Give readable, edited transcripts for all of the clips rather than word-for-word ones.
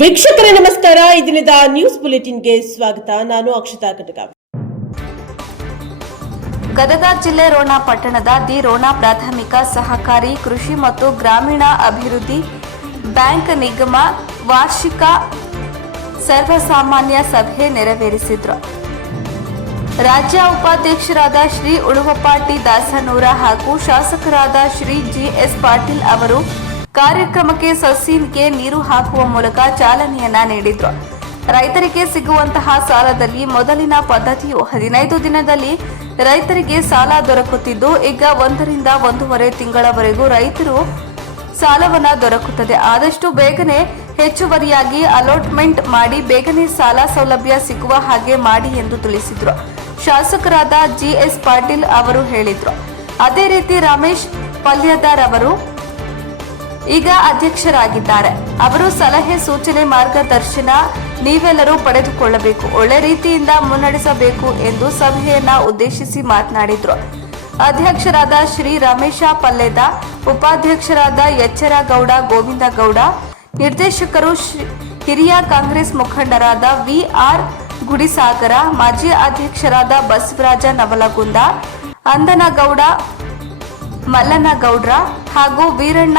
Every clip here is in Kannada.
ವೀಕ್ಷಕರೇ ನಮಸ್ಕಾರ. ಈ ದಿನದ ನ್ಯೂಸ್ ಬುಲೆಟಿನ್ಗೆ ಸ್ವಾಗತ. ನಾನು ಅಕ್ಷತಾ ಕಟಕ. ಗದಗ ಜಿಲ್ಲೆ ರೋಣ ಪಟ್ಟಣದ ದಿ ರೋಣ ಪ್ರಾಥಮಿಕ ಸಹಕಾರಿ ಕೃಷಿ ಮತ್ತು ಗ್ರಾಮೀಣ ಅಭಿವೃದ್ಧಿ ಬ್ಯಾಂಕ್ ನಿಗಮ ವಾರ್ಷಿಕ ಸರ್ವಸಾಮಾನ್ಯ ಸಭೆ ನೆರವೇರಿಸಿದ್ರು. ರಾಜ್ಯ ಉಪಾಧ್ಯಕ್ಷರಾದ ಶ್ರೀ ಉಳುವಪ್ಪ ಟಿ ದಾಸನೂರ ಹಾಗೂ ಶಾಸಕರಾದ ಶ್ರೀ ಜಿಎಸ್ ಪಾಟೀಲ್ ಅವರು ಕಾರ್ಯಕ್ರಮಕ್ಕೆ ಸಸಿಗೆ ನೀರು ಹಾಕುವ ಮೂಲಕ ಚಾಲನೆಯನ್ನ ನೀಡಿದ್ರು. ರೈತರಿಗೆ ಸಿಗುವಂತಹ ಸಾಲದಲ್ಲಿ ಮೊದಲಿನ ಪದ್ಧತಿಯು 15 ದಿನದಲ್ಲಿ ರೈತರಿಗೆ ಸಾಲ ದೊರಕುತ್ತಿದ್ದು, ಈಗ 1 ರಿಂದ 1.5 ತಿಂಗಳವರೆಗೂ ರೈತರು ಸಾಲವನ್ನ ದೊರಕುತ್ತದೆ. ಆದಷ್ಟು ಬೇಗನೆ ಹೆಚ್ಚುವರಿಯಾಗಿ ಅಲಾಟ್ಮೆಂಟ್ ಮಾಡಿ ಬೇಗನೆ ಸಾಲ ಸೌಲಭ್ಯ ಸಿಗುವ ಹಾಗೆ ಮಾಡಿ ಎಂದು ತಿಳಿಸಿದ್ರು. ಶಾಸಕರಾದ ಜಿಎಸ್ ಪಾಟೀಲ್ ಅವರು ಹೇಳಿದ್ರು. ಅದೇ ರೀತಿ ರಮೇಶ್ ಪಲ್ಯದಾರ್ ಅವರು ಈಗ ಅಧ್ಯಕ್ಷರಾಗಿದ್ದಾರೆ. ಅವರು ಸಲಹೆ ಸೂಚನೆ ಮಾರ್ಗದರ್ಶನ ನೀವೆಲ್ಲರೂ ಪಡೆದುಕೊಳ್ಳಬೇಕು, ಒಳ್ಳೆ ರೀತಿಯಿಂದ ಮುನ್ನಡೆಸಬೇಕು ಎಂದು ಸಭೆಯನ್ನ ಉದ್ದೇಶಿಸಿ ಮಾತನಾಡಿದ್ರು. ಅಧ್ಯಕ್ಷರಾದ ಶ್ರೀ ರಮೇಶ ಪಲ್ಲೆದ, ಉಪಾಧ್ಯಕ್ಷರಾದ ಎಚ್ಚರಗೌಡ ಗೋವಿಂದಗೌಡ, ನಿರ್ದೇಶಕರು ಹಿರಿಯ ಕಾಂಗ್ರೆಸ್ ಮುಖಂಡರಾದ ವಿಆರ್ ಗುಡಿಸಾಗರ, ಮಾಜಿ ಅಧ್ಯಕ್ಷರಾದ ಬಸವರಾಜ ನವಲಗುಂದ, ಅಂದನಗೌಡ ಮಲ್ಲನಗೌಡ್ರ ಹಾಗೂ ವೀರಣ್ಣ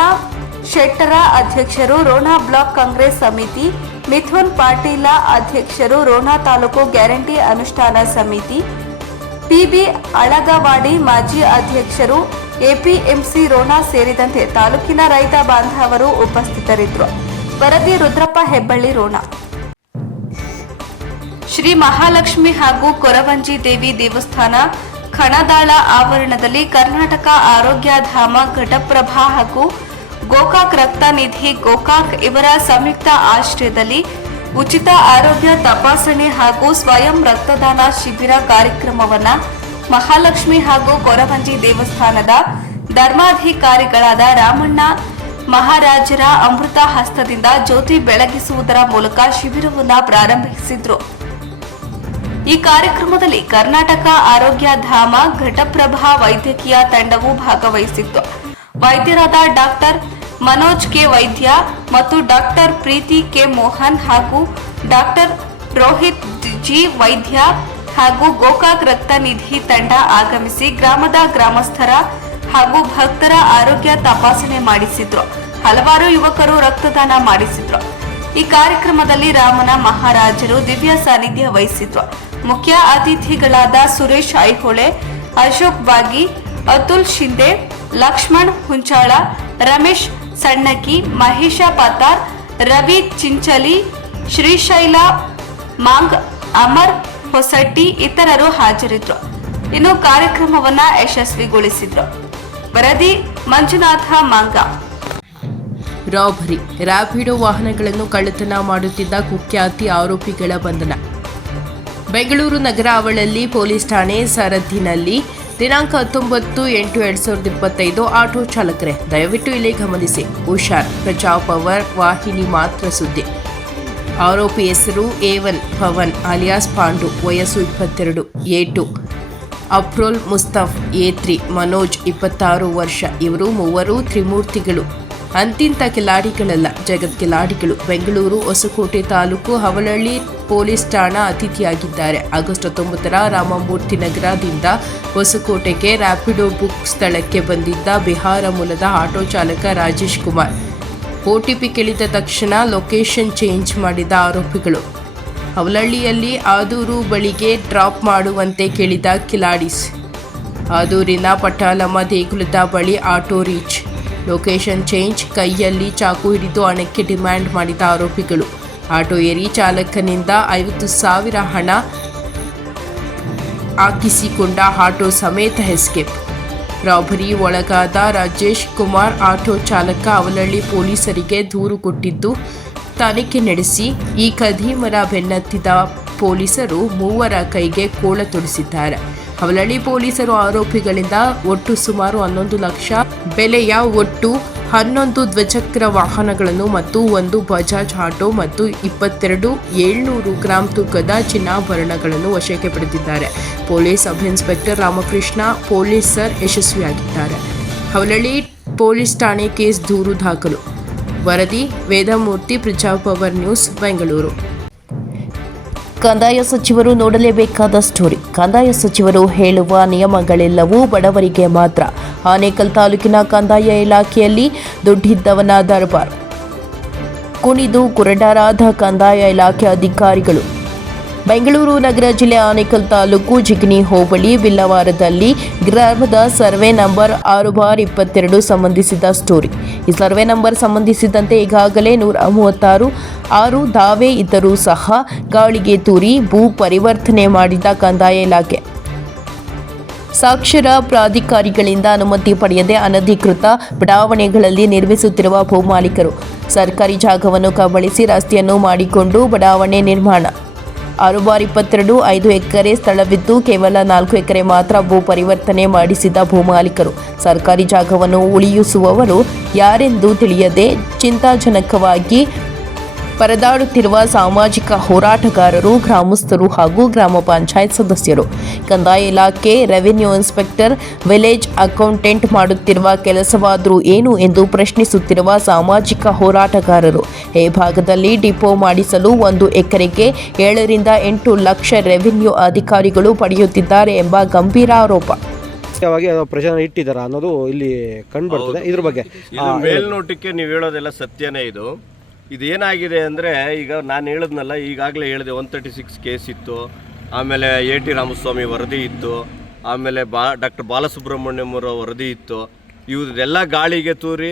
ಶೆಟ್ಟರ ಅಧ್ಯಕ್ಷರು, ರೋಣ ಬ್ಲಾಕ್ ಕಾಂಗ್ರೆಸ್ ಸಮಿತಿ, ಮಿಥುನ್ ಪಾಟೀಲ ಅಧ್ಯಕ್ಷರು, ರೋಣ ತಾಲೂಕು ಗ್ಯಾರಂಟಿ ಅನುಷ್ಠಾನ ಸಮಿತಿ, ಪಿಬಿ ಅಳಗವಾಡಿ ಮಾಜಿ ಅಧ್ಯಕ್ಷರು, ಎಪಿಎಂಸಿ ರೋಣ ಸೇರಿದಂತೆ ತಾಲೂಕಿನ ರೈತ ಬಾಂಧವರು ಉಪಸ್ಥಿತರಿದ್ದರು. ವರದಿ ರುದ್ರಪ್ಪ ಹೆಬ್ಬಳ್ಳಿ, ರೋಣ. ಶ್ರೀ ಮಹಾಲಕ್ಷ್ಮಿ ಹಾಗೂ ಕೊರವಂಜಿ ದೇವಿ ದೇವಸ್ಥಾನ ಖಣದಾಳ ಆವರಣದಲ್ಲಿ ಕರ್ನಾಟಕ ಆರೋಗ್ಯಧಾಮ ಘಟಪ್ರಭಾ ಹಾಗೂ ಗೋಕಾಕ್ ರಕ್ತ ನಿಧಿ ಗೋಕಾಕ್ ಇವರ ಸಂಯುಕ್ತ ಆಶ್ರಯದಲ್ಲಿ ಉಚಿತ ಆರೋಗ್ಯ ತಪಾಸಣೆ ಹಾಗೂ ಸ್ವಯಂ ರಕ್ತದಾನ ಶಿಬಿರ ಕಾರ್ಯಕ್ರಮವನ್ನು ಮಹಾಲಕ್ಷ್ಮಿ ಹಾಗೂ ಕೊರವಂಜಿ ದೇವಸ್ಥಾನದ ಧರ್ಮಾಧಿಕಾರಿಗಳಾದ ರಾಮಣ್ಣ ಮಹಾರಾಜರ ಅಮೃತ ಹಸ್ತದಿಂದ ಜ್ಯೋತಿ ಬೆಳಗಿಸುವುದರ ಮೂಲಕ ಶಿಬಿರವನ್ನು ಪ್ರಾರಂಭಿಸಿದ್ರು. ಈ ಕಾರ್ಯಕ್ರಮದಲ್ಲಿ ಕರ್ನಾಟಕ ಆರೋಗ್ಯಧಾಮ ಘಟಪ್ರಭಾ ವೈದ್ಯಕೀಯ ತಂಡವು ಭಾಗವಹಿಸಿತ್ತು. ವೈದ್ಯರಾದ ಡಾಕ್ಟರ್ ಮನೋಜ್ ಕೆ ವೈದ್ಯ ಮತ್ತು ಡಾಕ್ಟರ್ ಪ್ರೀತಿ ಕೆ ಮೋಹನ್ ಹಾಗೂ ಡಾಕ್ಟರ್ ರೋಹಿತ್ ಜಿ ವೈದ್ಯ ಹಾಗೂ ಗೋಕಾಕ್ ರಕ್ತ ನಿಧಿ ತಂಡ ಆಗಮಿಸಿ ಗ್ರಾಮದ ಗ್ರಾಮಸ್ಥರ ಹಾಗೂ ಭಕ್ತರ ಆರೋಗ್ಯ ತಪಾಸಣೆ ಮಾಡಿಸಿದ್ರು. ಹಲವಾರು ಯುವಕರು ರಕ್ತದಾನ ಮಾಡಿಸಿದ್ರು. ಈ ಕಾರ್ಯಕ್ರಮದಲ್ಲಿ ರಾಮನ ಮಹಾರಾಜರು ದಿವ್ಯ ಸಾನ್ನಿಧ್ಯ ವಹಿಸಿದ್ರು. ಮುಖ್ಯ ಅತಿಥಿಗಳಾದ ಸುರೇಶ್ ಐಹೊಳೆ, ಅಶೋಕ್ ಬಾಗಿ, ಅತುಲ್ ಶಿಂದೆ, ಲಕ್ಷ್ಮಣ್ ಹುಂಚಾಳ, ರಮೇಶ್ ಸಣ್ಣಕಿ, ಮಹೇಶ ಪತಾರ್, ರವಿ ಚಿಂಚಲಿ, ಶ್ರೀಶೈಲ ಮಾಂಗ್, ಅಮರ್ ಹೊಸಟ್ಟಿ ಇತರರು ಹಾಜರಿದ್ದರು. ಇನ್ನು ಕಾರ್ಯಕ್ರಮವನ್ನ ಯಶಸ್ವಿಗೊಳಿಸಿದ್ರು. ವರದಿ ಮಂಜುನಾಥ ಮಾಂಗ. ರಾಬರಿ, ರ್ಯಾಪಿಡೋ ವಾಹನಗಳನ್ನು ಕಳ್ಳತನ ಮಾಡುತ್ತಿದ್ದ ಕುಖ್ಯಾತಿ ಆರೋಪಿಗಳ ಬಂಧನ. ಬೆಂಗಳೂರು ನಗರ ಅವಳಲ್ಲಿ ಪೊಲೀಸ್ ಠಾಣೆ ಸರಹದ್ದಿನಲ್ಲಿ ದಿನಾಂಕ 19/8/2025 ಆಟೋ ಚಾಲಕರೇ ದಯವಿಟ್ಟು ಇಲ್ಲಿ ಗಮನಿಸಿ, ಹುಷಾರ್, ಪ್ರಜಾಪವರ್ ವಾಹಿನಿ ಮಾತ್ರ ಸುದ್ದಿ. ಆರೋಪಿ ಹೆಸರು A1 ಪವನ್ ಅಲಿಯಾಸ್ ಪಾಂಡು, ವಯಸ್ಸು 22, A2 ಅಫ್ರೋಲ್ ಮುಸ್ತಫ್, A3 ಮನೋಜ್ 26 ವರ್ಷ. ಇವರು ಮೂವರು ತ್ರಿಮೂರ್ತಿಗಳು, ಅಂತಿಂತ ಕಿಲಾಡಿಗಳಲ್ಲ, ಜಗತ್ ಕಿಲಾಡಿಗಳು. ಬೆಂಗಳೂರು ಹೊಸಕೋಟೆ ತಾಲೂಕು ಹವಳಹಳ್ಳಿ ಪೊಲೀಸ್ ಠಾಣಾ ಅತಿಥಿಯಾಗಿದ್ದಾರೆ. ಆಗಸ್ಟ್ 19 ರಾಮಮೂರ್ತಿ ನಗರದಿಂದ ಹೊಸಕೋಟೆಗೆ ರ್ಯಾಪಿಡೋ ಬುಕ್ ಸ್ಥಳಕ್ಕೆ ಬಂದಿದ್ದ ಬಿಹಾರ ಮೂಲದ ಆಟೋ ಚಾಲಕ ರಾಜೇಶ್ ಕುಮಾರ್. OTP ಕೇಳಿದ ತಕ್ಷಣ ಲೊಕೇಶನ್ ಚೇಂಜ್ ಮಾಡಿದ ಆರೋಪಿಗಳು. ಹವಳಹಳ್ಳಿಯಲ್ಲಿ ಆದೂರು ಬಳಿಗೆ ಡ್ರಾಪ್ ಮಾಡುವಂತೆ ಕೇಳಿದ ಕಿಲಾಡಿಸ್. ಆದೂರಿನ ಪಟಾಲಮ್ಮ ದೇಗುಲದ ಬಳಿ ಆಟೋ ರೀಚ್. ಲೊಕೇಶನ್ ಚೇಂಜ್, ಕೈಯಲ್ಲಿ ಚಾಕು ಹಿಡಿದು ಹಣಕ್ಕೆ ಡಿಮ್ಯಾಂಡ್ ಮಾಡಿದ ಆರೋಪಿಗಳು. ಆಟೋ ಏರಿ ಚಾಲಕನಿಂದ 50,000 ಹಣ ಹಾಕಿಸಿಕೊಂಡ ಆಟೋ ಸಮೇತ ಎಸ್ಕೇಪ್. ರಾಬರಿ ಒಳಗಾದ ರಾಜೇಶ್ ಕುಮಾರ್ ಆಟೋ ಚಾಲಕ ಹವಳಹಳ್ಳಿ ಪೊಲೀಸರಿಗೆ ದೂರು ಕೊಟ್ಟಿದ್ದು ತನಿಖೆ ನಡೆಸಿ ಈ ಖದೀಮರ ಬೆನ್ನತ್ತಿದ ಪೊಲೀಸರು ಮೂವರ ಕೈಗೆ ಕೋಳ ತೊಡಿಸಿದ್ದಾರೆ. ಹವಳಹಳ್ಳಿ ಪೊಲೀಸರು ಆರೋಪಿಗಳಿಂದ ಒಟ್ಟು ಸುಮಾರು 11 ಲಕ್ಷ ಬೆಲೆಯ ಒಟ್ಟು 11 ದ್ವಿಚಕ್ರ ವಾಹನಗಳನ್ನು ಮತ್ತು 1 ಬಜಾಜ್ ಆಟೋ ಮತ್ತು 22,700 ಗ್ರಾಂ ತೂಕದ ಚಿನ್ನಾಭರಣಗಳನ್ನು ವಶಕ್ಕೆ ಪಡೆದಿದ್ದಾರೆ. ಪೊಲೀಸ್ ಸಬ್ ಇನ್ಸ್ಪೆಕ್ಟರ್ ರಾಮಕೃಷ್ಣ ಪೊಲೀಸರ್ ಯಶಸ್ವಿಯಾಗಿದ್ದಾರೆ. ಹವಳಹಳ್ಳಿ ಪೊಲೀಸ್ ಠಾಣೆ ಕೇಸ್ ದೂರು ದಾಖಲು. ವರದಿ ವೇದಮೂರ್ತಿ ಪ್ರಜಾವ್ ಪವರ್ ನ್ಯೂಸ್ ಬೆಂಗಳೂರು. ಕಂದಾಯ ಸಚಿವರು ನೋಡಲೇಬೇಕಾದ ಸ್ಟೋರಿ. ಕಂದಾಯ ಸಚಿವರು ಹೇಳುವ ನಿಯಮಗಳೆಲ್ಲವೂ ಬಡವರಿಗೆ ಮಾತ್ರ. ಆನೇಕಲ್ ತಾಲೂಕಿನ ಕಂದಾಯ ಇಲಾಖೆಯಲ್ಲಿ ದುಡ್ಡಿದ್ದವನ ದರ್ಬಾರ್. ಕುಣಿದು ಕುರುಡರಾದ ಕಂದಾಯ ಇಲಾಖೆ ಅಧಿಕಾರಿಗಳು. ಬೆಂಗಳೂರು ನಗರ ಜಿಲ್ಲೆ ಆನೇಕಲ್ ತಾಲೂಕು ಜಿಗಣಿ ಹೋಬಳಿ ಬಿಲ್ಲವಾರದಲ್ಲಿ ಗ್ರಾಮದ ಸರ್ವೆ ನಂಬರ್ 6/22 ಸಂಬಂಧಿಸಿದ ಸ್ಟೋರಿ. ಈ ಸರ್ವೆ ನಂಬರ್ ಸಂಬಂಧಿಸಿದಂತೆ ಈಗಾಗಲೇ 136 ದಾವೆ ಇದ್ದರೂ ಸಹ ಗಾಳಿಗೆ ತೂರಿ ಭೂ ಪರಿವರ್ತನೆ ಮಾಡಿದ ಕಂದಾಯ ಇಲಾಖೆ. ಸಾಕ್ಷರ ಪ್ರಾಧಿಕಾರಿಗಳಿಂದ ಅನುಮತಿ ಪಡೆಯದೆ ಅನಧಿಕೃತ ಬಡಾವಣೆಗಳಲ್ಲಿ ನಿರ್ಮಿಸುತ್ತಿರುವ ಭೂಮಾಲೀಕರು. ಸರ್ಕಾರಿ ಜಾಗವನ್ನು ಕಬಳಿಸಿ ರಸ್ತೆಯನ್ನು ಮಾಡಿಕೊಂಡು ಬಡಾವಣೆ ನಿರ್ಮಾಣ. 6/22 5 ಎಕರೆ ಸ್ಥಳವಿದ್ದು ಕೇವಲ 4 ಎಕರೆ ಮಾತ್ರ ಭೂ ಪರಿವರ್ತನೆ ಮಾಡಿಸಿದ ಭೂಮಾಲೀಕರು. ಸರ್ಕಾರಿ ಜಾಗವನ್ನು ಉಳಿಸುವವರು ಯಾರೆಂದು ತಿಳಿಯದೆ ಚಿಂತಾಜನಕವಾಗಿ ಪರದಾಡುತ್ತಿರುವ ಸಾಮಾಜಿಕ ಹೋರಾಟಗಾರರು, ಗ್ರಾಮಸ್ಥರು ಹಾಗೂ ಗ್ರಾಮ ಪಂಚಾಯತ್ ಸದಸ್ಯರು. ಕಂದಾಯ ಇಲಾಖೆ ರೆವಿನ್ಯೂ ಇನ್ಸ್ಪೆಕ್ಟರ್, ವಿಲೇಜ್ ಅಕೌಂಟೆಂಟ್ ಮಾಡುತ್ತಿರುವ ಕೆಲಸವಾದರೂ ಏನು ಎಂದು ಪ್ರಶ್ನಿಸುತ್ತಿರುವ ಸಾಮಾಜಿಕ ಹೋರಾಟಗಾರರು. ಈ ಭಾಗದಲ್ಲಿ ಡಿಪೋ ಮಾಡಿಸಲು 1 ಎಕರೆಗೆ 7 ರಿಂದ 8 ಲಕ್ಷ ರೆವಿನ್ಯೂ ಅಧಿಕಾರಿಗಳು ಪಡೆಯುತ್ತಿದ್ದಾರೆ ಎಂಬ ಗಂಭೀರ ಆರೋಪ. ಪ್ರಶ್ನೆ ಇಟ್ಟಿದ್ದಾರೆ ಅನ್ನೋದು ಇಲ್ಲಿ ಕಂಡು ಬರ್ತದೆ. ಇದ್ರ ಬಗ್ಗೆ ಇದು ಮೇಲ್ನೋಟಕ್ಕೆ ನೀವು ಹೇಳೋದೆಲ್ಲ ಸತ್ಯನೇ. ಇದೇನಾಗಿದೆ ಅಂದರೆ, ಈಗ ನಾನು ಹೇಳಿದ್ನಲ್ಲ, ಈಗಾಗಲೇ ಹೇಳಿದೆ 136 ಕೇಸ್ ಇತ್ತು, ಆಮೇಲೆ AT ರಾಮಸ್ವಾಮಿ ವರದಿ ಇತ್ತು, ಆಮೇಲೆ ಡಾಕ್ಟರ್ ಬಾಲಸುಬ್ರಹ್ಮಣ್ಯಂ ಅವರ ವರದಿ ಇತ್ತು. ಇವರೆಲ್ಲ ಗಾಳಿಗೆ ತೂರಿ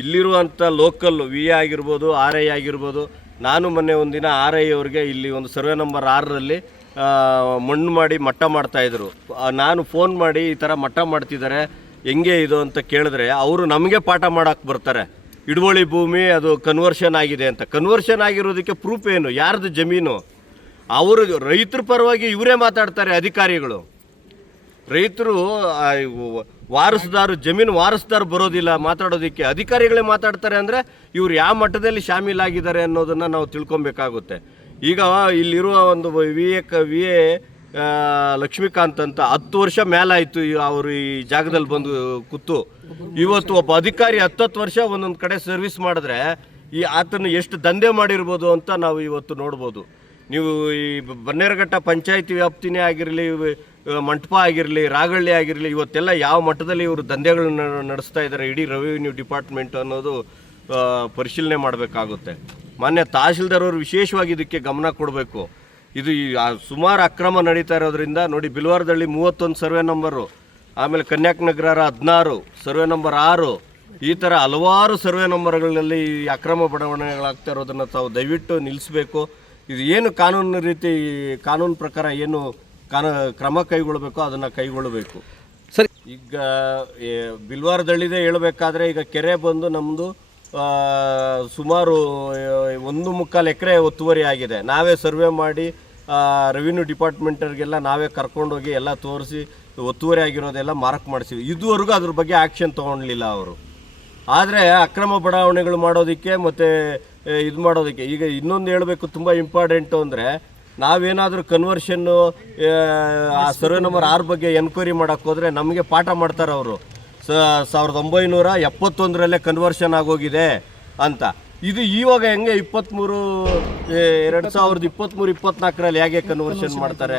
ಇಲ್ಲಿರುವಂಥ ಲೋಕಲ್ VA ಆಗಿರ್ಬೋದು, RI ಆಗಿರ್ಬೋದು. ನಾನು ಮೊನ್ನೆ ಒಂದಿನ RI ಅವ್ರಿಗೆ ಇಲ್ಲಿ ಒಂದು ಸರ್ವೆ ನಂಬರ್ 6ರಲ್ಲಿ ಮಣ್ಣು ಮಾಡಿ ಮಟ್ಟ ಮಾಡ್ತಾಯಿದ್ರು. ನಾನು ಫೋನ್ ಮಾಡಿ ಈ ಥರ ಮಟ್ಟ ಮಾಡ್ತಿದ್ದಾರೆ, ಹೆಂಗೆ ಇದು ಅಂತ ಕೇಳಿದ್ರೆ ಅವರು ನಮಗೆ ಪಾಠ ಮಾಡೋಕ್ಕೆ ಬರ್ತಾರೆ. ಹಿಡುವಳಿ ಭೂಮಿ ಅದು ಕನ್ವರ್ಷನ್ ಆಗಿದೆ ಅಂತ. ಕನ್ವರ್ಷನ್ ಆಗಿರೋದಕ್ಕೆ ಪ್ರೂಫ್ ಏನು? ಯಾರ್ದು ಜಮೀನು? ಅವರು ರೈತರ ಪರವಾಗಿ ಇವರೇ ಮಾತಾಡ್ತಾರೆ ಅಧಿಕಾರಿಗಳು. ರೈತರು ವಾರಸುದಾರು, ಜಮೀನು ವಾರಸುದಾರು ಬರೋದಿಲ್ಲ ಮಾತಾಡೋದಕ್ಕೆ, ಅಧಿಕಾರಿಗಳೇ ಮಾತಾಡ್ತಾರೆ. ಅಂದರೆ ಇವ್ರು ಯಾವ ಮಟ್ಟದಲ್ಲಿ ಶಾಮೀಲಾಗಿದ್ದಾರೆ ಅನ್ನೋದನ್ನು ನಾವು ತಿಳ್ಕೊಬೇಕಾಗುತ್ತೆ. ಈಗ ಇಲ್ಲಿರುವ ಒಂದು VA ಲಕ್ಷ್ಮೀಕಾಂತ್ ಅಂತ 10 ವರ್ಷ ಮೇಲಾಯಿತು ಅವರು ಈ ಜಾಗದಲ್ಲಿ ಬಂದು ಕೂತು. ಇವತ್ತು ಒಬ್ಬ ಅಧಿಕಾರಿ 10 ವರ್ಷ ಒಂದೊಂದು ಕಡೆ ಸರ್ವಿಸ್ ಮಾಡಿದ್ರೆ ಆತನು ಎಷ್ಟು ದಂಧೆ ಮಾಡಿರ್ಬೋದು ಅಂತ ನಾವು ಇವತ್ತು ನೋಡ್ಬೋದು. ನೀವು ಈ ಬನ್ನೇರಘಟ್ಟ ಪಂಚಾಯತಿ ವ್ಯಾಪ್ತಿನೇ ಆಗಿರಲಿ, ಮಂಟಪ ಆಗಿರಲಿ, ರಾಗಳ್ಳಿ ಆಗಿರಲಿ, ಇವತ್ತೆಲ್ಲ ಯಾವ ಮಟ್ಟದಲ್ಲಿ ಇವರು ದಂಧೆಗಳನ್ನ ನಡೆಸ್ತಾ ಇದ್ದಾರೆ ಇಡೀ ರೆವಿನ್ಯೂ ಡಿಪಾರ್ಟ್ಮೆಂಟ್ ಅನ್ನೋದು ಪರಿಶೀಲನೆ ಮಾಡಬೇಕಾಗುತ್ತೆ. ಮಾನ್ಯ ತಹಶೀಲ್ದಾರ್ ಅವರು ವಿಶೇಷವಾಗಿ ಇದಕ್ಕೆ ಗಮನ ಕೊಡಬೇಕು. ಇದು ಸುಮಾರು ಅಕ್ರಮ ನಡೀತಾ ಇರೋದ್ರಿಂದ ನೋಡಿ, ಬಿಲ್ವಾರದಲ್ಲಿ 31 ಸರ್ವೆ ನಂಬರು, ಆಮೇಲೆ ಕನ್ಯಾಕನಗರ 16 ಸರ್ವೆ ನಂಬರ್ 6, ಈ ಥರ ಹಲವಾರು ಸರ್ವೆ ನಂಬರ್ಗಳಲ್ಲಿ ಅಕ್ರಮ ಬಡಾವಣೆಗಳಾಗ್ತಾ ಇರೋದನ್ನು ತಾವು ದಯವಿಟ್ಟು ನಿಲ್ಲಿಸಬೇಕು. ಇದು ಏನು ಕಾನೂನು ಪ್ರಕಾರ ಏನು ಕ್ರಮ ಕೈಗೊಳ್ಳಬೇಕು ಅದನ್ನು ಕೈಗೊಳ್ಳಬೇಕು. ಸರಿ, ಈಗ ಬಿಲ್ವಾರದಳ್ಳಿದೆ ಹೇಳಬೇಕಾದ್ರೆ, ಈಗ ಕೆರೆ ಬಂದು ನಮ್ಮದು ಸುಮಾರು 1.25 ಎಕರೆ ಒತ್ತುವರಿ ಆಗಿದೆ. ನಾವೇ ಸರ್ವೆ ಮಾಡಿ ರೆವಿನ್ಯೂ ಡಿಪಾರ್ಟ್ಮೆಂಟರ್ಗೆಲ್ಲ ನಾವೇ ಕರ್ಕೊಂಡೋಗಿ ಎಲ್ಲ ತೋರಿಸಿ ಒತ್ತುವರಿ ಆಗಿರೋದೆಲ್ಲ ಮಾರ್ಕ್ ಮಾಡಿಸಿವಿ. ಇದುವರೆಗೂ ಅದ್ರ ಬಗ್ಗೆ ಆ್ಯಕ್ಷನ್ ತೊಗೊಳ್ಲಿಲ್ಲ ಅವರು. ಆದರೆ ಅಕ್ರಮ ಬಡಾವಣೆಗಳು ಮಾಡೋದಕ್ಕೆ ಮತ್ತು ಇದು ಮಾಡೋದಕ್ಕೆ ಈಗ ಇನ್ನೊಂದು ಹೇಳಬೇಕು, ತುಂಬ ಇಂಪಾರ್ಟೆಂಟು ಅಂದರೆ, ನಾವೇನಾದರೂ ಕನ್ವರ್ಷನ್ನು ಆ ಸರ್ವೆ ನಂಬರ್ 6 ಬಗ್ಗೆ ಎನ್ಕ್ವೈರಿ ಮಾಡೋಕ್ಕೆ ಹೋದರೆ ನಮಗೆ ಪಾಠ ಮಾಡ್ತಾರೆ ಅವರು. 1971ರಲ್ಲೇ ಕನ್ವರ್ಷನ್ ಆಗೋಗಿದೆ ಅಂತ. ಇದು ಇವಾಗ ಹೆಂಗೆ 2023-24ರಲ್ಲಿ ಹೇಗೆ ಕನ್ವರ್ಷನ್ ಮಾಡ್ತಾರೆ?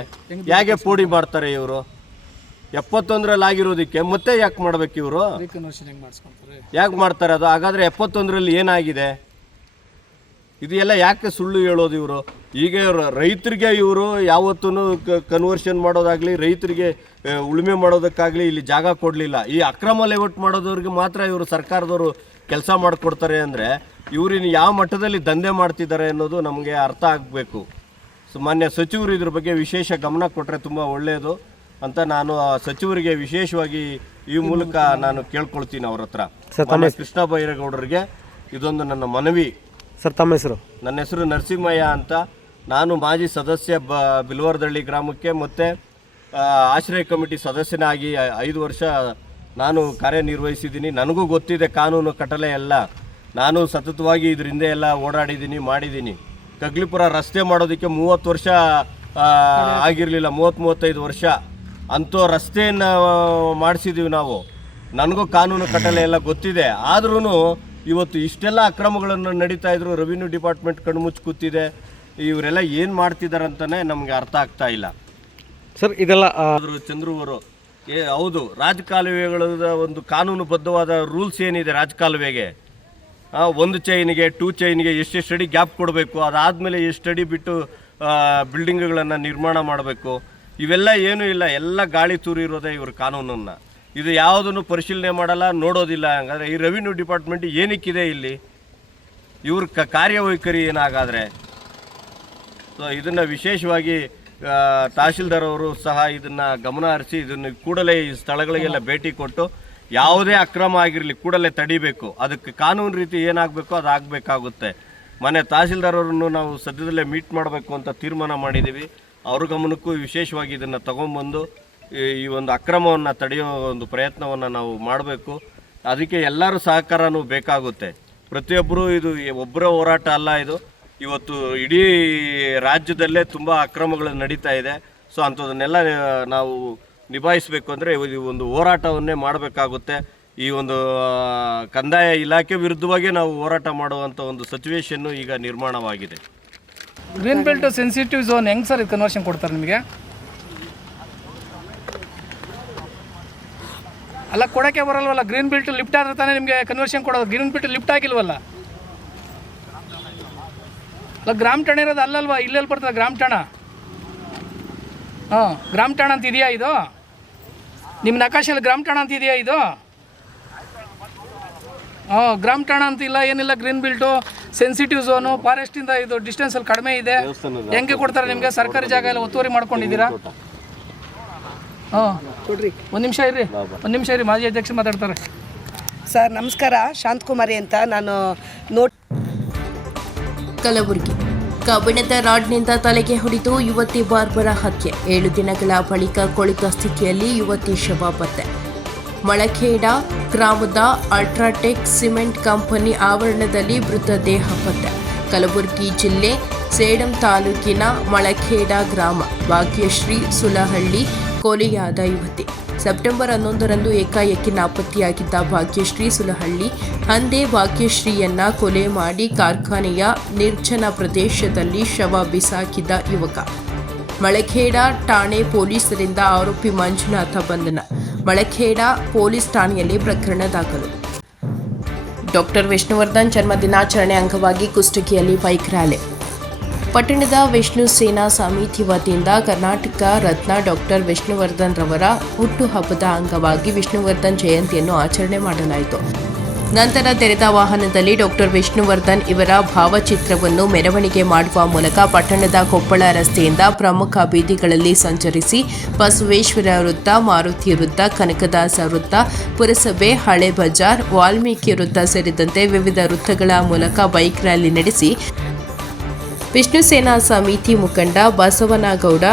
ಹೇಗೆ ಪೋಡಿ ಮಾಡ್ತಾರೆ ಇವರು? 71ರಲ್ಲಿ ಆಗಿರೋದಕ್ಕೆ ಮತ್ತೆ ಯಾಕೆ ಮಾಡ್ಬೇಕು ಇವರು? ಯಾಕೆ ಮಾಡ್ತಾರೆ ಅದು? ಹಾಗಾದರೆ 71ರಲ್ಲಿ ಏನಾಗಿದೆ? ಇದು ಎಲ್ಲ ಯಾಕೆ ಸುಳ್ಳು ಹೇಳೋದು ಇವರು? ಈಗ ರೈತರಿಗೆ ಇವರು ಯಾವತ್ತೂ ಕನ್ವರ್ಷನ್ ಮಾಡೋದಾಗಲಿ, ರೈತರಿಗೆ ಉಳುಮೆ ಮಾಡೋದಕ್ಕಾಗಲಿ ಇಲ್ಲಿ ಜಾಗ ಕೊಡಲಿಲ್ಲ. ಈ ಅಕ್ರಮ ಲೇಔಟ್ ಮಾಡೋದವ್ರಿಗೆ ಮಾತ್ರ ಇವರು ಸರ್ಕಾರದವರು ಕೆಲಸ ಮಾಡಿಕೊಡ್ತಾರೆ. ಅಂದರೆ ಇವ್ರಿನ ಯಾವ ಮಟ್ಟದಲ್ಲಿ ದಂಧೆ ಮಾಡ್ತಿದ್ದಾರೆ ಅನ್ನೋದು ನಮಗೆ ಅರ್ಥ ಆಗಬೇಕು. ಮಾನ್ಯ ಸಚಿವರು ಇದ್ರ ಬಗ್ಗೆ ವಿಶೇಷ ಗಮನ ಕೊಟ್ಟರೆ ತುಂಬ ಒಳ್ಳೆಯದು ಅಂತ ನಾನು ಸಚಿವರಿಗೆ ವಿಶೇಷವಾಗಿ ಈ ಮೂಲಕ ನಾನು ಕೇಳ್ಕೊಳ್ತೀನಿ ಅವ್ರ ಹತ್ರ. ಕೃಷ್ಣ ಬೈರೇಗೌಡರಿಗೆ ಇದೊಂದು ನನ್ನ ಮನವಿ. ಸರ್, ತಮ್ಮ ಹೆಸರು? ನನ್ನ ಹೆಸರು ನರಸಿಂಹಯ್ಯ ಅಂತ. ನಾನು ಮಾಜಿ ಸದಸ್ಯ ಬಿಲ್ವಾರದಳ್ಳಿ ಗ್ರಾಮಕ್ಕೆ ಮತ್ತು ಆಶ್ರಯ ಕಮಿಟಿ ಸದಸ್ಯನಾಗಿ 5 ವರ್ಷ ನಾನು ಕಾರ್ಯನಿರ್ವಹಿಸಿದ್ದೀನಿ. ನನಗೂ ಗೊತ್ತಿದೆ ಕಾನೂನು ಕಟಲೆ ಎಲ್ಲ. ನಾನು ಸತತವಾಗಿ ಇದರಿಂದ ಎಲ್ಲ ಓಡಾಡಿದ್ದೀನಿ, ಮಾಡಿದ್ದೀನಿ. ಕಗ್ಲಿಪುರ ರಸ್ತೆ ಮಾಡೋದಕ್ಕೆ 30 ವರ್ಷ ಆಗಿರಲಿಲ್ಲ, 30-35 ವರ್ಷ ಅಂತೂ ರಸ್ತೆಯನ್ನು ಮಾಡಿಸಿದ್ದೀವಿ ನಾವು. ನನಗೂ ಕಾನೂನು ಕಟಲೆ ಎಲ್ಲ ಗೊತ್ತಿದೆ. ಆದ್ರೂ ಇವತ್ತು ಇಷ್ಟೆಲ್ಲ ಅಕ್ರಮಗಳನ್ನು ನಡೀತಾ ಇದ್ರು. ರೆವಿನ್ಯೂ ಡಿಪಾರ್ಟ್ಮೆಂಟ್ ಕಣ್ಮುಚ್ಚಿ ಕೂತಿದೆ. ಇವರೆಲ್ಲ ಏನು ಮಾಡ್ತಿದ್ದಾರೆ ಅಂತಲೇ ನಮಗೆ ಅರ್ಥ ಆಗ್ತಾ ಇಲ್ಲ ಸರ್. ಇದೆಲ್ಲ ಚಂದ್ರವರು ಹೌದು, ರಾಜಕಾಲುವೆಗಳ ಒಂದು ಕಾನೂನುಬದ್ಧವಾದ ರೂಲ್ಸ್ ಏನಿದೆ ರಾಜಕಾಲುವೆಗೆ, 1 ಚೈನಿಗೆ 2 ಚೈನಿಗೆ ಎಷ್ಟೆಷ್ಟು ಅಡಿ ಗ್ಯಾಪ್ ಕೊಡಬೇಕು, ಅದಾದಮೇಲೆ ಎಷ್ಟು ಅಡಿ ಬಿಟ್ಟು ಬಿಲ್ಡಿಂಗ್ಗಳನ್ನು ನಿರ್ಮಾಣ ಮಾಡಬೇಕು, ಇವೆಲ್ಲ ಏನೂ ಇಲ್ಲ. ಎಲ್ಲ ಗಾಳಿ ತೂರಿರೋದೇ ಇವ್ರ ಕಾನೂನನ್ನು. ಇದು ಯಾವುದನ್ನು ಪರಿಶೀಲನೆ ಮಾಡಲ್ಲ, ನೋಡೋದಿಲ್ಲ. ಹಂಗಾದ್ರೆ ಈ ರೆವಿನ್ಯೂ ಡಿಪಾರ್ಟ್ಮೆಂಟ್ ಏನಕ್ಕಿದೆ ಇಲ್ಲಿ? ಇವ್ರ ಕಾರ್ಯವೈಖರಿ ಏನಾಗಾದರೆ? ಸೊ ಇದನ್ನು ವಿಶೇಷವಾಗಿ ತಹಶೀಲ್ದಾರ್ ಅವರು ಸಹ ಇದನ್ನು ಗಮನ ಹರಿಸಿ ಇದನ್ನು ಕೂಡಲೇ ಈ ಸ್ಥಳಗಳಿಗೆಲ್ಲ ಭೇಟಿ ಕೊಟ್ಟು ಯಾವುದೇ ಅಕ್ರಮ ಆಗಿರಲಿ ಕೂಡಲೇ ತಡಿಬೇಕು. ಅದಕ್ಕೆ ಕಾನೂನು ರೀತಿ ಏನಾಗಬೇಕು ಅದು ಆಗಬೇಕಾಗುತ್ತೆ. ಮನೆ ತಹಶೀಲ್ದಾರ್ ಅವರನ್ನು ನಾವು ಸದ್ಯದಲ್ಲೇ ಮೀಟ್ ಮಾಡಬೇಕು ಅಂತ ತೀರ್ಮಾನ ಮಾಡಿದ್ದೀವಿ. ಅವ್ರ ಗಮನಕ್ಕೂ ವಿಶೇಷವಾಗಿ ಇದನ್ನು ತಗೊಂಬಂದು ಈ ಒಂದು ಅಕ್ರಮವನ್ನು ತಡೆಯೋ ಒಂದು ಪ್ರಯತ್ನವನ್ನು ನಾವು ಮಾಡಬೇಕು. ಅದಕ್ಕೆ ಎಲ್ಲರೂ ಸಹಕಾರನೂ ಬೇಕಾಗುತ್ತೆ. ಪ್ರತಿಯೊಬ್ಬರು ಇದು ಒಬ್ಬರ ಹೋರಾಟ ಅಲ್ಲ. ಇದು ಇವತ್ತು ಇಡೀ ರಾಜ್ಯದಲ್ಲೇ ತುಂಬ ಅಕ್ರಮಗಳು ನಡೀತಾ ಇದೆ. ಸೊ ಅಂಥದನ್ನೆಲ್ಲ ನಾವು ನಿಭಾಯಿಸಬೇಕು ಅಂದರೆ ಒಂದು ಹೋರಾಟವನ್ನೇ ಮಾಡಬೇಕಾಗುತ್ತೆ. ಈ ಒಂದು ಕಂದಾಯ ಇಲಾಖೆ ವಿರುದ್ಧವಾಗಿ ನಾವು ಹೋರಾಟ ಮಾಡುವಂಥ ಒಂದು ಸಿಚುವೇಶನ್ನು ಈಗ ನಿರ್ಮಾಣವಾಗಿದೆ. ಗ್ರೀನ್ ಬೆಲ್ಟ್ ಸೆನ್ಸಿಟಿವ್ ಝೋನ್ ಹೆಂಗೆ ಸರ್ ಇದು ಕನ್ವರ್ಷನ್ ಕೊಡ್ತಾರೆ ನಿಮಗೆ? ಅಲ್ಲ, ಕೊಡೋಕ್ಕೆ ಬರಲ್ವಲ್ಲ. ಗ್ರೀನ್ ಬೆಲ್ಟ್ ಲಿಫ್ಟ್ ಆದ್ರೆ ತಾನೇ ನಿಮಗೆ ಕನ್ವರ್ಷನ್ ಕೊಡೋದು. ಗ್ರೀನ್ ಬೆಲ್ಟ್ ಲಿಫ್ಟ್ ಆಗಿಲ್ವಲ್ಲ. ಅಲ್ಲ, ಗ್ರಾಮ ಠಾಣೆ ಇರೋದು ಅಲ್ಲಲ್ವಾ? ಇಲ್ಲೆಲ್ಲಿ ಬರ್ತದೆ ಗ್ರಾಮ ಠಾಣ? ಗ್ರಾಮ ಠಾಣ ಅಂತ ಇದೆಯಾ ಇದು? ನಿಮ್ಮ ನಕಾಶೆಯಲ್ಲಿ ಗ್ರಾಮ ಠಾಣ ಅಂತ ಇದೆಯಾ ಇದು? ಗ್ರಾಮ ಠಾಣ ಅಂತಿಲ್ಲ, ಏನಿಲ್ಲ. ಗ್ರೀನ್ ಬೆಲ್ಟು ಸೆನ್ಸಿಟಿವ್ ಝೋನು, ಫಾರೆಸ್ಟಿಂದ ಇದು ಡಿಸ್ಟೆನ್ಸಲ್ಲಿ ಕಡಿಮೆ ಇದೆ. ಹೆಂಗೆ ಕೊಡ್ತಾರೆ ನಿಮಗೆ? ಸರ್ಕಾರಿ ಜಾಗ ಎಲ್ಲ ಒತ್ತುವರಿ ಮಾಡ್ಕೊಂಡಿದ್ದೀರಾ? ಕೊಡ್ರಿ. ಒಂದು ನಿಮಿಷ ಇರಿ, ಮಾಜಿ ಅಧ್ಯಕ್ಷ ಮಾತಾಡ್ತಾರೆ. ಸರ್ ನಮಸ್ಕಾರ, ಶಾಂತಕುಮಾರಿ ಅಂತ. ನಾನು ಕಲಬುರಗಿ ಕಬ್ಬಿಣದ ರಾಡ್ನಿಂದ ತಲೆಗೆ ಹೊಡೆದು ಯುವತಿ ಬಾರ್ಬರ ಹತ್ಯೆ. 7 ದಿನಗಳ ಬಳಿಕ ಕೊಳೆತ ಸ್ಥಿತಿಯಲ್ಲಿ ಯುವತಿ ಶವ ಪತ್ತೆ. ಮಳಖೇಡ ಗ್ರಾಮದ ಅಲ್ಟ್ರಾಟೆಕ್ ಸಿಮೆಂಟ್ ಕಂಪನಿ ಆವರಣದಲ್ಲಿ ಮೃತದೇಹ ಪತ್ತೆ. ಕಲಬುರಗಿ ಜಿಲ್ಲೆ ಸೇಡಂ ತಾಲೂಕಿನ ಮಳಖೇಡ ಗ್ರಾಮ. ಭಾಗ್ಯಶ್ರೀ ಸುಲಹಳ್ಳಿ ಕೊಲೆಯಾದ ಯುವತಿ. ಸೆಪ್ಟೆಂಬರ್ 11ರಂದು ಏಕಾಏಕಿ ನಾಪತ್ತೆಯಾಗಿದ್ದ ಭಾಗ್ಯಶ್ರೀ ಸುಲಹಳ್ಳಿ ಅಂದೇ ಭಾಗ್ಯಶ್ರೀಯನ್ನ ಕೊಲೆ ಮಾಡಿ ಕಾರ್ಖಾನೆಯ ನಿರ್ಜನ ಪ್ರದೇಶದಲ್ಲಿ ಶವ ಬಿಸಾಕಿದ ಯುವಕ. ಮಳಖೇಡ ಠಾಣೆ ಪೊಲೀಸರಿಂದ ಆರೋಪಿ ಮಂಜುನಾಥ ಬಂಧನ. ಮಳಖೇಡ ಪೊಲೀಸ್ ಠಾಣೆಯಲ್ಲಿ ಪ್ರಕರಣ ದಾಖಲು. ಡಾಕ್ಟರ್ ವಿಷ್ಣುವರ್ಧನ್ ಜನ್ಮದಿನಾಚರಣೆ ಅಂಗವಾಗಿ ಕುಷ್ಟಗಿಯಲ್ಲಿ ಬೈಕ್ ರ್ಯಾಲಿ. ಪಟ್ಟಣದ ವಿಷ್ಣು ಸೇನಾ ಸಮಿತಿ ವತಿಯಿಂದ ಕರ್ನಾಟಕ ರತ್ನ ಡಾಕ್ಟರ್ ವಿಷ್ಣುವರ್ಧನ್ ರವರ ಹುಟ್ಟುಹಬ್ಬದ ಅಂಗವಾಗಿ ವಿಷ್ಣುವರ್ಧನ್ ಜಯಂತಿಯನ್ನು ಆಚರಣೆ ಮಾಡಲಾಯಿತು. ನಂತರ ತೆರೆದ ವಾಹನದಲ್ಲಿ ಡಾಕ್ಟರ್ ವಿಷ್ಣುವರ್ಧನ್ ಇವರ ಭಾವಚಿತ್ರವನ್ನು ಮೆರವಣಿಗೆ ಮಾಡುವ ಮೂಲಕ ಪಟ್ಟಣದ ಕೊಪ್ಪಳ ರಸ್ತೆಯಿಂದ ಪ್ರಮುಖ ಬೀದಿಗಳಲ್ಲಿ ಸಂಚರಿಸಿ ಬಸವೇಶ್ವರ ವೃತ್ತ, ಮಾರುತಿ ವೃತ್ತ, ಕನಕದಾಸ ವೃತ್ತ, ಪುರಸಭೆ, ಹಳೆ ಬಜಾರ್, ವಾಲ್ಮೀಕಿ ವೃತ್ತ ಸೇರಿದಂತೆ ವಿವಿಧ ವೃತ್ತಗಳ ಮೂಲಕ ಬೈಕ್ ರ್ಯಾಲಿ ನಡೆಸಿ ವಿಷ್ಣು ಸೇನಾ ಸಮಿತಿ ಮುಖಂಡ ಬಸವನಗೌಡ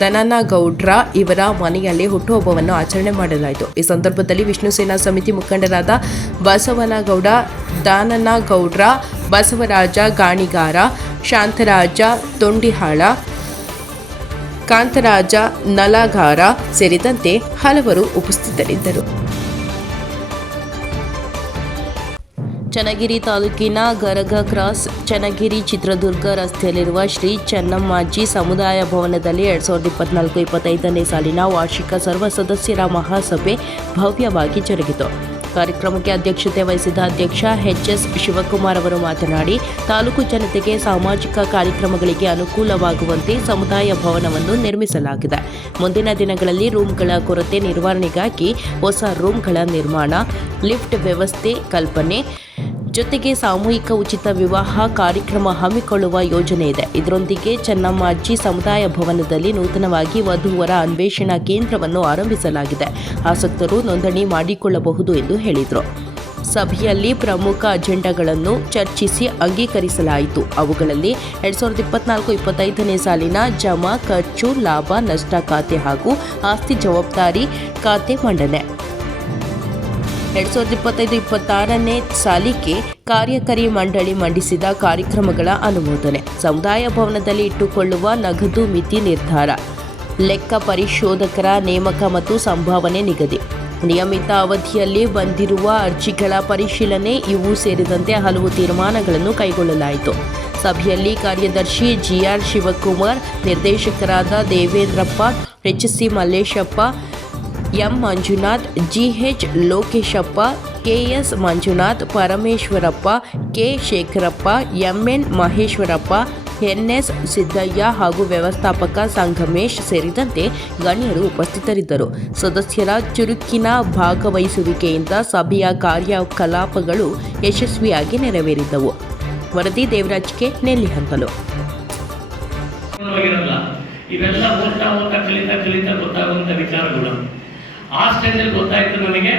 ದನನಗೌಡ್ರ ಇವರ ಮನೆಯಲ್ಲಿ ಹುಟ್ಟುಹಬ್ಬವನ್ನು ಆಚರಣೆ ಮಾಡಲಾಯಿತು. ಈ ಸಂದರ್ಭದಲ್ಲಿ ವಿಷ್ಣು ಸೇನಾ ಸಮಿತಿ ಮುಖಂಡರಾದ ಬಸವನಗೌಡ ದಾನನಗೌಡ್ರ, ಬಸವರಾಜ ಗಾಣಿಗಾರ, ಶಾಂತರಾಜ ತೊಂಡಿಹಾಳ, ಕಾಂತರಾಜ ನಲಗಾರ ಸೇರಿದಂತೆ ಹಲವರು ಉಪಸ್ಥಿತರಿದ್ದರು. ಚನ್ನಗಿರಿ ತಾಲೂಕಿನ ಗರಗ ಕ್ರಾಸ್ ಚನ್ನಗಿರಿ ಚಿತ್ರದುರ್ಗ ರಸ್ತೆಯಲ್ಲಿರುವ ಶ್ರೀ ಚೆನ್ನಮ್ಮಾಜಿ ಸಮುದಾಯ ಭವನದಲ್ಲಿ 2024-25ನೇ ಸಾಲಿನ ವಾರ್ಷಿಕ ಸರ್ವ ಸದಸ್ಯರ ಮಹಾಸಭೆ ಭವ್ಯವಾಗಿ ಜರುಗಿತು. ಕಾರ್ಯಕ್ರಮಕ್ಕೆ ಅಧ್ಯಕ್ಷತೆ ವಹಿಸಿದ ಅಧ್ಯಕ್ಷ ಎಚ್.ಎಸ್. ಶಿವಕುಮಾರ್ ಅವರು ಮಾತನಾಡಿ, ತಾಲೂಕು ಜನತೆಗೆ ಸಾಮಾಜಿಕ ಕಾರ್ಯಕ್ರಮಗಳಿಗೆ ಅನುಕೂಲವಾಗುವಂತೆ ಸಮುದಾಯ ಭವನವನ್ನು ನಿರ್ಮಿಸಲಾಗಿದೆ. ಮುಂದಿನ ದಿನಗಳಲ್ಲಿ ರೂಮ್ಗಳ ಕೊರತೆ ನಿವಾರಣೆಗಾಗಿ ಹೊಸ ರೂಮ್ಗಳ ನಿರ್ಮಾಣ, ಲಿಫ್ಟ್ ವ್ಯವಸ್ಥೆ ಕಲ್ಪನೆ ಜೊತೆಗೆ ಸಾಮೂಹಿಕ ಉಚಿತ ವಿವಾಹ ಕಾರ್ಯಕ್ರಮ ಹಮ್ಮಿಕೊಳ್ಳುವ ಯೋಜನೆ ಇದೆ. ಇದರೊಂದಿಗೆ ಚೆನ್ನಮ್ಮಾಜಿ ಸಮುದಾಯ ಭವನದಲ್ಲಿ ನೂತನವಾಗಿ ವಧುವರ ಅನ್ವೇಷಣಾ ಕೇಂದ್ರವನ್ನು ಆರಂಭಿಸಲಾಗಿದೆ. ಆಸಕ್ತರು ನೋಂದಣಿ ಮಾಡಿಕೊಳ್ಳಬಹುದು ಎಂದು ಹೇಳಿದರು. ಸಭೆಯಲ್ಲಿ ಪ್ರಮುಖ ಅಜೆಂಡಾಗಳನ್ನು ಚರ್ಚಿಸಿ ಅಂಗೀಕರಿಸಲಾಯಿತು. ಅವುಗಳಲ್ಲಿ 2024-25ನೇ ಸಾಲಿನ ಜಮಾ, ಖರ್ಚು, ಲಾಭ, ನಷ್ಟ ಖಾತೆ ಹಾಗೂ ಆಸ್ತಿ ಜವಾಬ್ದಾರಿ ಖಾತೆ ಮಂಡನೆ, 2025-26ನೇ ಸಾಲಿಗೆ ಕಾರ್ಯಕಾರಿ ಮಂಡಳಿ ಮಂಡಿಸಿದ ಕಾರ್ಯಕ್ರಮಗಳ ಅನುಮೋದನೆ, ಸಮುದಾಯ ಭವನದಲ್ಲಿ ಇಟ್ಟುಕೊಳ್ಳುವ ನಗದು ಮಿತಿ ನಿರ್ಧಾರ, ಲೆಕ್ಕ ಪರಿಶೋಧಕರ ನೇಮಕ ಮತ್ತು ಸಂಭಾವನೆ ನಿಗದಿ, ನಿಯಮಿತ ಅವಧಿಯಲ್ಲಿ ಬಂದಿರುವ ಅರ್ಜಿಗಳ ಪರಿಶೀಲನೆ ಇವು ಸೇರಿದಂತೆ ಹಲವು ತೀರ್ಮಾನಗಳನ್ನು ಕೈಗೊಳ್ಳಲಾಯಿತು. ಸಭೆಯಲ್ಲಿ ಕಾರ್ಯದರ್ಶಿ ಜಿಆರ್ ಶಿವಕುಮಾರ್, ನಿರ್ದೇಶಕರಾದ Devendrappa, H C Malleshappa, M Manjunath, G H Lokeshappa, K S Manjunath, Parameshwarappa, K Shekharappa, M N Maheshwarappa, N S Siddaiah ಹಾಗೂ ವ್ಯವಸ್ಥಾಪಕ ಸಂಗಮೇಶ್ ಸೇರಿದಂತೆ ಗಣ್ಯರು ಉಪಸ್ಥಿತರಿದ್ದರು. ಸದಸ್ಯರ ಚುರುಕಿನ ಭಾಗವಹಿಸುವಿಕೆಯಿಂದ ಸಭೆಯ ಕಾರ್ಯಕಲಾಪಗಳು ಯಶಸ್ವಿಯಾಗಿ ನೆರವೇರಿದವು. ವರದಿ ದೇವರಾಜ್ ಕೆ, ನೆಲ್ಲಿಹಂಕಲು. ಇವೆಲ್ಲ ಓದ್ತಾ ಕಲಿತಾ ಗೊತ್ತಾಗುವಂಥ ವಿಚಾರಗಳು. ಆ ಸ್ಟೇಜಲ್ಲಿ ಗೊತ್ತಾಯ್ತು ನಮಗೆ,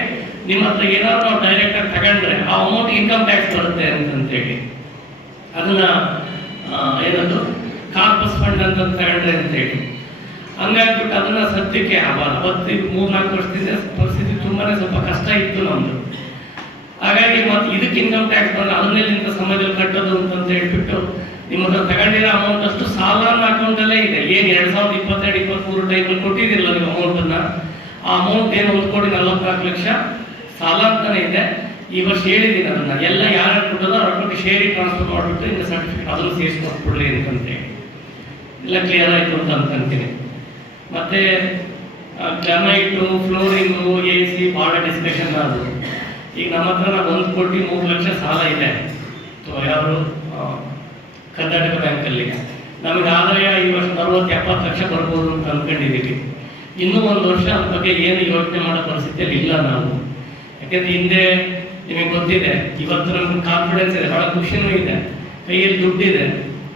ನಿಮ್ಮ ಹತ್ರ ಏನಾದ್ರು ನಾವು ಡೈರೆಕ್ಟಾಗಿ ತಗೊಂಡ್ರೆ ಆ ಅಮೌಂಟ್ ಇನ್ಕಮ್ ಟ್ಯಾಕ್ಸ್ ಬರುತ್ತೆ ಅಂತೇಳಿ ಅದನ್ನ ಏನದು ಕಾರ್ಪಸ್ ಫಂಡ್ ಅಂತ ತಗೊಂಡ್ರೆ ಅಂತೇಳಿ ಹಂಗಾಗ್ಬಿಟ್ಟು ಅದನ್ನ ಸದ್ಯಕ್ಕೆ ಅವತ್ತು 3-4 ವರ್ಷದಿಂದ ಪರಿಸ್ಥಿತಿ ತುಂಬಾನೇ ಸ್ವಲ್ಪ ಕಷ್ಟ ಇತ್ತು ನಮ್ದು. ಹಾಗಾಗಿ ಮತ್ತೆ ಇದಕ್ಕೆ ಇನ್ಕಮ್ ಟ್ಯಾಕ್ಸ್ ಬಂದ್ರೆ ಅದನ್ನೆಲ್ಲಿಂದ ಸಮಯದಲ್ಲಿ ಕಟ್ಟೋದು ಅಂತ ಹೇಳ್ಬಿಟ್ಟು ನಿಮ್ಮ ಹತ್ರ ತಗೊಂಡಿರೋ ಅಮೌಂಟ್ ಅಷ್ಟು ಸಾಲ ಅಕೌಂಟಲ್ಲೇ ಇದೆ. ಏನು 2022-23 ಟೈಮಲ್ಲಿ ಕೊಟ್ಟಿದ್ದಿಲ್ಲ ನೀವು ಅಮೌಂಟನ್ನು, ಆ ಅಮೌಂಟ್ ಏನು 1,44 ಲಕ್ಷ ಸಾಲ ಅಂತಾನೆ ಇದೆ. ಈ ವರ್ಷ ಹೇಳಿದ್ದೀನಿ ಅದನ್ನ ಎಲ್ಲ ಯಾರು ಕೊಟ್ಟೋದೋ ಅವ್ರ ಕೊಟ್ಟು ಶೇರಿಗೆ ಟ್ರಾನ್ಸ್ಫರ್ ಮಾಡಿಬಿಟ್ಟು ಇನ್ನು ಸರ್ಟಿಫಿಕೇಟ್ ಅದನ್ನು ಸೇರಿಸ್ಕೊಟ್ಬಿಡ್ರಿ ಅಂತಂತೇಳಿ ಎಲ್ಲ ಕ್ಲಿಯರ್ ಆಯಿತು ಅಂತ ಅನ್ಕೊಂತೀನಿ. ಮತ್ತೆ ಗ್ರಾನೈಟು, ಫ್ಲೋರಿಂಗು, AC ಭಾಳ ಡಿಸ್ಕಷನ್ ಅದು. ಈಗ ನಮ್ಮ ಹತ್ರ 1,03,00,000 ಸಾಲ ಇದೆ ಯಾರು ಕರ್ನಾಟಕ ಬ್ಯಾಂಕಲ್ಲಿ. ನಮಗೆ ಆದಾಯ ಈ ವರ್ಷ 60-70 ಲಕ್ಷ ಬರ್ಬೋದು ಅಂತ ಅಂದ್ಕೊಂಡಿದ್ದೀವಿ. ಇನ್ನೂ 1 ವರ್ಷ ಅದ್ರ ಬಗ್ಗೆ ಏನು ಯೋಚನೆ ಮಾಡೋ ಪರಿಸ್ಥಿತಿಯಲ್ಲಿ ಇಲ್ಲ ನಾವು. ಯಾಕೆಂದರೆ ಹಿಂದೆ ನಿಮಗೆ ಗೊತ್ತಿದೆ, ಇವತ್ತು ನಮ್ಗೆ ಕಾನ್ಫಿಡೆನ್ಸ್ ಇದೆ, ಭಾಳ ಖುಷಿನೂ ಇದೆ, ಕೈಯಲ್ಲಿ ದುಡ್ಡಿದೆ.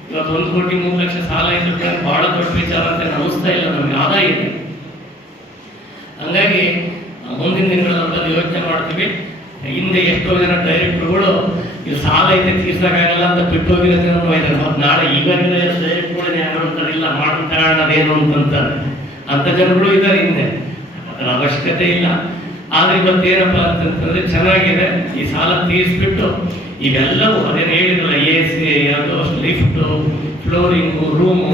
ಇವತ್ತು 1,03,00,000 ಸಾಲ ಇದ್ರೆ ಭಾಳ ದೊಡ್ಡ ವಿಚಾರ ಅಂತ ಅನಿಸ್ತಾ ಇಲ್ಲ, ನಮಗೆ ಆದಾಯ ಇದೆ. ಹಂಗಾಗಿ ಮುಂದಿನ ದಿನಗಳಲ್ಲಿ ಯೋಚನೆ ಮಾಡ್ತೀವಿ. ಹಿಂದೆ ಎಷ್ಟೋ ಜನ ಡೈರೆಕ್ಟ್ರುಗಳು ಇದು ಸಾಲ ಇದೆ ತೀರ್ಸಕ್ಕಾಗಲ್ಲ ಅಂತ ಬಿಟ್ಟೋಗಿರೋದೇನೋ ಇದ್ದಾರೆ. ಮತ್ತು ನಾಳೆ ಈಗಾಗಲೇ ಡೈರೆಕ್ಟ್ರುಗಳನ್ನ ಯಾರು ಅಂತಾರಿಲ್ಲ ಮಾಡೋದೇನು ಅಂತಂತಾರೆ. ಅಂಥ ಜನಗಳು ಇದ್ದಾರೆ ಹಿಂದೆ, ಅದರ ಅವಶ್ಯಕತೆ ಇಲ್ಲ. ಆದರೆ ಇವತ್ತೇನಪ್ಪ ಅಂತಂತಂದರೆ ಚೆನ್ನಾಗಿದೆ, ಈ ಸಾಲ ತೀರಿಸ್ಬಿಟ್ಟು ಇವೆಲ್ಲವೂ ಅದೇನು ಹೇಳಿದ್ರಲ್ಲ AC, ಲಿಫ್ಟು, ಫ್ಲೋರಿಂಗು, ರೂಮು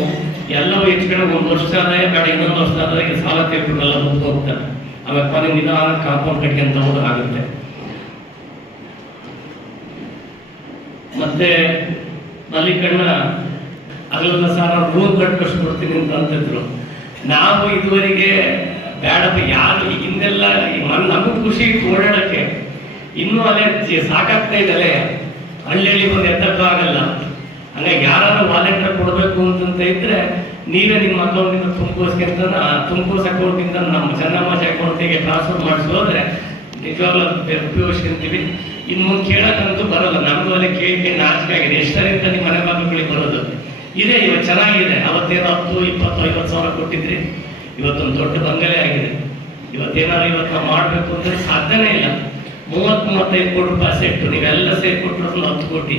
ಎಲ್ಲವೂ ಹೆಚ್ಚಿಗೆ 1 ವರ್ಷ ಆದಾಯ ಬೇಡ, ಇನ್ನೊಂದು ವರ್ಷ ಆದಾಯ ಸಾಲ ತೀರ್ಬಿಟ್ಟೆಲ್ಲ ಮುಂದೆ ಹೋಗ್ತಾರೆ. ಆಮೇಲೆ ಕೊನೆ ನಿಧಾನ ಕಾಂಪೌಂಡ್ ಕಟ್ಕೊಂತ ಹೋಗೋದಾಗುತ್ತೆ. ಮತ್ತೆ ಮಲ್ಲಿಕಣ್ಣ ಅಗಲದ ಸಾಲ ರೂಮ್ ಕಟ್ಕೊಡ್ತೀನಿ ಅಂತ ಅಂತಿದ್ರು. ನಾವು ಇದುವರೆಗೆ ಬೇಡಪ್ಪ ಯಾರು ಹಿಂದೆಲ್ಲ ನಮಗೂ ಖುಷಿ ಇತ್ತು ಓಡಾಡೋಕ್ಕೆ. ಇನ್ನೂ ಅಲ್ಲೇ ಸಾಕಾಗ್ತಾ ಇದೆ, ಹಳ್ಳಿ ಬಂದು ಎತ್ತಕ್ಕಾಗಲ್ಲ. ಹಂಗಾಗಿ ಯಾರಾದ್ರೂ ವಾಲೆಂಟಿಯರ್ ಕೊಡಬೇಕು ಅಂತಂತ ಇದ್ರೆ ನೀವೇ ನಿಮ್ಮ ಅಕೌಂಟಿಂದ ತುಮಕೋಸ್ ಅಕೌಂಟಿಂದ ನಮ್ಮ ಚೆನ್ನಮ್ಮಾಜಿ ಅಕೌಂಟಿಗೆ ಟ್ರಾನ್ಸ್ಫರ್ ಮಾಡಿಸೋದ್ರೆ ನಿಜವಾಗ್ಲೂ ಉಪಯೋಗಿಸ್ಕೊಂತೀವಿ. ಇನ್ನು ಮುಂದೆ ಕೇಳೋಕ್ಕಂತೂ ಬರೋಲ್ಲ, ನಮಗೂ ಅಲ್ಲೇ ಕೇಳಿ ನಾಚಿಕೆ ಆಗಿದೆ. ಎಷ್ಟರಿಂದ ನಿಮ್ಮ ಮನೆ ಬಾಗಿಲುಗಳಿಗೆ ಬರೋದು ಇದೆ. ಇವತ್ತು ಚೆನ್ನಾಗಿದೆ, ಅವತ್ತೇನೋ 10, 20, 50 ಸಾವಿರ ಕೊಟ್ಟಿದ್ರಿ, ಇವತ್ತೊಂದು ದೊಡ್ಡ ಬಂಗಲೆ ಆಗಿದೆ. ಇವತ್ತೇನಾದ್ರು ಇವತ್ತು ನಾವು ಮಾಡಬೇಕು ಅಂದರೆ ಸಾಧ್ಯನೇ ಇಲ್ಲ. 30-35 ಕೋಟಿ ರೂಪಾಯಿ ಸೆಟ್ಟು ನೀವೆಲ್ಲ ಸೇರಿಕೊಟ್ರು 10 ಕೋಟಿ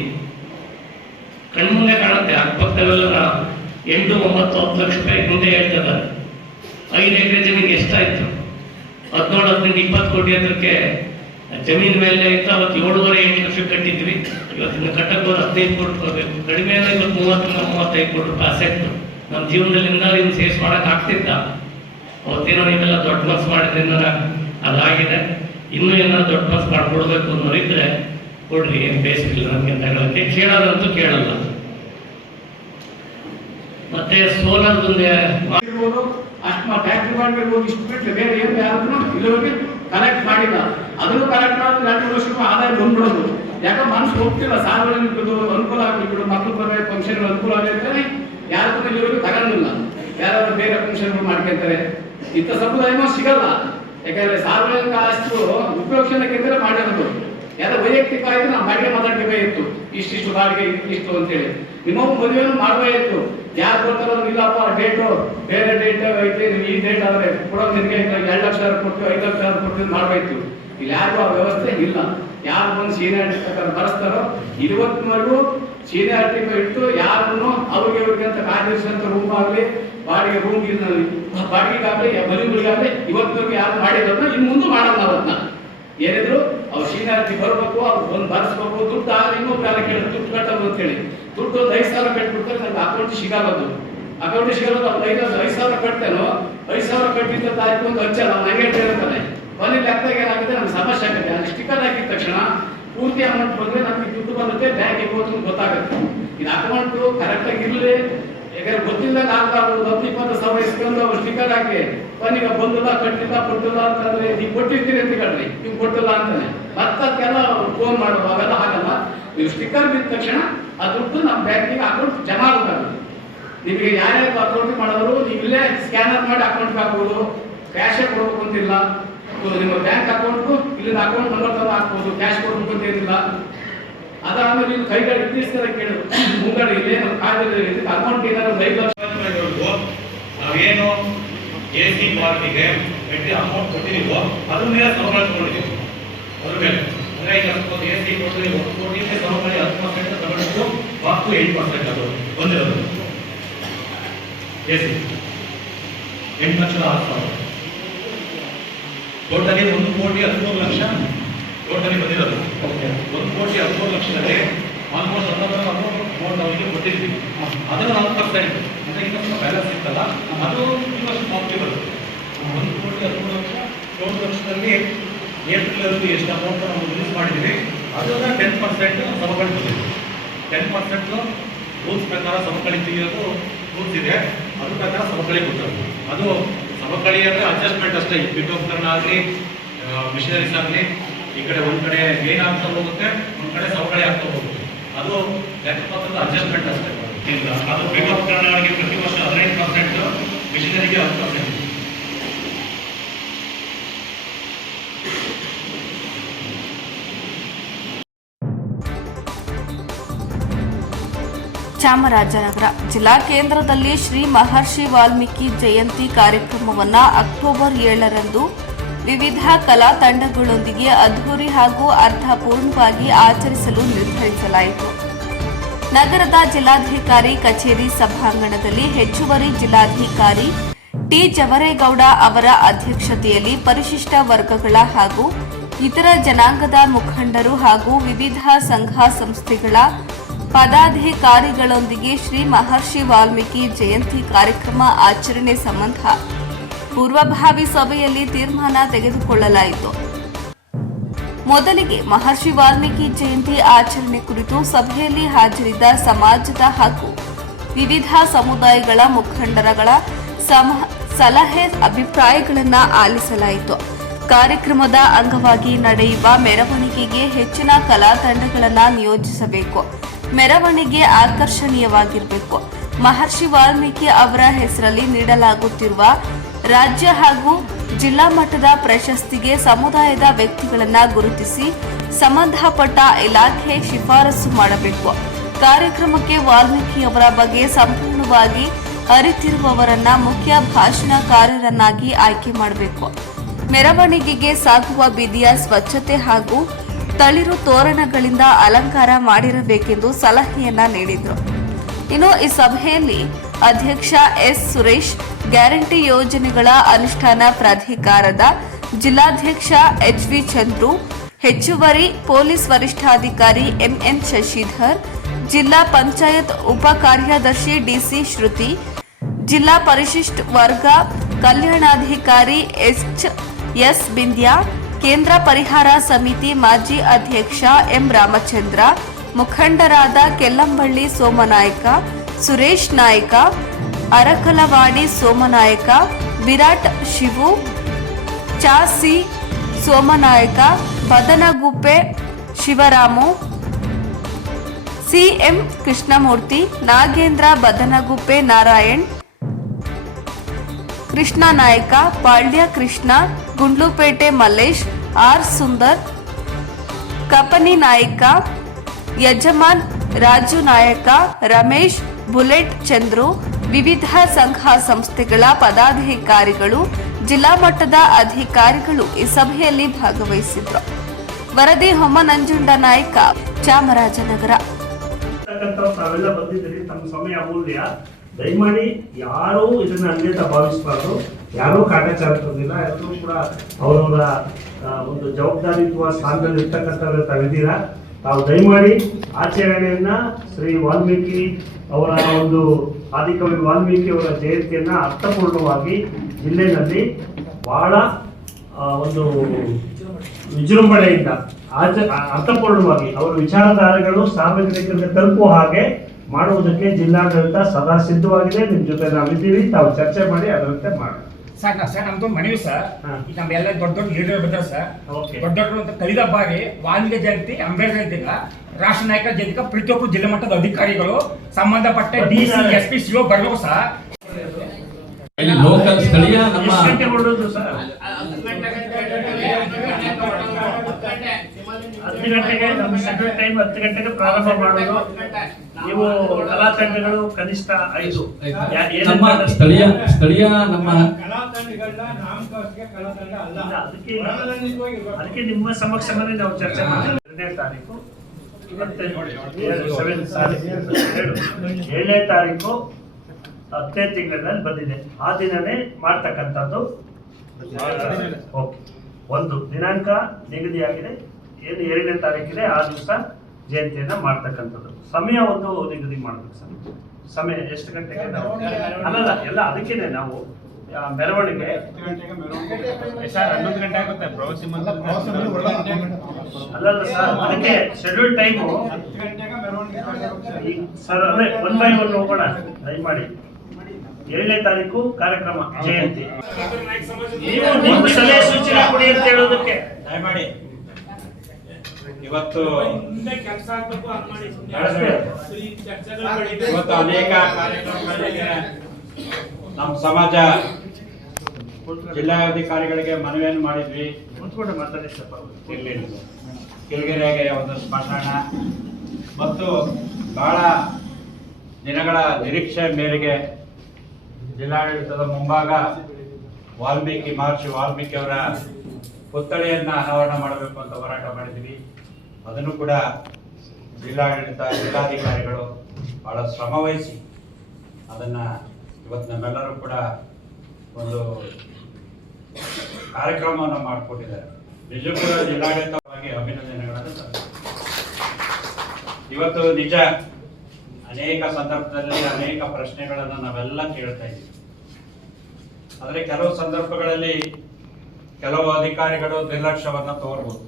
ಕಣ್ಮುಂದೆ ಕಾಣುತ್ತೆ. ಅಕ್ಕಪಕ್ಕದಲ್ಲೆಲ್ಲ 8, 9, 10 ಲಕ್ಷ ರೂಪಾಯಿ ಮುಂದೆ ಹೇಳ್ತಿದ್ದಾರೆ. 5 ಎಕರೆ ಜಮೀನಿಗೆ ಎಷ್ಟಾಯಿತು? 17, 18, 20 ಕೋಟಿ ಹತ್ರಕ್ಕೆ ಜಮೀನು ಮೇಲೆ ಇತ್ತು. ಅವತ್ತು 7.5-8 ಲಕ್ಷ ಕಟ್ಟಿದ್ವಿ. ಇವತ್ತಿನ ಕಟ್ಟಕ್ಕೆ 15 ಕೋಟಿ ಕೊಡಬೇಕು. ಕಡಿಮೆ ಅಂದರೆ ಇವತ್ತು 30-35 ಕೋಟಿ ರೂಪಾಯಿ ಅಸೆಟ್ಟು ನಮ್ಮ ಜೀವನದಲ್ಲಿಂದ ಇನ್ನು ಸೇರಿಸಿ ಮಾಡೋಕೆ ಆಗ್ತಿದ್ದ. ಅವತ್ತೇನೋ ನೀವೆಲ್ಲ ದೊಡ್ಡ ಮನಸ್ಸು ಮಾಡಿದ್ರಿಂದ ಅದಾಗಿದೆ. ಇನ್ನೂ ಏನಾದ್ರು ದೊಡ್ಡ ಮನಸ್ಸು ಮಾಡಿಕೊಡ್ಬೇಕು ಅನ್ನೋರಿದ್ರೆ ಕೊಡ್ರಿ, ಏನು ಬೇಸಿಲ್ಲ ನಮಗೆ ಅಂತ ಹೇಳೋಕ್ಕೆ. ಕೇಳೋದಂತೂ ಕೇಳಲ್ಲ. ಮತ್ತೆ ಸೋಲಾರ್ದೊಂದು ಅಷ್ಟು ಟ್ಯಾಕ್ಸ್ ಮಾಡಿರ್ಬೋದು, ಇಷ್ಟು ಬಿಟ್ಟರೆ ಬೇರೆ ಏನು ಯಾರು ಇಲ್ಲಿವರೆಗೆ ಕಲೆಕ್ಟ್ ಮಾಡಿಲ್ಲ. ಅದನ್ನು ಕಲೆಕ್ಟ್ ಮಾಡಿದ್ರೆ 2 ವರ್ಷಕ್ಕೂ ಆದಾಯ ಬಂದ್ಬಿಡೋದು. ಯಾಕಂದ್ರೆ ಮನಸ್ಸು ಹೋಗ್ತಿಲ್ಲ, ಸಾರ್ವಜನಿಕರು ಅನುಕೂಲ ಆಗಲಿ, ಮಕ್ಕಳು ಬರಬೇಕು, ಫಂಕ್ಷನ್ಗಳು ಅನುಕೂಲ ಆಗಲಿ ಅಂತೇಳಿ ಯಾರು ಇಲ್ಲಿವರೆಗೂ ತಗೊಂಡಿಲ್ಲ. ಯಾರಾದ್ರೂ ಬೇರೆ ಫಂಕ್ಷನ್ಗಳು ಮಾಡ್ಕೊಂತಾರೆ. ಇಂಥ ಸಮುದಾಯನೂ ಸಿಗಲ್ಲ. ಯಾಕಂದ್ರೆ ಸಾರ್ವಜನಿಕ ಆಸ್ತಿಗಳು ಉಪಯೋಗಿಸೋದಕ್ಕಿಂತ ಮಾಡಿರೋದು. ಯಾರೋ ವೈಯಕ್ತಿಕ ಆಯ್ತು ನಾವು ಬಾಡಿಗೆ ಮಾತಾಡಬೇಕಾಗಿತ್ತು, ಇಷ್ಟಿಷ್ಟು ಬಾಡಿಗೆ ಇಷ್ಟು ಅಂತೇಳಿ. ಇನ್ನೊಬ್ಬ ಮದುವೆಯನ್ನು ಮಾಡಬೇಕಾಗಿತ್ತು. ಯಾರು ಬರ್ತಾರೋ ಇಲ್ಲಪ್ಪ ಡೇಟು ಬೇರೆ ಡೇಟ್ ಐತೆ, ಈ ಡೇಟ್ ಆದರೆ ಕೊಡೋದು ನಿನಗೆ 2 ಲಕ್ಷ ಕೊಟ್ಟು 5 ಲಕ್ಷ ಕೊಟ್ಟು ಮಾಡಬೇಕು. ಇಲ್ಲಿ ಯಾರಿಗೂ ಆ ವ್ಯವಸ್ಥೆ ಇಲ್ಲ. ಯಾರು ಬಂದು ಸೀನಿಯಾರಿಟಿ ಪ್ರಕಾರ ಬರೆಸ್ತಾರೋ ಇವತ್ತಿನವರೆಗೂ ಸೀನಿಯಾರಿಟಿ ಇಟ್ಟು ಯಾರನ್ನು ಅವ್ರಿಗೆ ಅಂತ ಕಾರ್ಯದರ್ಶಿ ರೂಮ್ ಆಗಲಿ, ಬಾಡಿಗೆ ರೂಮ್ ಬಾಡಿಗೆಗಾಗಲಿ, ಮದುವೆಗಳಿಗಾಗಲಿ ಇವತ್ತಿನವರೆಗೂ ಯಾರು ಮಾಡಿರೋದನ್ನ ಇನ್ನು ಮುಂದೆ ಮಾಡೋದು. ಅವನ್ನ ಏನಿದ್ರು ಅವ್ರು ಸೀನಿಯಾರಿಟಿ ಬರಬೇಕು, ಅವ್ರು ಬಂದು ಬರೆಸ್ಬೇಕು. ದುಡ್ಡು ಆಗಲಿ ಇನ್ನೊಬ್ರು ಯಾರು ಕೇಳಿದ್ರು ದುಡ್ಡು ಕಟ್ಟೋದು ಅಂತೇಳಿ ದುಡ್ಡು 5,000 ಕಟ್ಬಿಡ್ತಾರೆ. ನನಗೆ ಅಕೌಂಟ್ ಸಿಗಲ್ಲದು. ಅವ್ರು 5,000 ಕಟ್ತೇನೋ 5,000 ಕಟ್ಟಿದ್ದ ತಾರೀಕು ಒಂದು ಹಚ್ಚಲ್ಲ. ಅವ್ನು ಹಂಗೆ ಹೇಳ್ತಾನೆ ಕೊನೆ ಲೆಕ್ಕದಾಗ ಏನಾಗುತ್ತೆ, ನಮ್ಗೆ ಸಮಸ್ಯೆ ಆಗುತ್ತೆ. ಅಲ್ಲಿ ಸ್ಟಿಕ್ಕರ್ ಹಾಕಿದ ತಕ್ಷಣ ಪೂರ್ತಿ ಅಮೌಂಟ್ ಬಂದರೆ ನಮಗೆ ದುಡ್ಡು ಬರುತ್ತೆ, ಬ್ಯಾಂಕಿಗೆ ಹೋದ್ರೆ ಗೊತ್ತಾಗುತ್ತೆ. ಇದು ಅಕೌಂಟು ಕರೆಕ್ಟಾಗಿ ಇರಲಿ, ಯಾಕಂದ್ರೆ ಗೊತ್ತಿಲ್ಲದಾಗ ಆಗಬಾರ್ದು. 10-20 ಇಸ್ಕೊಂಡು ಅವ್ರು ಸ್ಟಿಕ್ಕರ್ ಹಾಕಿ ಕೊನೆಗೆ ಬಂದಿಲ್ಲ, ಕೊಟ್ಟಿಲ್ಲ ಅಂತಂದ್ರೆ ನೀವು ಕೊಟ್ಟಿರ್ತೀರಿ ಅಂತ ಹೇಳ್ರಿ, ನೀವು ಕೊಟ್ಟಿಲ್ಲ ಅಂತಾನೆ ಮತ್ತೆ ಅದಕ್ಕೆಲ್ಲ ಫೋನ್ ಮಾಡೋದು, ಅವೆಲ್ಲ ಆಗಲ್ಲ. ನೀವು ಸ್ಟಿಕ್ಕರ್ ಬಿದ್ದ ತಕ್ಷಣ ಆ ದುಡ್ಡು ನಮ್ಮ ಬ್ಯಾಂಕಿಗೆ ಅಕೌಂಟ್ ಜಮಾ ಆಗುತ್ತೆ. ನಿಮಗೆ ಯಾರ್ಯಾರು ಅಕೌಂಟ್ ಮಾಡೋರು ನೀವು ಇಲ್ಲೇ ಸ್ಕ್ಯಾನರ್ ಮಾಡಿ ಅಕೌಂಟ್ಗೆ ಹಾಕ್ಬೋದು, ಕ್ಯಾಶೇ ಕೊಡ್ಬೇಕು ಅಂತಿಲ್ಲ. ನಿಮ್ಮ ಬ್ಯಾಂಕ್ ಅಕೌಂಟ್ಗೂ ಇಲ್ಲಿಂದ ಅಕೌಂಟ್ ನಂಬರ್ ತಂದು ಹಾಕ್ಬೋದು, ಕ್ಯಾಶ್ ಕೊಡ್ಬೇಕು ಅಂತ ಏನಿಲ್ಲ. ಅದಾದ್ಮೇಲೆ ನೀವು ಕೈಗಳು ಇತ್ತೀಸ್ತರ ಕೇಳಿದ್ರು ಮುಂಗಡೆ ಇಲ್ಲಿ ನಮ್ಮ ಕಾಯ್ದೆ ಅಕೌಂಟ್ ಏನಾದ್ರು 5 ಲಕ್ಷ ನಾವೇನು AC ಪಾರ್ಟಿಗೆ ಅಮೌಂಟ್ ಕೊಟ್ಟಿದ್ದೀವೋ ಅದ್ರ ಮೇಲೆ ಸವಕಳಿ ತಗೊಂಡಿದ್ದೀವಿ. ಅದ್ರ ಮೇಲೆ ಅಂದರೆ ಈಗ AC ಕೊಟ್ಟು 1 ಕೋಟಿಗೆ ಸವಕಳಿ 10% ತಗೊಂಡು ಬಾಕು 8% ಅದು ಬಂದಿರೋದು. AC 8,06,000 ಟೋಟಲಿ 1,13,00,000 ಟೋಟಲಿ ಬಂದಿರೋದು. 1,13,00,000ದಲ್ಲಿ ಆಲ್ಮೋಸ್ಟ್ ಅಮೌಂಟ್ ಅವರಿಗೆ ಕೊಟ್ಟಿರ್ತೀವಿ. ಅದನ್ನು 4% ಅಂದರೆ ಇನ್ನೊಂದು ಬ್ಯಾಲೆನ್ಸ್ ಇತ್ತಲ್ಲ, ಅದು ಇನ್ನಷ್ಟು ಮಾಮೂಲಿ ಬರುತ್ತೆ. 1,13,00,000 1 ಲಕ್ಷದಲ್ಲಿ ಏಪ್ರಿಲಲ್ಲಿ ಎಷ್ಟು ಅಮೌಂಟ್ ನಾವು ರಿಲೀಸ್ ಮಾಡಿದ್ದೀವಿ, ಅದನ್ನು 10% ಸವಕಳಿ ಬಂದಿದೆ. 10% ರೂಲ್ಸ್ ಪ್ರಕಾರ ಸವಕಳಿ ತೆಗೆಯೋದು ರೂಲ್ಸ್ ಇದೆ, ಅದ್ರ ಪ್ರಕಾರ ಸವಕಳಿ ಕೊಟ್ಟರು. ಅದು ಸವಕಳಿ ಅಂದರೆ ಅಡ್ಜಸ್ಟ್ಮೆಂಟ್ ಅಷ್ಟೇ. ಬಿಟ್ಟು ಉಪಕರಣ ಆಗಲಿ, ಮಿಷನರೀಸ್ ಆಗಲಿ, ಈ ಕಡೆ ಒಂದು ಕಡೆ ಗೇನ್ ಆಗ್ತಾ ಹೋಗುತ್ತೆ, ಒಂದು ಕಡೆ ಸವಕಳಿ ಆಗ್ತಾ ಹೋಗುತ್ತೆ. ಅದು ಲೆಕ್ಕಪತ್ರದ ಅಡ್ಜಸ್ಟ್ಮೆಂಟ್ ಅಷ್ಟೇ. ಇಲ್ಲ, ಅದು ಬಿಟ್ಟು ಉಪಕರಣಗಳಿಗೆ ಪ್ರತಿ ವರ್ಷ 15%, ಮಿಷನರಿಗೆ 10%. ಚಾಮರಾಜನಗರ ಜಿಲ್ಲಾ ಕೇಂದ್ರದಲ್ಲಿ ಶ್ರೀ ಮಹರ್ಷಿ ವಾಲ್ಮೀಕಿ ಜಯಂತಿ ಕಾರ್ಯಕ್ರಮವನ್ನು ಅಕ್ಟೋಬರ್ 7ರಂದು ವಿವಿಧ ಕಲಾ ತಂಡಗಳೊಂದಿಗೆ ಅದ್ಧೂರಿ ಹಾಗೂ ಅರ್ಥಪೂರ್ಣವಾಗಿ ಆಚರಿಸಲು ನಿರ್ಧರಿಸಲಾಯಿತು. ನಗರದ ಜಿಲ್ಲಾಧಿಕಾರಿ ಕಚೇರಿ ಸಭಾಂಗಣದಲ್ಲಿ ಹೆಚ್ಚುವರಿ ಜಿಲ್ಲಾಧಿಕಾರಿ ಟಿ ಜವರೇಗೌಡ ಅವರ ಅಧ್ಯಕ್ಷತೆಯಲ್ಲಿ ಪರಿಶಿಷ್ಟ ವರ್ಗಗಳ ಹಾಗೂ ಇತರ ಜನಾಂಗದ ಮುಖಂಡರು ಹಾಗೂ ವಿವಿಧ ಸಂಘ ಸಂಸ್ಥೆಗಳ ಪದಾಧಿಕಾರಿಗಳೊಂದಿಗೆ ಶ್ರೀ ಮಹರ್ಷಿ ವಾಲ್ಮೀಕಿ ಜಯಂತಿ ಕಾರ್ಯಕ್ರಮ ಆಚರಣೆ ಸಂಬಂಧ ಪೂರ್ವಭಾವಿ ಸಭೆಯಲ್ಲಿ ತೀರ್ಮಾನ ತೆಗೆದುಕೊಳ್ಳಲಾಯಿತು. ಮೊದಲಿಗೆ ಮಹರ್ಷಿ ವಾಲ್ಮೀಕಿ ಜಯಂತಿ ಆಚರಣೆ ಕುರಿತು ಸಭೆಯಲ್ಲಿ ಹಾಜರಿದ್ದ ಸಮಾಜದ ಹಾಗೂ ವಿವಿಧ ಸಮುದಾಯಗಳ ಮುಖಂಡರುಗಳ ಸಲಹೆ ಅಭಿಪ್ರಾಯಗಳನ್ನು ಆಲಿಸಲಾಯಿತು. ಕಾರ್ಯಕ್ರಮದ ಅಂಗವಾಗಿ ನಡೆಯುವ ಮೆರವಣಿಗೆಗೆ ಹೆಚ್ಚಿನ ಕಲಾ ತಂಡಗಳನ್ನು ನಿಯೋಜಿಸಬೇಕು. ಮೆರವಣಿಗೆ ಆಕರ್ಷಣೀಯವಾಗಿರಬೇಕು. ಮಹರ್ಷಿ ವಾಲ್ಮೀಕಿ ಅವರ ಹೆಸರಲ್ಲಿ ನೀಡಲಾಗುತ್ತಿರುವ ರಾಜ್ಯ ಹಾಗೂ ಜಿಲ್ಲಾ ಮಟ್ಟದ ಪ್ರಶಸ್ತಿಗೆ ಸಮುದಾಯದ ವ್ಯಕ್ತಿಗಳನ್ನು ಗುರುತಿಸಿ ಸಂಬಂಧಪಟ್ಟ ಇಲಾಖೆ ಶಿಫಾರಸು ಮಾಡಬೇಕು. ಕಾರ್ಯಕ್ರಮಕ್ಕೆ ವಾಲ್ಮೀಕಿ ಅವರ ಬಗ್ಗೆ ಸಂಪೂರ್ಣವಾಗಿ ಅರಿತಿರುವವರನ್ನ ಮುಖ್ಯ ಭಾಷಣಕಾರರನ್ನಾಗಿ ಆಯ್ಕೆ ಮಾಡಬೇಕು. ಮೆರವಣಿಗೆಗೆ ಸಾಗುವ ಬೀದಿಯ ಸ್ವಚ್ಛತೆ ಹಾಗೂ ತಳಿರು ತೋರಣಗಳಿಂದ ಅಲಂಕಾರ ಮಾಡಿರಬೇಕೆಂದು ಸಲಹೆಯನ್ನ ನೀಡಿದರು. ಇನ್ನು ಈ ಸಭೆಯಲ್ಲಿ ಅಧ್ಯಕ್ಷ ಎಸ್ ಸುರೇಶ್, ಗ್ಯಾರಂಟಿ ಯೋಜನೆಗಳ ಅನುಷ್ಠಾನ ಪ್ರಾಧಿಕಾರದ ಜಿಲ್ಲಾಧ್ಯಕ್ಷ ಎಚ್ವಿ ಚಂದ್ರು, ಹೆಚ್ಚುವರಿ ಪೊಲೀಸ್ ವರಿಷ್ಠಾಧಿಕಾರಿ ಎಂಎನ್ ಶಶಿಧರ್, ಜಿಲ್ಲಾ ಪಂಚಾಯತ್ ಉಪ ಕಾರ್ಯದರ್ಶಿ ಡಿಸಿ ಶ್ರುತಿ, ಜಿಲ್ಲಾ ಪರಿಶಿಷ್ಟ ವರ್ಗ ಕಲ್ಯಾಣಾಧಿಕಾರಿ ಎಸ್ ಬಿಂದ್ಯಾ, ಕೇಂದ್ರ ಪರಿಹಾರ ಸಮಿತಿ ಮಾಜಿ ಅಧ್ಯಕ್ಷ ಎಂ ರಾಮಚಂದ್ರ, ಮುಖಂಡರಾದ ಕೆಲ್ಲಂಬಳ್ಳಿ ಸೋಮನಾಯಕ, ಸುರೇಶ್ ನಾಯಕ, ಅರಕಲವಾಡಿ ಸೋಮನಾಯಕ, ವಿರಾಟ್ ಶಿವು, ಚಾಸಿ ಸೋಮನಾಯಕ, ಬದನಗುಪ್ಪೆ ಶಿವರಾಮು, ಸಿಎಂ ಕೃಷ್ಣಮೂರ್ತಿ, ನಾಗೇಂದ್ರ ಬದನಗುಪ್ಪೆ ನಾರಾಯಣ್, ಕೃಷ್ಣ ನಾಯಕ, ಪಾಳ್ಯ ಕೃಷ್ಣ, ಗುಂಡ್ಲುಪೇಟೆ ಮಲ್ಲೇಶ್, ಆರ್ ಸುಂದರ್, ಕಪನಿ ನಾಯಕ, ಯಜಮಾನ್ ರಾಜು ನಾಯಕ, ರಮೇಶ್, ಬುಲೆಟ್ ಚಂದ್ರು, ವಿವಿಧ ಸಂಘ ಸಂಸ್ಥೆಗಳ ಪದಾಧಿಕಾರಿಗಳು, ಜಿಲ್ಲಾ ಮಟ್ಟದ ಅಧಿಕಾರಿಗಳು ಈ ಸಭೆಯಲ್ಲಿ ಭಾಗವಹಿಸಿದ್ರು. ವರದಿ ಹೊಮ್ಮನಂಜುಂಡ ನಾಯಕ, ಚಾಮರಾಜನಗರ. ತಾವೆಲ್ಲ ಬಂದಿದ್ದೀರಿ, ತಮ್ಮ ಸಮಯ ಅಮೂಲ್ಯ. ದಯಮಾಡಿ ಯಾರೂ ಇದನ್ನ ಅನ್ಯತಾ ಭಾವಿಸಬಾರ್ದು. ಯಾರೂ ಕಾಟಾಚಾರ ತಂದಿಲ್ಲ. ಎಲ್ಲರೂ ಕೂಡ ಅವರವರ ಒಂದು ಜವಾಬ್ದಾರಿತ್ವ ಸ್ಥಾನದಲ್ಲಿ ಇರ್ತಕ್ಕಂಥವ್ರು ತಾವಿದ್ದೀರಾ. ತಾವು ದಯಮಾಡಿ ಆಚರಣೆಯನ್ನ ಶ್ರೀ ವಾಲ್ಮೀಕಿ ಅವರ ಒಂದು ಆದಿಕವಿ ವಾಲ್ಮೀಕಿ ಅವರ ಜಯಂತಿಯನ್ನ ಅರ್ಥಪೂರ್ಣವಾಗಿ ಜಿಲ್ಲೆಯಲ್ಲಿ ಬಹಳ ಒಂದು ವಿಜೃಂಭಣೆಯಿಂದ ಅರ್ಥಪೂರ್ಣವಾಗಿ ಅವರ ವಿಚಾರಧಾರೆಗಳು ಸಾರ್ವಜನಿಕರಿಗೆ ತಲುಪುವ ಹಾಗೆ ಮಾಡುವುದಕ್ಕೆ ಜಿಲ್ಲಾಡಳಿತ ಸದಾ ಸಿದ್ಧವಾಗಿದೆ. ನಿಮ್ಮ ಜೊತೆ ನಾವಿದ್ದೀವಿ, ತಾವು ಚರ್ಚೆ ಮಾಡಿ ಅದರಂತೆ ಮಾಡಿ. ಸರ್ ನಮ್ದು ಮನವಿ ಸರ್, ಈಗ ನಮ್ಮೆಲ್ಲ ದೊಡ್ಡ ದೊಡ್ಡ ಲೀಡರ್ ಬಂದಾರ ಸರ್. ದೊಡ್ಡ ದೊಡ್ಡ ಅಂತ ಕಳೆದ ಬಾರಿ ವಾಲ್ಮೀಕಿ ಜಯಂತಿ, ಅಂಬೇಡ್ಕರ್ ಜಯಂತಿಗ, ರಾಷ್ಟ್ರ ನಾಯಕರ ಜಯಂತಿಗ ಪ್ರತಿಯೊಬ್ಬರು ಜಿಲ್ಲಾ ಮಟ್ಟದ ಅಧಿಕಾರಿಗಳು ಸಂಬಂಧಪಟ್ಟ DC, SP, CO ಬರ್ಬೇಕು ಸರ್. ಲೋಕಲ್ ಸ್ಥಳೀಯ ನಮ್ಮ 10 ಗಂಟೆ ಹೊರಡೋದು ಸರ್. 10 ಗಂಟೆಗೆ ನಮ್ಮ ಶೆಡ್ಯೂಲ್ ಟೈಮ್ 10 ಗಂಟೆಗೆ ಪ್ರಾರಂಭ ಮಾಡೋದು. ನೀವು ಕಲಾ ತಂಡಗಳು ಕನಿಷ್ಠ 5 ನಮ್ಮ ಸ್ಥಳೀಯ ನಮ್ಮ ಅದಕ್ಕೆ ನಿಮ್ಮ ಸಮಕ್ಷಮದಲ್ಲಿ ನಾವು ಚರ್ಚೆ ಮಾಡಿ 2ನೇ ತಾರೀಕು 7ನೇ ತಾರೀಕು 10ನೇ ತಿಂಗಳಲ್ಲಿ ಬಂದಿದೆ. ಆ ದಿನನೇ ಮಾಡ್ತಕ್ಕಂಥದ್ದು. ಓಕೆ, ಒಂದು ದಿನಾಂಕ ನಿಗದಿಯಾಗಿದೆ. ಏನು 2ನೇ ತಾರೀಕಿದೆ ಆ ದಿವಸ ಜಯಂತಿಯನ್ನ ಮಾಡ್ತಕ್ಕಂಥದ್ದು. ಸಮಯ ಒಂದು ನಿಗದಿ ಮಾಡಬೇಕು ಸರ್. ಸಮಯ ಎಷ್ಟು ಗಂಟೆಗೆ? ನಾವು ಅಲ್ಲಲ್ಲ, ಎಲ್ಲ ಅದಕ್ಕೇನೆ ನಾವು ಮೆರವಣಿಗೆ ಸರ್ 11 ಗಂಟೆ ಆಗುತ್ತೆ. ಅಲ್ಲಲ್ಲ ಸರ್, ಅದಕ್ಕೆ ಶೆಡ್ಯೂಲ್ ಟೈಮು ಸರ್. ಅದೇ 1 by 1 ಹೋಗೋಣ ದಯಮಾಡಿ. 7ನೇ ತಾರೀಕು ಕಾರ್ಯಕ್ರಮ ಜಯಂತಿ. ನೀವು ನಿಮ್ಮ ಸಲಹೆ ಸೂಚನೆ ಕೊಡಿ ಅಂತ ಹೇಳೋದಕ್ಕೆ ದಯಮಾಡಿ ಇವತ್ತು ಅನೇಕ ಕಾರ್ಯಕ್ರಮಗಳಿಗೆ ನಮ್ಮ ಸಮಾಜ ಜಿಲ್ಲಾಧಿಕಾರಿಗಳಿಗೆ ಮನವಿಯನ್ನು ಮಾಡಿದ್ವಿ. ಕೂತ್ಕೊಂಡು ಮಾತಾಡಿ ಸ್ವಲ್ಪ. ಕಿಲ್ಗೆರೆಗೆ ಒಂದು ಸ್ಮಶಾನ ಮತ್ತು ಬಹಳ ದಿನಗಳ ನಿರೀಕ್ಷೆ ಮೇರೆಗೆ ಜಿಲ್ಲಾಡಳಿತದ ಮುಂಭಾಗ ವಾಲ್ಮೀಕಿ ಅವರ ಪುತ್ಥಳಿಯನ್ನ ಅನಾವರಣ ಮಾಡಬೇಕು ಅಂತ ಹೋರಾಟ ಮಾಡಿದ್ವಿ. ಅದನ್ನು ಕೂಡ ಜಿಲ್ಲಾಧಿಕಾರಿಗಳು ಬಹಳ ಶ್ರಮ ವಹಿಸಿ ಅದನ್ನ ಇವತ್ತು ನಮ್ಮೆಲ್ಲರೂ ಕೂಡ ಒಂದು ಕಾರ್ಯಕ್ರಮವನ್ನು ಮಾಡಿಕೊಟ್ಟಿದ್ದಾರೆ. ನಿಜಕ್ಕೂ ಕೂಡ ಜಿಲ್ಲಾಡಳಿತವಾಗಿ ಅಭಿನಂದನೆಗಳನ್ನು ಸಲ್ಲಿಸುತ್ತೇನೆ. ಇವತ್ತು ನಿಜ ಅನೇಕ ಸಂದರ್ಭದಲ್ಲಿ ಅನೇಕ ಪ್ರಶ್ನೆಗಳನ್ನು ನಾವೆಲ್ಲ ಕೇಳ್ತಾ ಇದ್ದೀವಿ. ಆದರೆ ಕೆಲವು ಸಂದರ್ಭಗಳಲ್ಲಿ ಕೆಲವು ಅಧಿಕಾರಿಗಳು ನಿರ್ಲಕ್ಷ್ಯವನ್ನ ತೋರ್ಬೋದು.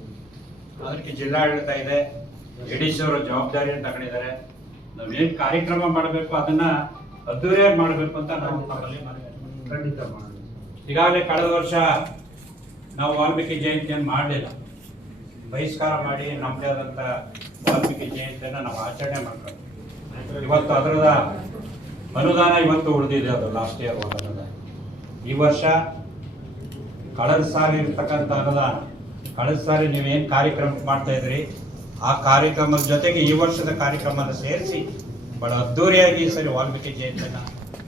ಅದಕ್ಕೆ ಜಿಲ್ಲಾಡಳಿತ ಇದೆ, ADC ಅವರು ಜವಾಬ್ದಾರಿಯನ್ನು ತಗೊಂಡಿದ್ದಾರೆ. ನಾವೇನ್ ಕಾರ್ಯಕ್ರಮ ಮಾಡಬೇಕು ಅದನ್ನ ಅದ್ದೂರಿಯಾಗಿ ಮಾಡಬೇಕು ಅಂತ ನಾವು ನಮ್ಮಲ್ಲಿ ಖಂಡಿತ ಮಾಡಿ. ಈಗಾಗಲೇ ಕಳೆದ ವರ್ಷ ನಾವು ವಾಲ್ಮೀಕಿ ಜಯಂತಿಯನ್ನು ಮಾಡಲಿಲ್ಲ, ಬಹಿಷ್ಕಾರ ಮಾಡಿ ನಮ್ಮದೇ ಆದಂತ ವಾಲ್ಮೀಕಿ ಜಯಂತಿಯನ್ನು ನಾವು ಆಚರಣೆ ಮಾಡ್ಕೊಂಡು ಇವತ್ತು ಅದರದ ಅನುದಾನ ಇವತ್ತು ಉಳಿದಿದೆ. ಅದು ಲಾಸ್ಟ್ ಇಯರ್ ಅನುದಾನ. ಈ ವರ್ಷ ಕಳೆದ ಸಾರಿ ಇರ್ತಕ್ಕಂಥ ಅನುದಾನ, ಕಳೆದ ಸಾರಿ ನೀವೇನು ಕಾರ್ಯಕ್ರಮ ಮಾಡ್ತಾ ಇದ್ರಿ ಆ ಕಾರ್ಯಕ್ರಮದ ಜೊತೆಗೆ ಈ ವರ್ಷದ ಕಾರ್ಯಕ್ರಮನ ಸೇರಿಸಿ ಬಹಳ ಅದ್ದೂರಿಯಾಗಿ ಈ ಸರಿ ವಾಲ್ಮೀಕಿ ಜಯಂತಿಯನ್ನು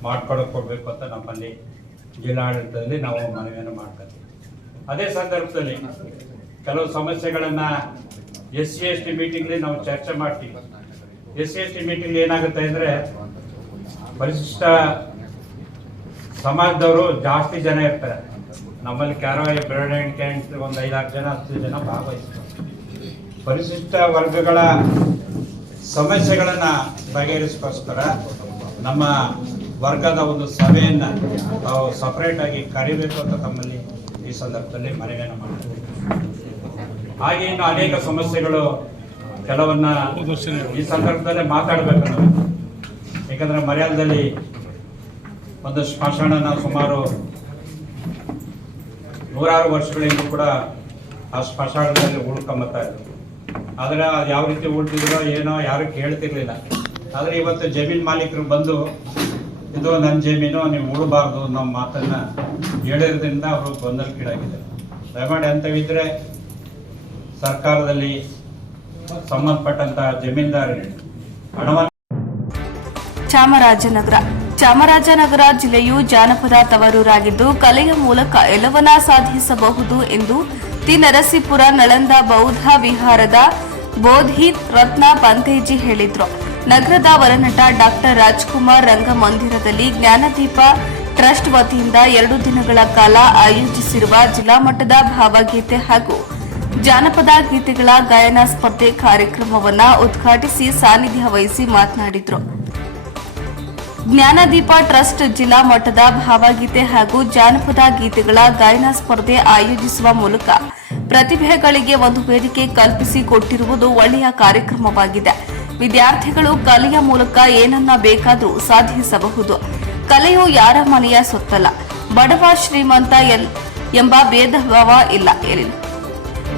ಮಾಡ್ಕೊಳ್ಬೇಕು ಅಂತ ನಮ್ಮಲ್ಲಿ ಜಿಲ್ಲಾಡಳಿತದಲ್ಲಿ ನಾವು ಮನವಿಯನ್ನು ಮಾಡ್ತೀವಿ. ಅದೇ ಸಂದರ್ಭದಲ್ಲಿ ಕೆಲವು ಸಮಸ್ಯೆಗಳನ್ನ SC/ST ಮೀಟಿಂಗ್ಲಿ ನಾವು ಚರ್ಚೆ ಮಾಡ್ತೀವಿ. SC/ST ಮೀಟಿಂಗ್ ಏನಾಗುತ್ತೆ ಅಂದ್ರೆ ಪರಿಶಿಷ್ಟ ಸಮಾಜದವರು ಜಾಸ್ತಿ ಜನ ಇರ್ತಾರೆ. ನಮ್ಮಲ್ಲಿ ಕ್ಯಾರವಾಯಿ ಬೆರಳೆಂಟ್ ಒಂದು 5-6 ಜನ 10 ಜನ ಭಾಗವಹಿಸ್ತಾರೆ. ಪರಿಶಿಷ್ಟ ವರ್ಗಗಳ ಸಮಸ್ಯೆಗಳನ್ನ ಬಗೆಹರಿಸೋಸ್ಕರ ನಮ್ಮ ವರ್ಗದ ಒಂದು ಸಭೆಯನ್ನ ನಾವು ಸಪರೇಟ್ ಆಗಿ ಕರಿಬೇಕು ಅಂತ ತಮ್ಮಲ್ಲಿ ಈ ಸಂದರ್ಭದಲ್ಲಿ ಮನವಿಯನ್ನು ಮಾಡ್ತೀವಿ. ಹಾಗೆ ಇನ್ನು ಅನೇಕ ಸಮಸ್ಯೆಗಳು ಕೆಲವನ್ನ ಈ ಸಂದರ್ಭದಲ್ಲೇ ಮಾತಾಡಬೇಕು ನಾವು. ಯಾಕಂದ್ರೆ ಮರ್ಯಾದದಲ್ಲಿ ಒಂದು ಸ್ಮಶಾನ ನಾವು ಸುಮಾರು 100 ವರ್ಷಗಳಿಂದ ಕೂಡ ಆ ಸ್ಮಶಾನದಲ್ಲಿ ಉಳ್ಕೊಂಬತ್ತಾ ಇದ್ರು. ಆದರೆ ಅದು ಯಾವ ರೀತಿ ಉಳ್ತಿದ್ರೋ ಏನೋ ಯಾರು ಕೇಳ್ತಿರ್ಲಿಲ್ಲ. ಆದರೆ ಇವತ್ತು ಜಮೀನ್ ಮಾಲೀಕರು ಬಂದು ಇದು ನನ್ನ ಜಮೀನು, ನೀವು ಉಳಬಾರ್ದು ನಮ್ಮ ಮಾತನ್ನ ಹೇಳಿರೋದ್ರಿಂದ ಅವರು ಗೊಂದಲಕ್ಕೀಡಾಗಿದ್ದಾರೆ. ದಯಮಾಡಿ ಅಂತವಿದ್ರೆ ಸರ್ಕಾರದಲ್ಲಿ ಸಂಬಂಧಪಟ್ಟಂತ ಜಮೀನ್ದಾರರಿಗೆ ಹಣವನ್ನು. ಚಾಮರಾಜನಗರ ಜಿಲ್ಲೆಯು ಜಾನಪದ ತವರೂರಾಗಿದ್ದು ಕಲೆಯ ಮೂಲಕ ಎಲ್ಲವನ್ನ ಸಾಧಿಸಬಹುದು ಎಂದು ತಿ ನರಸೀಪುರ ನಳಂದ ಬೌದ್ಧ ವಿಹಾರದ ಬೋಧಿ ರತ್ನ ಪಂತೇಜಿ ಹೇಳಿದ್ರು. ನಗರದ ವರನಟ ಡಾಕ್ಟರ್ ರಾಜ್ಕುಮಾರ್ ರಂಗಮಂದಿರದಲ್ಲಿ ಜ್ಞಾನದೀಪ ಟ್ರಸ್ಟ್ ವತಿಯಿಂದ 2 ದಿನಗಳ ಕಾಲ ಆಯೋಜಿಸಿರುವ ಜಿಲ್ಲಾ ಮಟ್ಟದ ಭಾವಗೀತೆ ಹಾಗೂ ಜಾನಪದ ಗೀತೆಗಳ ಗಾಯನ ಸ್ಪರ್ಧೆ ಕಾರ್ಯಕ್ರಮವನ್ನು ಉದ್ಘಾಟಿಸಿ ಸಾನ್ನಿಧ್ಯ ವಹಿಸಿ ಮಾತನಾಡಿದರು. ಜ್ಞಾನದೀಪ ಟ್ರಸ್ಟ್ ಜಿಲ್ಲಾ ಮಟ್ಟದ ಭಾವಗೀತೆ ಹಾಗೂ ಜಾನಪದ ಗೀತೆಗಳ ಗಾಯನ ಸ್ಪರ್ಧೆ ಆಯೋಜಿಸುವ ಮೂಲಕ ಪ್ರತಿಭೆಗಳಿಗೆ ಒಂದು ವೇದಿಕೆ ಕಲ್ಪಿಸಿಕೊಟ್ಟಿರುವುದು ಒಳ್ಳೆಯ ಕಾರ್ಯಕ್ರಮವಾಗಿದೆ. ವಿದ್ಯಾರ್ಥಿಗಳು ಕಲೆಯ ಮೂಲಕ ಏನನ್ನ ಬೇಕಾದರೂ ಸಾಧಿಸಬಹುದು. ಕಲೆಯು ಯಾರ ಮನೆಯ ಸೊತ್ತಲ್ಲ. ಬಡವ ಶ್ರೀಮಂತ ಎಂಬ ಭೇದ ಭಾವ ಇಲ್ಲ.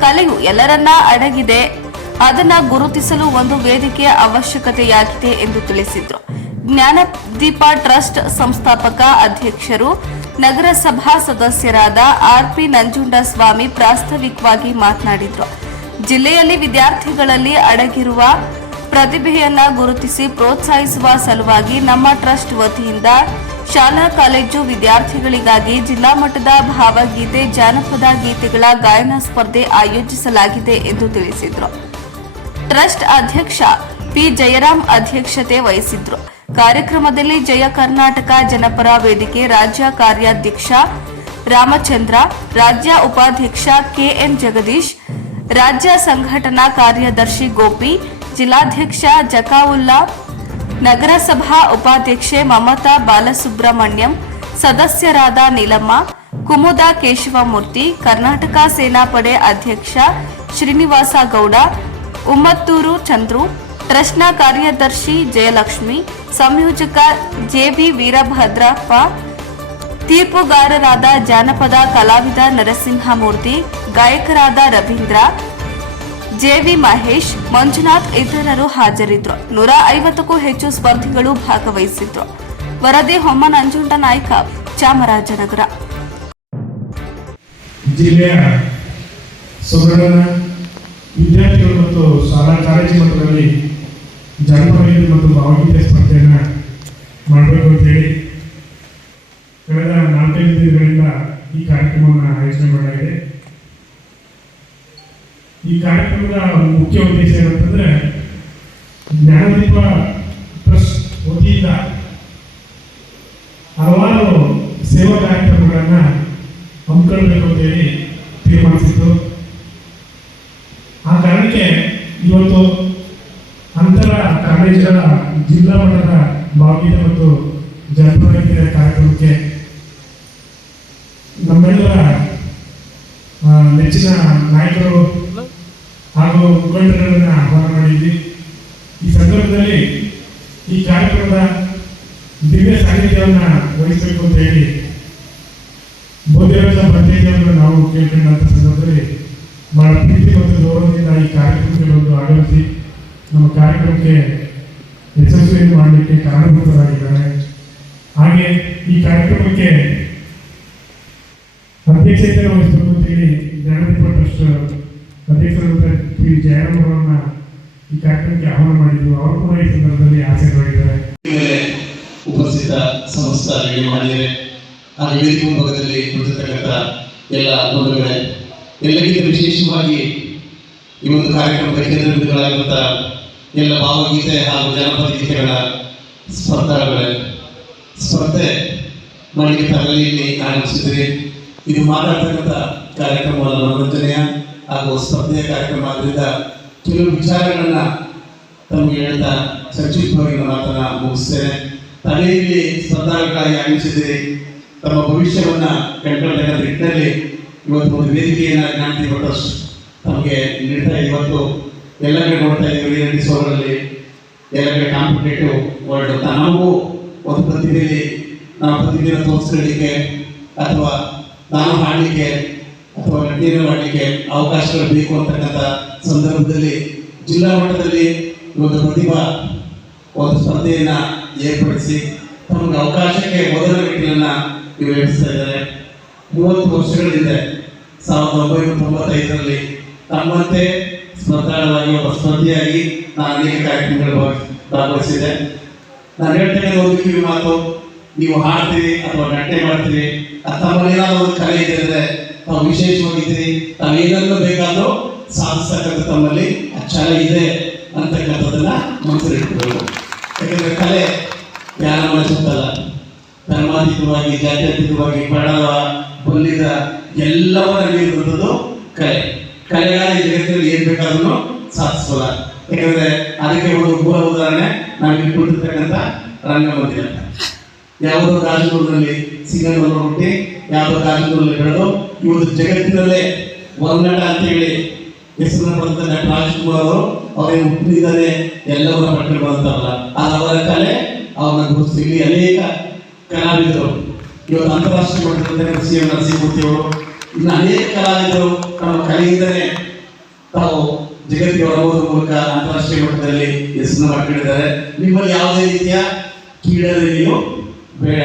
ಕಲೆಯು ಎಲ್ಲರನ್ನ ಅಡಗಿದೆ. ಅದನ್ನ ಗುರುತಿಸಲು ಒಂದು ವೇದಿಕೆಯ ಅವಶ್ಯಕತೆಯಾಗಿದೆ ಎಂದು ತಿಳಿಸಿದರು. ಜ್ಞಾನದೀಪ ಟ್ರಸ್ಟ್ ಸಂಸ್ಥಾಪಕ ಅಧ್ಯಕ್ಷರು ನಗರಸಭಾ ಸದಸ್ಯರಾದ ಆರ್.ಪಿ. ನಂಜುಂಡಸ್ವಾಮಿ ಪ್ರಾಸ್ತಾವಿಕವಾಗಿ ಮಾತನಾಡಿದರು. ಜಿಲ್ಲೆಯಲ್ಲಿ ವಿದ್ಯಾರ್ಥಿಗಳಲ್ಲಿ ಅಡಗಿರುವ ಪ್ರತಿಭೆಯನ್ನ ಗುರುತಿಸಿ ಪ್ರೋತ್ಸಾಹಿಸುವ ಸಲುವಾಗಿ ನಮ್ಮ ಟ್ರಸ್ಟ್ ವತಿಯಿಂದ ಶಾಲಾ ಕಾಲೇಜು ವಿದ್ಯಾರ್ಥಿಗಳಿಗಾಗಿ ಜಿಲ್ಲಾ ಮಟ್ಟದ ಭಾವಗೀತೆ ಜಾನಪದ ಗೀತೆಗಳ ಗಾಯನ ಸ್ಪರ್ಧೆ ಆಯೋಜಿಸಲಾಗಿದೆ ಎಂದು ತಿಳಿಸಿದರು. ಟ್ರಸ್ಟ್ ಅಧ್ಯಕ್ಷ ಪಿ. ಜಯರಾಮ್ ಅಧ್ಯಕ್ಷತೆ ವಹಿಸಿದ್ರು. ಕಾರ್ಯಕ್ರಮದಲ್ಲಿ ಜಯ ಕರ್ನಾಟಕ ಜನಪರ ವೇದಿಕೆ ರಾಜ್ಯ ಕಾರ್ಯಾಧ್ಯಕ್ಷ ರಾಮಚಂದ್ರ, ರಾಜ್ಯ ಉಪಾಧ್ಯಕ್ಷ ಕೆಎನ್ ಜಗದೀಶ್, ರಾಜ್ಯ ಸಂಘಟನಾ ಕಾರ್ಯದರ್ಶಿ ಗೋಪಿ, ಜಿಲ್ಲಾಧ್ಯಕ್ಷ ಜಕಾವುಲ್ಲಾ, ನಗರಸಭಾ ಉಪಾಧ್ಯಕ್ಷೆ ಮಮತಾ ಬಾಲಸುಬ್ರಹ್ಮಣ್ಯಂ, ಸದಸ್ಯರಾದ ನೀಲಮ್ಮ, ಕುಮುದ ಕೇಶವಮೂರ್ತಿ, ಕರ್ನಾಟಕ ಸೇನಾಪಡೆ ಅಧ್ಯಕ್ಷ ಶ್ರೀನಿವಾಸ ಗೌಡ, ಉಮ್ಮತ್ತೂರು ಚಂದ್ರು, ಟ್ರಸ್ಟ್ನ ಕಾರ್ಯದರ್ಶಿ ಜಯಲಕ್ಷ್ಮಿ, ಸಂಯೋಜಕ ಜೆಬಿ ವೀರಭದ್ರಪ್ಪ, ತೀರ್ಪುಗಾರರಾದ ಜಾನಪದ ಕಲಾವಿದ ನರಸಿಂಹಮೂರ್ತಿ, ಗಾಯಕರಾದ ರವೀಂದ್ರ, ಜೆವಿ ಮಹೇಶ್, ಮಂಜುನಾಥ್ ಇತರರು ಹಾಜರಿದ್ದರು. 150ಕ್ಕೂ ಹೆಚ್ಚು ಸ್ಪರ್ಧಿಗಳು ಭಾಗವಹಿಸಿದ್ರು. ವರದಿ ಹೊಮ್ಮ ನಂಜುಂಡ ನಾಯ್ಕ, ಚಾಮರಾಜನಗರ. ಜಿಲ್ಲೆಯ ಸೊಗಡನ ವಿದ್ಯಾರ್ಥಿಗಳು ಮತ್ತು ಶಾಲಾ ಕಾಲೇಜು ಮಟ್ಟದಲ್ಲಿ ಜಾನಪದ ಮತ್ತು ಭಾವಗೀತೆ ಸ್ಪರ್ಧೆಯನ್ನು ಮಾಡಬೇಕು ಅಂತೇಳಿ ಕಳೆದ 4-5 ದಿನಗಳಿಂದ ಈ ಕಾರ್ಯಕ್ರಮವನ್ನು ಆಯೋಜನೆ ಮಾಡಲಾಗಿದೆ. ಈ ಕಾರ್ಯಕ್ರಮದ ಮುಖ್ಯ ಉದ್ದೇಶ ಏನಂತಂದ್ರೆ ಜ್ಞಾನದೀಪ ಟ್ರಸ್ಟ್ ವತಿಯಿಂದ ಹಲವಾರು ಸೇವಾ ಕಾರ್ಯಕ್ರಮಗಳನ್ನು ಹಮ್ಮಿಕೊಳ್ಬೇಕು ಅಂತೇಳಿ ತೀರ್ಮಾನಿಸಿತ್ತು. ಆ ಕಾರಣಕ್ಕೆ ಇವತ್ತು ಅಂತರ ಕಾಲೇಜುಗಳ ಜಿಲ್ಲಾ ಮಟ್ಟದ ಭಾವಗೀತೆ ಮತ್ತು ಜಾನಪದ ಗೀತೆಯ ಕಾರ್ಯಕ್ರಮಕ್ಕೆ ನಮ್ಮೆಲ್ಲರ ನೆಚ್ಚಿನ ನಾಯಕರು ಹಾಗೂ ಮುಖಂಡರನ್ನು ಆಹ್ವಾನ ಮಾಡಿದ್ವಿ. ಈ ಸಂದರ್ಭದಲ್ಲಿ ಈ ಕಾರ್ಯಕ್ರಮದ ದಿವ್ಯ ಸಾನ್ನಿಧ್ಯವನ್ನು ವಹಿಸಬೇಕು ಅಂತ ಹೇಳಿ ಬೋಧೇವರ ಪಂಚಾಯಿತಿಯನ್ನು ನಾವು ಕೇಳ್ಕೊಂಡಂಥ ಸಂದರ್ಭದಲ್ಲಿ ಬಹಳ ಪ್ರೀತಿ ಮತ್ತು ಗೌರವದಿಂದ ಈ ಕಾರ್ಯಕ್ರಮಕ್ಕೆ ಬಂದು ಆಗಮಿಸಿ ನಮ್ಮ ಕಾರ್ಯಕ್ರಮಕ್ಕೆ ಯಶಸ್ವಿಯನ್ನು ಮಾಡಲಿಕ್ಕೆ ಕಾರಣಭೂತರಾಗಿದ್ದಾರೆ. ಹಾಗೆ ಈ ಕಾರ್ಯಕ್ರಮಕ್ಕೆ ಅಧ್ಯಕ್ಷತೆ ವಹಿಸಬೇಕು ಅಂತೇಳಿ ಜ್ಞಾನದೀಪ ಟ್ರಸ್ಟ್ ಅಧ್ಯಕ್ಷರಾದ ಪಿ. ಜಯರಾಮ್ ಅವರನ್ನ ಈ ಕಾರ್ಯಕ್ರಮಕ್ಕೆ ಆಹ್ವಾನ ಮಾಡಿದ್ರು. ಅವರು ಕೂಡ ಈ ಸಂದರ್ಭದಲ್ಲಿ ಆಸಕ್ತರಾಗಿದ್ದಾರೆ. ಉಪಸ್ಥಿತ ಸಮಸ್ತ ಮಹಿಳೆಯರೇ, ಆ ವೇದಿಕೆ ಮುಂಭಾಗದಲ್ಲಿ ಕುಳಿತಿರ್ತಕ್ಕಂಥ ಎಲ್ಲ ಬಂಧುಗಳೇ, ಎಲ್ಲರಿಗಿಂತ ವಿಶೇಷವಾಗಿ ಈ ಒಂದು ಕಾರ್ಯಕ್ರಮದ ಕೇಂದ್ರ ಬಿಂದುಗಳಾಗಿರುವಂಥ ಎಲ್ಲ ಭಾವಗೀತೆ ಹಾಗೂ ಜಾನಪದ ಗೀತೆಗಳ ಸ್ಪರ್ಧೆ ಮಾಡಲಿಕ್ಕೆ ತಾವೆಲ್ಲ ಇಲ್ಲಿ ಆಗಮಿಸಿದ್ರಿ. ಇದು ಮಾತಾಡ್ತಕ್ಕಂಥ ಕಾರ್ಯಕ್ರಮದ ಮನೋರಂಜನೆಯ ಹಾಗೂ ಸ್ಪರ್ಧೆಯ ಕಾರ್ಯಕ್ರಮ ಆದ್ದರಿಂದ ಕೆಲವು ವಿಚಾರಗಳನ್ನ ತಮಗೆ ಹೇಳ್ತಾ ಸಂಕ್ಷಿಪ್ತವಾಗಿ ಮಾತನ್ನ ಮುಗಿಸ್ತೇನೆ. ತಲೆಯಲ್ಲಿ ಸ್ಪರ್ಧಾಗಳಾಗಿ ಆಗಮಿಸಿದ್ರಿ. ತಮ್ಮ ಭವಿಷ್ಯವನ್ನ ಕಂಡುಕೊಳ್ಳತಕ್ಕಂಥ ನಿಟ್ಟಿನಲ್ಲಿ ಇವತ್ತು ಒಂದು ವೇದಿಕೆಯನ್ನು ಜ್ಞಾನದೀಪ ಟ್ರಸ್ಟ್ ತಮಗೆ ನೀಡ್ತಾ ಇವತ್ತು ಎಲ್ಲ ಕಡೆ ನೋಡ್ತಾ ಇದ್ದೀವಿ. ನಡೆಸೋರಲ್ಲಿ ಎಲ್ಲ ಕಡೆ ಕಾಂಪಿಟೇಟಿವ್ ವರ್ಲ್ಡ್ ಅಂತ ನಮಗೂ ಒಂದು ಪ್ರತಿಭೆಯಲ್ಲಿ ನಾವು ಪ್ರತಿಭೆಯನ್ನು ತೋರಿಸ್ಕೊಳ್ಳಿಕ್ಕೆ ಅಥವಾ ನಾನು ಹಾಡಲಿಕ್ಕೆ ಅಥವಾ ನಟಿಯನ್ನು ಮಾಡಲಿಕ್ಕೆ ಅವಕಾಶಗಳು ಬೇಕು ಅಂತಕ್ಕಂಥ ಸಂದರ್ಭದಲ್ಲಿ ಜಿಲ್ಲಾ ಮಟ್ಟದಲ್ಲಿ ಒಂದು ಪ್ರತಿಭಾ ಒಂದು ಸ್ಪರ್ಧೆಯನ್ನು ಏರ್ಪಡಿಸಿ ತಮಗೆ ಅವಕಾಶಕ್ಕೆ ಮೊದಲ ಮೆಟ್ಟಿಲನ್ನು ನಿರ್ವಹಿಸ್ತಾ ಇದ್ದಾರೆ. 30 ವರ್ಷಗಳ ಹಿಂದೆ 1995ರಲ್ಲಿ ತಮ್ಮಂತೆ ಸ್ಪರ್ಧಾಳವಾಗಿ ಒಬ್ಬ ಸ್ಪರ್ಧೆಯಾಗಿ ನಾನು ಅನೇಕ ಕಾರ್ಯಕ್ರಮಗಳು ಭಾಗವಹಿಸಿದೆ. ನಾನು ಹೇಳ್ತಕ್ಕಂಥ ಒಂದು ಕಿವಿ ಮಾತು, ನೀವು ಹಾಡ್ತೀರಿ ಅಥವಾ ನಟನೆ ಮಾಡ್ತೀರಿ ತಮ್ಮಲ್ಲಿ ಏನಾದರೂ ಒಂದು ಕಲೆ ಇದೆ ಅಂದರೆ ತಾವು ವಿಶೇಷವಾಗಿದ್ದೀರಿ, ತಾವು ಏನನ್ನು ಬೇಕಾದರೂ ಸಾಧಿಸ್ತಕ್ಕಂಥ ತಮ್ಮಲ್ಲಿ ಛಲ ಇದೆ ಅಂತಕ್ಕಂಥದ್ದನ್ನ ಮನಸ್ಸಲ್ಲಿಟ್ಕೊಳ್ಬೇಕು. ಯಾಕಂದರೆ ಕಲೆ ಯಾರ ಮನಸ್ಸುತ್ತಲ್ಲ, ಧರ್ಮಾತೀತವಾಗಿ ಜಾತ್ಯತೀತವಾಗಿ ಬಡವ ಬಲ್ಲಿದ ಎಲ್ಲವನ್ನ ನೀಡುವಂಥದ್ದು ಕಲೆ. ಕಲೆಗಾರ ಈ ಜಗತ್ತಿನಲ್ಲಿ ಏನ್ ಬೇಕಾದ್ರೂ ಸಾಧಿಸೋಲ್ಲ. ಯಾಕಂದ್ರೆ ಅದಕ್ಕೆ ಒಂದು ಮೂಲ ಉದಾಹರಣೆ ನಾವಿಲ್ಲಿ ಕುಳಿತಿರ್ತಕ್ಕಂಥ ರಂಗಮಂದಿರ. ಯಾವುದೋ ರಾಜಕೀಯದಲ್ಲಿ ಸಿಂಗನೂರು ಹುಟ್ಟಿ ಯಾವುದೋ ರಾಜಕೀಯದಲ್ಲಿ ಬೆಳೆದು ಇವತ್ತು ಜಗತ್ತಿನಲ್ಲೇ ಒನ್ನಡ ಅಂತ ಹೇಳಿ ಹೆಸರು ಪಡೆದ ನಟ ರಾಜ್ಕುಮಾರ್ ಅವರು ಅವರಿಗೆ ಹುಟ್ಟಿನಿಂದಲೇ ಎಲ್ಲವನ್ನ ಪಟ್ಟಣ ಬಂತಾರಲ್ಲ, ಅದು ಅವರ ಕಲೆ ಅವರನ್ನ ಗುರುತಿಸಿ ಇಲ್ಲಿ ಅನೇಕ ಕಲಾವಿದರು ಇವತ್ತು ಅಂತಾರಾಷ್ಟ್ರೀಯ ಮಟ್ಟದಲ್ಲಿ ಸಿ.ಎಂ. ನರಸಿಂಹಮೂರ್ತಿ ಅವರು ಇನ್ನು ಅನೇಕ ಕಲಾವಿದರು ತಮ್ಮ ಕಲೆಯಿಂದಲೇ ತಾವು ಜಗತ್ತಿಗೆ ಹೊರಬರುವ ಮೂಲಕ ಅಂತಾರಾಷ್ಟ್ರೀಯ ಮಟ್ಟದಲ್ಲಿ ಹೆಸರನ್ನು ಮಾಡ್ಕೊಂಡಿದ್ದಾರೆ. ನಿಮ್ಮಲ್ಲಿ ಯಾವುದೇ ರೀತಿಯ ಕೀಳರಿಮೆಯು ಬೇಡ,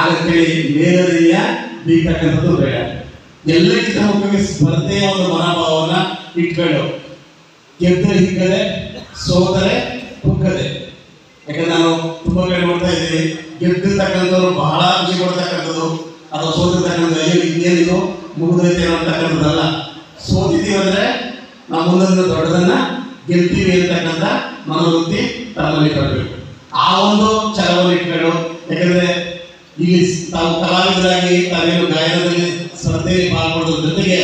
ಆಗತ್ತೇಳಿ ಮೇಲರಿಮೆಯ ಬೀಗತಕ್ಕಂಥದ್ದು ಬೇಡ. ಎಲ್ಲಕ್ಕಿಂತ ಮುಖ್ಯವಾಗಿ ಸ್ಪರ್ಧೆಯ ಒಂದು ಮನೋಭಾವನ ಇಟ್ಕೊಂಡು ಗೆದ್ದರೆ ಹಿಕ್ಕದೆ ಸೋತರೆ ಕುಕ್ಕದೆ. ಯಾಕಂದ್ರೆ ನಾವು ತುಂಬಾ ಕಡೆ ನೋಡ್ತಾ ಇದ್ದೀವಿ, ಗೆದ್ದಿರ್ತಕ್ಕಂಥವ್ರು ಬಹಳ ಖುಷಿ ಪಡ್ತಕ್ಕಂಥದ್ದು ಅಥವಾ ಸೋತಿರ್ತಕ್ಕಂಥದ್ದು ಅಯ್ಯೋ ಇನ್ನೇನಿದು ಮುಗಿದೈತೆ ಅಂತಕ್ಕಂಥದ್ದಲ್ಲ. ಸೋತಿದ್ದೀವಿ ಅಂದ್ರೆ ನಾವು ಮುಂದೊಂದು ದೊಡ್ಡದನ್ನ ಗೆಲ್ತೀವಿ ಅಂತಕ್ಕಂಥ ಮನೋವೃತ್ತಿ ತಮ್ಮಲ್ಲಿ ಇಟ್ಕೊಳ್ಬೇಕು. ಆ ಒಂದು ಛಲವನ್ನು ಇಟ್ಕೊಂಡು, ಯಾಕಂದ್ರೆ ಇಲ್ಲಿ ತಾವು ಕಲಾವಿದರಾಗಿ ತಾವೇನು ಗಾಯನದಲ್ಲಿ ಸ್ಪರ್ಧೆಯಲ್ಲಿ ಪಾಲ್ಗೊಳ್ಳೋದ್ರ ಜೊತೆಗೆ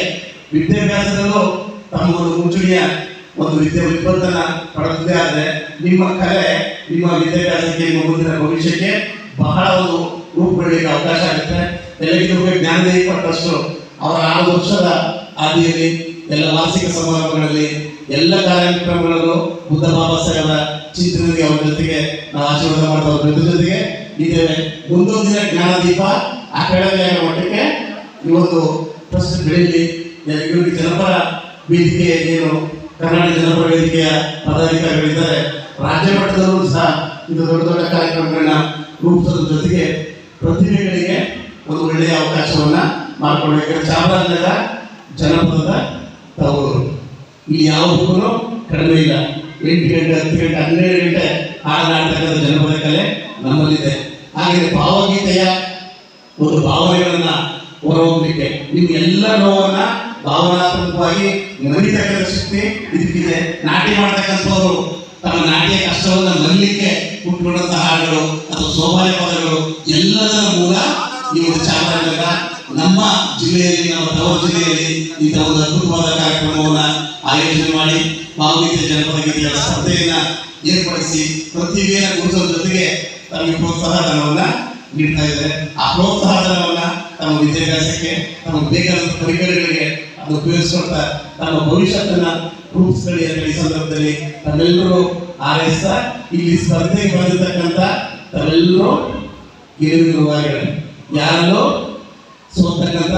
ವಿದ್ಯಾಭ್ಯಾಸದಲ್ಲೂ ತಮ್ಮ ಒಂದು ಮುಂಚೂಣಿಯ ಒಂದು ವಿದ್ವತ್ತನ್ನ ಪಡೆದಿದೆ. ಆದರೆ ನಿಮ್ಮ ಕಲೆ ನಿಮ್ಮ ವಿದ್ಯಾಭ್ಯಾಸಕ್ಕೆ ನಿಮ್ಮ ಮುಂದಿನ ಭವಿಷ್ಯಕ್ಕೆ ಬಹಳ ಒಂದು ರೂಪ ಪಡೆಯಲಿಕ್ಕೆ ಅವಕಾಶ ಆಗುತ್ತೆ. ಎಲ್ಲರಿಗೂ ಜ್ಞಾನದೇಹಿ ಕೊಟ್ಟಷ್ಟು ಅವರ 6 ವರ್ಷದ ಹಾದಿಯಲ್ಲಿ ಎಲ್ಲ ವಾರ್ಷಿಕ ಸಮಾರಂಭಗಳಲ್ಲಿ ಎಲ್ಲ ಕಾರ್ಯಕ್ರಮಗಳಲ್ಲೂ ಬುದ್ಧ ಬಾಬಾ ಸಾಹೇಬರ ಚಿಂತನೆಗೆ ಅವರ ಜೊತೆಗೆ ನಾವು ಆಶೀರ್ವಾದ ಮಾಡ್ತಾ ಅವ್ರ ಜೊತೆಗೆ ಇದ್ದೇವೆ. ಮುಂದೊಂದಿನ ಜ್ಞಾನದೀಪ ಅಕಾಡೆಮಿ ಆಗೋ ಮಟ್ಟಕ್ಕೆ ಇವತ್ತು ಟ್ರಸ್ಟ್ ಬೆಳೀಲಿ. ಇವರಿಗೆ ಜನಪರ ವೇದಿಕೆ ಏನು ಕರ್ನಾಟಕ ಜನಪರ ವೇದಿಕೆಯ ಪದಾಧಿಕಾರಿಗಳಿದ್ದಾರೆ. ರಾಜ್ಯ ಮಟ್ಟದಲ್ಲೂ ಸಹ ಇದು ದೊಡ್ಡ ದೊಡ್ಡ ಕಾರ್ಯಕ್ರಮಗಳನ್ನ ರೂಪಿಸೋದ್ರ ಜೊತೆಗೆ ಪ್ರತಿಭೆಗಳಿಗೆ ಒಂದು ಒಳ್ಳೆಯ ಅವಕಾಶವನ್ನ ಮಾಡಿಕೊಡ್ಬೇಕಾದ್ರೆ ಚಾಮರಾಜನಗರ ಜನಪದದ ತವರು ಇಲ್ಲಿ ಯಾವುದಕ್ಕೂ ಕಡಿಮೆ ಇಲ್ಲ. 8 ಗಂಟೆ 10 ಗಂಟೆ 12 ಗಂಟೆ ಹಾಡಾಡ್ತಕ್ಕಂಥ ಜನಪದ ಕಲೆ ನಮ್ಮಲ್ಲಿದೆ. ಹಾಗೆ ಭಾವಗೀತೆಯ ಒಂದು ಭಾವನೆಗಳನ್ನ ಹೊರಹೋಗ್ಲಿಕ್ಕೆ ನಿಮ್ಗೆಲ್ಲ ನೋವನ್ನ ಭಾವನಾತ್ಮಕವಾಗಿ ಮರಿತಕ್ಕಂಥ ಶಕ್ತಿ ಇದಕ್ಕಿದೆ. ನಾಟ್ಯ ಮಾಡ್ತಕ್ಕಂಥವ್ರು ತಮ್ಮ ನಾಟ್ಯ ಕಷ್ಟವನ್ನ ಮರಿಲಿಕ್ಕೆ ಹುಟ್ಟುಕೊಂಡಂತ ಹಾಡುಗಳು ಅಥವಾ ಸೋಮಾರಿ ಪದಗಳು ಎಲ್ಲದರ ಮೂಲ ಈ ಒಂದು ಚಾಮರಾಜನಗರ ನಮ್ಮ ಜಿಲ್ಲೆಯಲ್ಲಿ, ನಮ್ಮ ತವರು ಜಿಲ್ಲೆಯಲ್ಲಿ ಇಂಥ ಒಂದು ಅದ್ಭುತವಾದ ಕಾರ್ಯಕ್ರಮವನ್ನ ಆಯೋಜನೆ ಮಾಡಿ ಭಾವಗೀತೆ ಜನಪದ ಗೀತೆಗಳ ಸ್ಪರ್ಧೆಯನ್ನ ಏರ್ಪಡಿಸಿ ಪ್ರತಿಭೆಯನ್ನು ಗುರುತಿಸೋದ್ರ ಜೊತೆಗೆ ತಮಗೆ ಪ್ರೋತ್ಸಾಹ ಧನವನ್ನ ನೀಡ್ತಾ ಇದ್ದಾರೆ. ಆ ಪ್ರೋತ್ಸಾಹ ಧನವನ್ನ ತಮ್ಮ ವಿದ್ಯಾಭ್ಯಾಸಕ್ಕೆ ತಮ್ಮ ಬೇಕಾದ ಪರಿಕರಗಳಿಗೆ ಅದು ಉಪಯೋಗಿಸ್ಕೊಳ್ತಾ ತಮ್ಮ ಭವಿಷ್ಯತ್ತನ್ನ ರೂಪಿಸ್ಕೊಳ್ಳಿ ಅಂತ ಈ ಸಂದರ್ಭದಲ್ಲಿ ತಾವೆಲ್ಲರೂ ಹಾರೈಸ್ತಾ ಇಲ್ಲಿ ಸ್ಪರ್ಧೆಗೆ ಬಂದಿರತಕ್ಕಂಥ ತಾವೆಲ್ಲರೂ ಗೆಲುವಿರುವಾಗಲೇ ಯಾರಲ್ಲೂ ಸೋತಕ್ಕಂಥ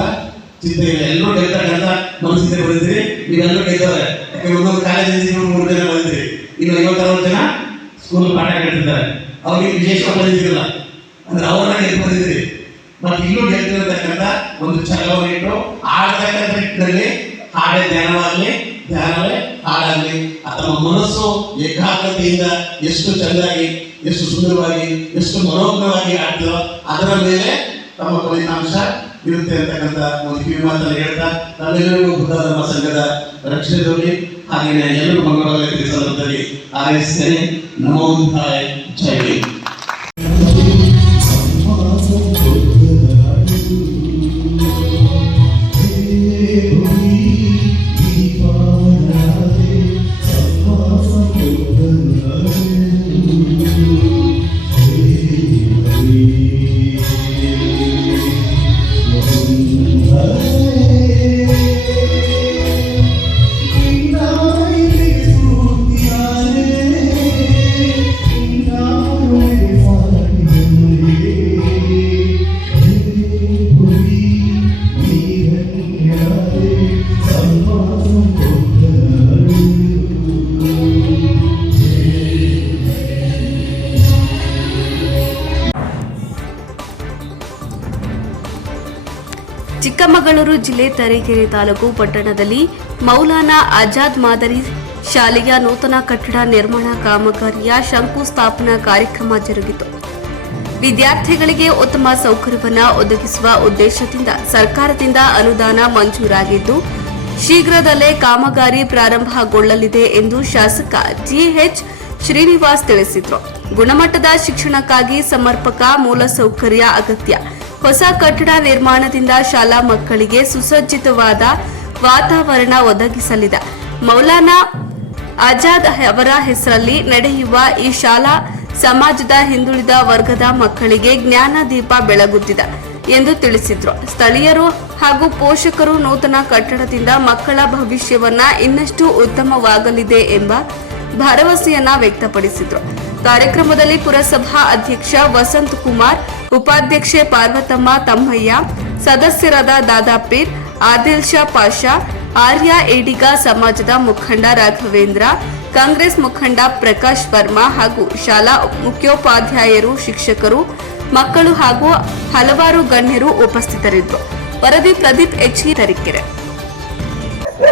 ಚಿಂತೆ ಇಲ್ಲ. ಎಲ್ಲರೂ ಗೆಲ್ತಕ್ಕಂಥ ಮನಸ್ಥಿತಿ ಬಂದಿರಿ. ನೀವೆಲ್ಲರೂ ಗೆದ್ದವ್ರೆ. ಯಾಕಂದ್ರೆ ಒಂದೊಂದು ಕಾಲೇಜಿಂದ 3 ಜನ ಬಂದಿರಿ. ಇನ್ನು 56 ಜನ ಸ್ಕೂಲ್ ಪಾಠ ಕೇಳ್ತಿದ್ದಾರೆ. ಅವ್ರಿಗೆ ವಿಶೇಷ ಬಂದಿದ್ದಿಲ್ಲ ಅಂದ್ರೆ ಅವರನ್ನ ಗೆದ್ದು ಬಂದಿದ್ದೀರಿ. ಮತ್ತೆ ಇಲ್ಲೂ ಗೆದ್ದಿರತಕ್ಕಂಥ ಒಂದು ಛಲವನ್ನು ಇಟ್ಟು ಆಡ್ತಕ್ಕಂಥ ನಿಟ್ಟಿನಲ್ಲಿ ಹಾಡೇ ಧ್ಯಾನವಾಗಲಿ, ಧ್ಯಾನವೇ ಹಾಡಾಗಲಿ ಅಥವಾ ಮನಸ್ಸು ಏಕಾಗ್ರತೆಯಿಂದ ಎಷ್ಟು ಚಂದಾಗಿ, ಎಷ್ಟು ಸುಂದರವಾಗಿ, ಎಷ್ಟು ಮನೋಜ್ಞವಾಗಿ ಆಡ್ತಿರೋ ಅದರ ಮೇಲೆ ತಮ್ಮ ಫಲಿತಾಂಶ ಇರುತ್ತೆ ಅಂತಕ್ಕಂಥ ಒಂದು ಕಿವಿ ಮಾತನ್ನು ಹೇಳ್ತಾ ನಮ್ಮೆಲ್ಲರಿಗೂ ಬುದ್ಧ ಧರ್ಮ ಸಂಘದ ರಕ್ಷಣೆಯಲ್ಲಿ ಹಾಗೆಯೇ ಎಲ್ಲರೂ ಮಂಗಳವಾರ ಸಂದರ್ಭದಲ್ಲಿ ಹಾರೈಸ್ತೇನೆ. ನಮೋ ಬುದ್ಧಾಯ, ಜೈ ಹಿಂದ್. ಚಿಕ್ಕಮಗಳೂರು ಜಿಲ್ಲೆ ತರೀಕೆರೆ ತಾಲೂಕು ಪಟ್ಟಣದಲ್ಲಿ ಮೌಲಾನಾ ಆಜಾದ್ ಮಾದರಿ ಶಾಲೆಯ ನೂತನ ಕಟ್ಟಡ ನಿರ್ಮಾಣ ಕಾಮಗಾರಿಯ ಶಂಕುಸ್ಥಾಪನಾ ಕಾರ್ಯಕ್ರಮ ಜರುಗಿತು. ವಿದ್ಯಾರ್ಥಿಗಳಿಗೆ ಉತ್ತಮ ಸೌಕರ್ಯವನ್ನು ಒದಗಿಸುವ ಉದ್ದೇಶದಿಂದ ಸರ್ಕಾರದಿಂದ ಅನುದಾನ ಮಂಜೂರಾಗಿದ್ದು ಶೀಘ್ರದಲ್ಲೇ ಕಾಮಗಾರಿ ಪ್ರಾರಂಭಗೊಳ್ಳಲಿದೆ ಎಂದು ಶಾಸಕ ಜಿಎಚ್ ಶ್ರೀನಿವಾಸ್ ತಿಳಿಸಿದರು. ಗುಣಮಟ್ಟದ ಶಿಕ್ಷಣಕ್ಕಾಗಿ ಸಮರ್ಪಕ ಮೂಲಸೌಕರ್ಯ ಅಗತ್ಯ. ಹೊಸ ಕಟ್ಟಡ ನಿರ್ಮಾಣದಿಂದ ಶಾಲಾ ಮಕ್ಕಳಿಗೆ ಸುಸಜ್ಜಿತವಾದ ವಾತಾವರಣ ಒದಗಿಸಲಿದೆ. ಮೌಲಾನಾ ಆಜಾದ್ ಅವರ ಹೆಸರಲ್ಲಿ ನಡೆಯುವ ಈ ಶಾಲಾ ಸಮಾಜದ ಹಿಂದುಳಿದ ವರ್ಗದ ಮಕ್ಕಳಿಗೆ ಜ್ಞಾನ ದೀಪ ಬೆಳಗುತ್ತಿದೆ ಎಂದು ತಿಳಿಸಿದ್ರು. ಸ್ಥಳೀಯರು ಹಾಗೂ ಪೋಷಕರು ನೂತನ ಕಟ್ಟಡದಿಂದ ಮಕ್ಕಳ ಭವಿಷ್ಯವನ್ನ ಇನ್ನಷ್ಟು ಉತ್ತಮವಾಗಲಿದೆ ಎಂಬ ಭರವಸೆಯನ್ನ ವ್ಯಕ್ತಪಡಿಸಿದ್ರು. ಕಾರ್ಯಕ್ರಮದಲ್ಲಿ ಪುರಸಭಾ ಅಧ್ಯಕ್ಷ ವಸಂತ್ ಕುಮಾರ್, ಉಪಾಧ್ಯಕ್ಷೆ ಪಾರ್ವತಮ್ಮ ತಮ್ಮಯ್ಯ, ಸದಸ್ಯರಾದ ದಾದಾಪೀರ್, ಆದಿಲ್ ಶಾ ಪಾಷಾ, ಆರ್ಯ ಏಡಿಗ ಸಮಾಜದ ಮುಖಂಡ ರಾಘವೇಂದ್ರ, ಕಾಂಗ್ರೆಸ್ ಮುಖಂಡ ಪ್ರಕಾಶ್ ವರ್ಮಾ ಹಾಗೂ ಶಾಲಾ ಮುಖ್ಯೋಪಾಧ್ಯಾಯರು, ಶಿಕ್ಷಕರು, ಮಕ್ಕಳು ಹಾಗೂ ಹಲವಾರು ಗಣ್ಯರು ಉಪಸ್ಥಿತರಿದ್ದರು. ವರದಿ ಪ್ರದೀಪ್ ಎಚ್ ತರೀಕೆರೆ.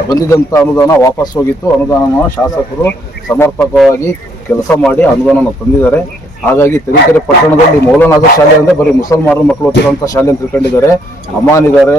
ಬಂದಿದ್ದಂಥ ಅನುದಾನ ವಾಪಸ್ ಹೋಗಿತ್ತು. ಅನುದಾನ ಶಾಸಕರು ಸಮರ್ಪಕವಾಗಿ ಕೆಲಸ ಮಾಡಿ ಅನುದಾನ ತಂದಿದ್ದಾರೆ. ಹಾಗಾಗಿ ತರೀಕೆರೆ ಪಟ್ಟಣದಲ್ಲಿ ಮೌಲಾನಾದ ಶಾಲೆ ಅಂದರೆ ಬರೀ ಮುಸಲ್ಮಾನರ ಮಕ್ಕಳು ಓದ್ತಿರೋಂಥ ಶಾಲೆ ಅಂತ ತಿಳ್ಕೊಂಡಿದ್ದಾರೆ. ಅಮಾನ್ ಇದ್ದಾರೆ,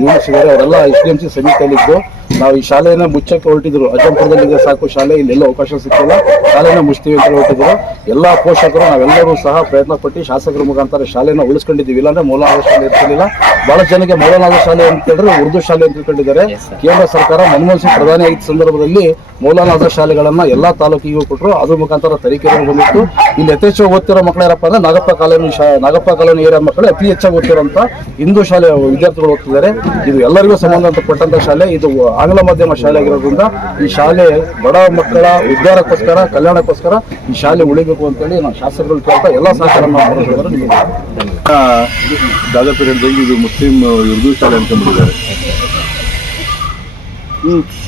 ಯೂನಿಸ್ ಇದ್ದಾರೆ, ಅವರೆಲ್ಲ SDMC ಸಮಿತಿಯಲ್ಲಿದ್ದು ನಾವು ಈ ಶಾಲೆಯನ್ನು ಮುಚ್ಚಕ್ಕೆ ಹೊರಟಿದ್ರು. ಅಜ್ಜಂಪುರದಲ್ಲಿದೆ ಸಾಕು ಶಾಲೆ, ಇಲ್ಲೆಲ್ಲ ಅವಕಾಶ ಸಿಕ್ಕಿಲ್ಲ, ಶಾಲೆನ ಮುಚ್ತೀವಿ ಅಂತ ಹೊರಟಿದ್ರು. ಎಲ್ಲ ಪೋಷಕರು ನಾವೆಲ್ಲರೂ ಸಹ ಪ್ರಯತ್ನ ಪಟ್ಟು ಶಾಸಕರ ಮುಖಾಂತರ ಶಾಲೆನ ಉಳಿಸ್ಕೊಂಡಿದ್ದೀವಿ. ಇಲ್ಲಾಂದ್ರೆ ಮೌಲಾನಾದ ಶಾಲೆ ಇರ್ತಿರ್ಲಿಲ್ಲ. ಬಹಳ ಜನಕ್ಕೆ ಮೌಲಾನಾದ ಶಾಲೆ ಅಂತ ಹೇಳಿದ್ರೆ ಉರ್ದು ಶಾಲೆ ಅಂತ ತಿಳ್ಕೊಂಡಿದ್ದಾರೆ. ಕೇಂದ್ರ ಸರ್ಕಾರ ಮನಮೋಹನ್ ಸಿಂಗ್ ಪ್ರಧಾನಿ ಆಗಿದ್ದ ಸಂದರ್ಭದಲ್ಲಿ ಮೌಲಾನಾದ ಶಾಲೆಗಳನ್ನ ಎಲ್ಲಾ ತಾಲೂಕಿಗೂ ಕೊಟ್ಟರು. ಅದ್ರ ಮುಖಾಂತರ ತರೀಕೆರೆ ಬಂದಿತ್ತು. ಇಲ್ಲಿ ಯಥೇಚ್ಛವಾಗಿ ಓದ್ತಿರೋ ಮಕ್ಕಳು ಯಾರಪ್ಪ ಅಂದ್ರೆ ನಾಗಪ್ಪ ಕಾಲೋನಿ ಏರಿಯಾ ಮಕ್ಕಳು ಅತಿ ಹೆಚ್ಚಾಗಿ ಓದ್ತಿರೋಂಥ ಹಿಂದೂ ಶಾಲೆ ವಿದ್ಯಾರ್ಥಿಗಳು ಓದ್ತಿದ್ದಾರೆ. ಇದು ಎಲ್ಲರಿಗೂ ಸಂಬಂಧಪಟ್ಟಂತ ಶಾಲೆ. ಇದು ಆಂಗ್ಲ ಮಾಧ್ಯಮ ಶಾಲೆ ಆಗಿರೋದ್ರಿಂದ ಈ ಶಾಲೆ ಬಡ ಮಕ್ಕಳ ಉದ್ಧಾರಕ್ಕೋಸ್ಕರ, ಕಲ್ಯಾಣಕ್ಕೋಸ್ಕರ ಈ ಶಾಲೆ ಉಳಿಬೇಕು ಅಂತೇಳಿ ನಾವು ಶಾಸಕರು ಕೇಳ್ತಾ ಎಲ್ಲ ಸಹಕಾರ ಮಾಡಿದ್ದಾರೆ. ದಾದಾಪೀರಿಯಡ್ದಲ್ಲಿ ಇದು ಮುಸ್ಲಿಂ ಉರ್ದು ಶಾಲೆ ಅನ್ಕೊಂಡಿದ್ದಾರೆ.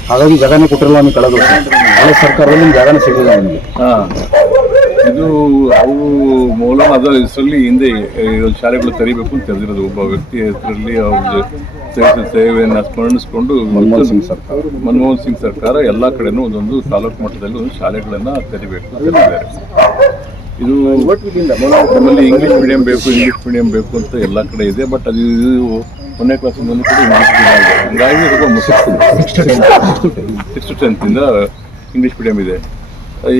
ಹಾಗಾಗಿ ಜಾಗನೇ ಕೊಟ್ಟಿರಲ್ಲ ನಮಗೆ. ಕಳೆದ ಹಳೆ ಸರ್ಕಾರದಲ್ಲಿ ಜಾಗನೇ ಸಿಗಲಿಲ್ಲ ನಮಗೆ. ಇದು ಅವರು ಮೌಲಾನಾದ ಹೆಸರಲ್ಲಿ ಹಿಂದೆ ಶಾಲೆಗಳು ತೆರೀಬೇಕು ಅಂತ ತೆರೆದಿರೋದು. ಒಬ್ಬ ವ್ಯಕ್ತಿ ಹೆಸರಲ್ಲಿ ಅವ್ರ ಸೇವೆಯನ್ನು ಸ್ಮರಣಿಸಿಕೊಂಡು ಮನಮೋಹನ್ ಸಿಂಗ್ ಸರ್ಕಾರ ಎಲ್ಲ ಕಡೆನೂ ಒಂದೊಂದು ತಾಲೂಕು ಮಟ್ಟದಲ್ಲಿ ಒಂದು ಶಾಲೆಗಳನ್ನು ತೆರಿಬೇಕು ತೆರೆದಿದ್ದಾರೆ. ಇದು ನಮ್ಮಲ್ಲಿ ಇಂಗ್ಲೀಷ್ ಮೀಡಿಯಂ ಬೇಕು ಅಂತ ಎಲ್ಲ ಕಡೆ ಇದೆ. ಬಟ್ ಅದು 1ನೇ ಕ್ಲಾಸಿಂದ ಕೂಡ ಇಂಗ್ಲೀಷ್ ಮೀಡಿಯಂ ಇದೆ. ಹಂಗಾಗಿ ಸಿಕ್ಸ್ ಟು 10th ಇಂದ ಇಂಗ್ಲೀಷ್ ಮೀಡಿಯಂ ಇದೆ.